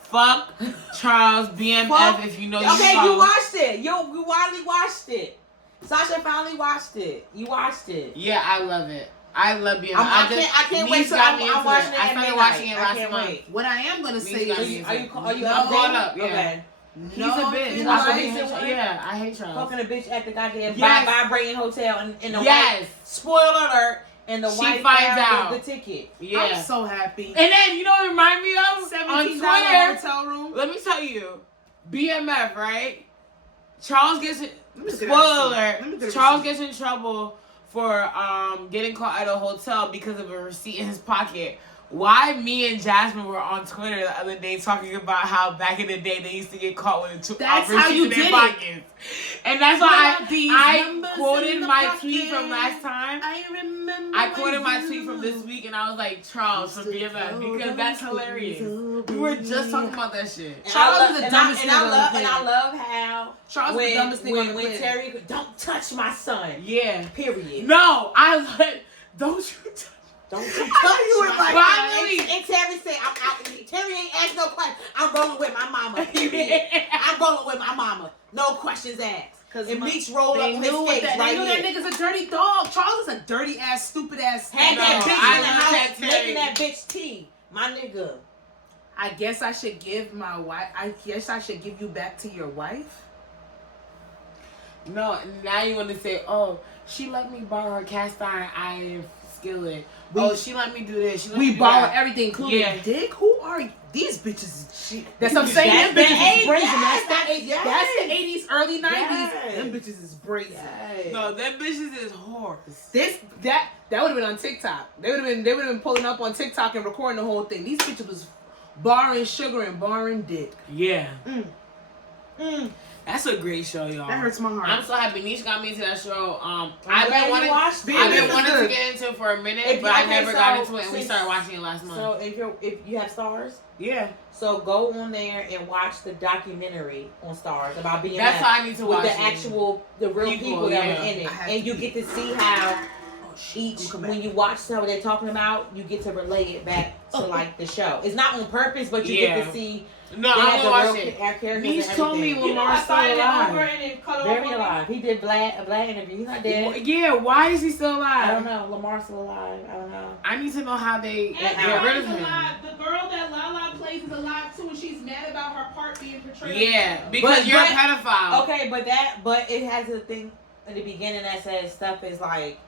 Fuck Charles BMF if you know you Okay, follow. you watched it. You finally watched it. Sasha finally watched it. You watched it. Yeah, I love it. I love BMF. I can't wait till I'm watching it. I started watching it last month. Wait. What I am going to say got is... me. Are you No, updated? hold up, yeah. Okay. He's a bitch. feeling I like- hate Charles. Yeah, I hate Charles. Fucking a bitch at the goddamn Yes. vibrating hotel in the Yes. white. Spoiler alert. And the She white finds found out. the ticket. Yeah. I'm so happy. And then, you know what it remind me of? $17 On Twitter. hotel room. Let me tell you. BMF, right? Charles gets in... Let me look at Spoiler that receipt. Let me look at alert. the Charles receipt. gets in trouble for getting caught at a hotel because of a receipt in his pocket. Why me and Jasmine were on Twitter the other day talking about how back in the day they used to get caught with a That's how you in their did it. pockets. And that's why Put these I numbers quoted in the my tweet pocket. from last time. I remember. I quoted my tweet from this week and I was like, Charles from BMF because that's hilarious. We were just talking about that shit. And Charles I is the and dumbest I nigga on the love planet. and I love how Charles is the dumbest nigga on the when planet. Terry don't touch my son. Yeah. Period. No, I like, don't you touch. Don't you touch You were my like, son. finally. And Terry said, I'm out. Terry ain't asked no question. I'm rolling with my mama. Period. I'm rolling with my mama. No questions asked. And Meech rolled up They on knew, his what face that, right they knew here. that nigga's a dirty dog. Charles is a dirty ass, stupid ass. Had that No, bitch I in the looked house at Terry. making that bitch tea. My nigga. I guess I should give my wife. I guess I should give you back to your wife. No, now you want to say, oh, she let me borrow her cast iron skillet. Oh, she let me do this. She let me We do borrow that. everything, including Yeah. dick. Who are these bitches? That's what I'm saying. That's Them bitches the is brazen. yes, That's the 80s, early 90s. Yes. Them bitches is brazen. No, them bitches is whores. That would have been on TikTok. They would have been pulling up on TikTok and recording the whole thing. These bitches was barring sugar and barring dick. Yeah. That's a great show, y'all. That hurts my heart. I'm so happy. NEESSH got me into that show. glad you watched it. I've been It's wanting good. to get into it for a minute, If- but I okay, never got so into it, and we since- started watching it last month. So if you have Stars, Yeah. so go on there and watch the documentary on Stars about being That's how I need to with watch the it. actual the real people that yeah. were in it, I have and to you be- get to see how when you watch what they're talking about, you get to relate it back to like the show. It's not on purpose, but you get to see. No, I'm gonna watch it. NEESSH told me Lamar's still alive. Very alive. He did a Vlad interview. He's not dead. Yeah, why is he still alive? I don't know. Lamar's still alive. I don't know. I need to know how they get rid of him. The girl that Lala plays is alive too, and she's mad about her part being portrayed. Yeah, because you're a pedophile. Okay, but it has a thing in the beginning that says stuff is like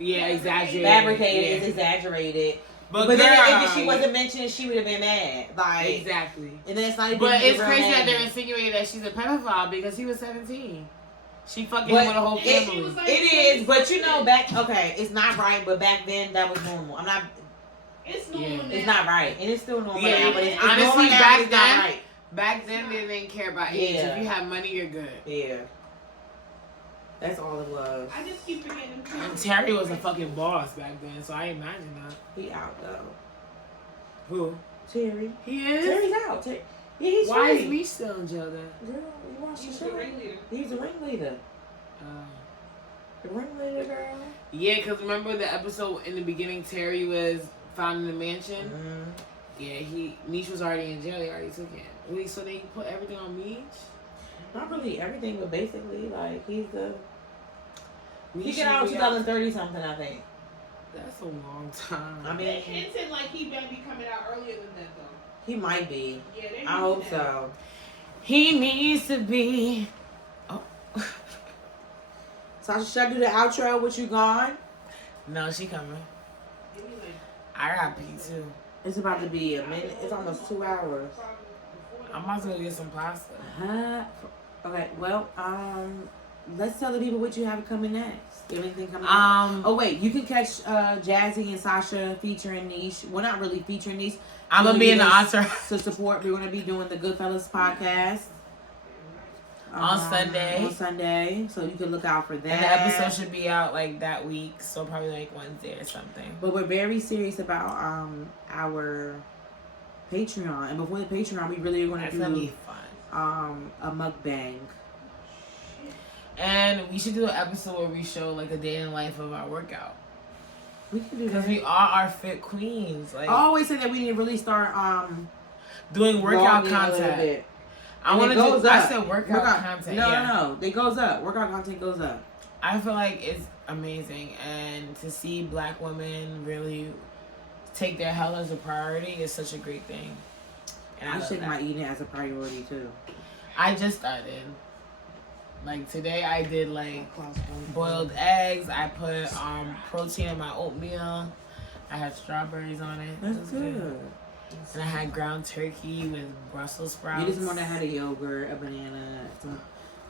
exaggerated, fabricated, it's exaggerated. But then if she wasn't mentioned, she would have been mad. Like exactly. And then it's not even. But it's crazy that they're insinuating that she's a pedophile because he was 17. She fucking with a whole family. It is, but you know, it's not right. But back then, that was normal. I'm not. It's normal. Now. It's not right, and it's still normal now. But it's honestly, back then, back then they didn't care about age. If you had money, you're good. Yeah. That's all it was. I just keep forgetting. And Terry was a fucking boss back then, so I imagine that. He out though. Who? Terry. He is? Terry's out. Yeah, he's Why free. is me still in jail then? Girl, you watched He's the show. the ringleader. He's the ringleader. The ringleader, girl. Yeah, because remember the episode in the beginning, Terry was found in the mansion? Mm-hmm. Yeah, NEESSH was already in jail. He already took him. Wait, so they put everything on NEESSH? Not really everything, but basically, like, he's the... He NEESSH get out in 2030 something, I think. That's a long time. I mean... They hinted like he better be coming out earlier than that, though. He might be. Yeah, they I hope so. He needs to be... Oh. Sasha, should I do the outro with you gone? No, she coming. I got pee, too. It's about to be a minute. It's almost 2 hours. I'm about to go get some pasta. Okay, well, let's tell the people what you have coming next. Do anything coming Oh, wait, you can catch Jazzy and Sasha featuring NEESSH. Well, not really featuring NEESSH. I'm going to be in the entourage. To support, we're going to be doing the Goodfellas podcast. On Sunday. So you can look out for that. And the episode should be out like that week. So probably like Wednesday or something. But we're very serious about our Patreon. And before the Patreon, we really are going to do gonna be fun. A mukbang. And we should do an episode where we show like a day in the life of our workout. We can do that. Because we are our fit queens. Like, I always say that we need to really start doing workout content. I want to do. I said workout content. No. It goes up. Workout content goes up. I feel like it's amazing, and to see Black women really take their health as a priority is such a great thing. And I should my eating as a priority too. I just started. Like today, I did like boiled eggs. I put protein in my oatmeal. I had strawberries on it. That's good. And I had ground turkey with Brussels sprouts. You just more than had a yogurt, a banana, some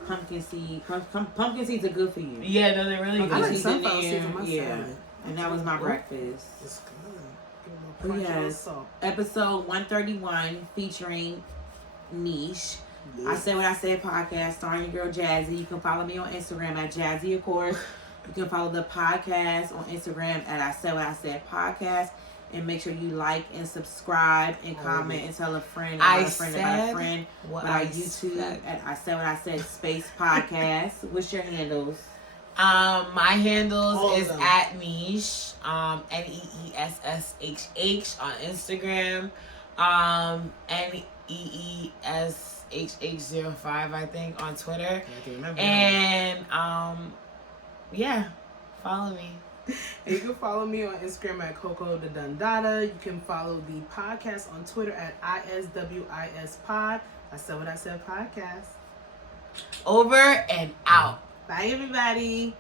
pumpkin seed. Pumpkin seeds are good for you. Yeah, no, they're really good. I like sunflower seeds on my salad. And that was my breakfast. It's good. Yes. Episode 131 featuring NEESSH. Yes. I Said What I Said podcast starring your girl Jazzy. You can follow me on Instagram at Jazzy, of course. You can follow the podcast on Instagram at I Said What I Said podcast. And make sure you like and subscribe and comment and tell a friend about a friend about a friend. About our YouTube at I Said What I Said space podcast. What's your handles? My handles is at NEESSH, NEESSHH on Instagram, NEESSHH05 I think on Twitter, and yeah, follow me. And you can follow me on Instagram at Coco the Dundada. You can follow the podcast on Twitter at ISWISPod. I Said What I Said podcast. Over and out. Bye, everybody.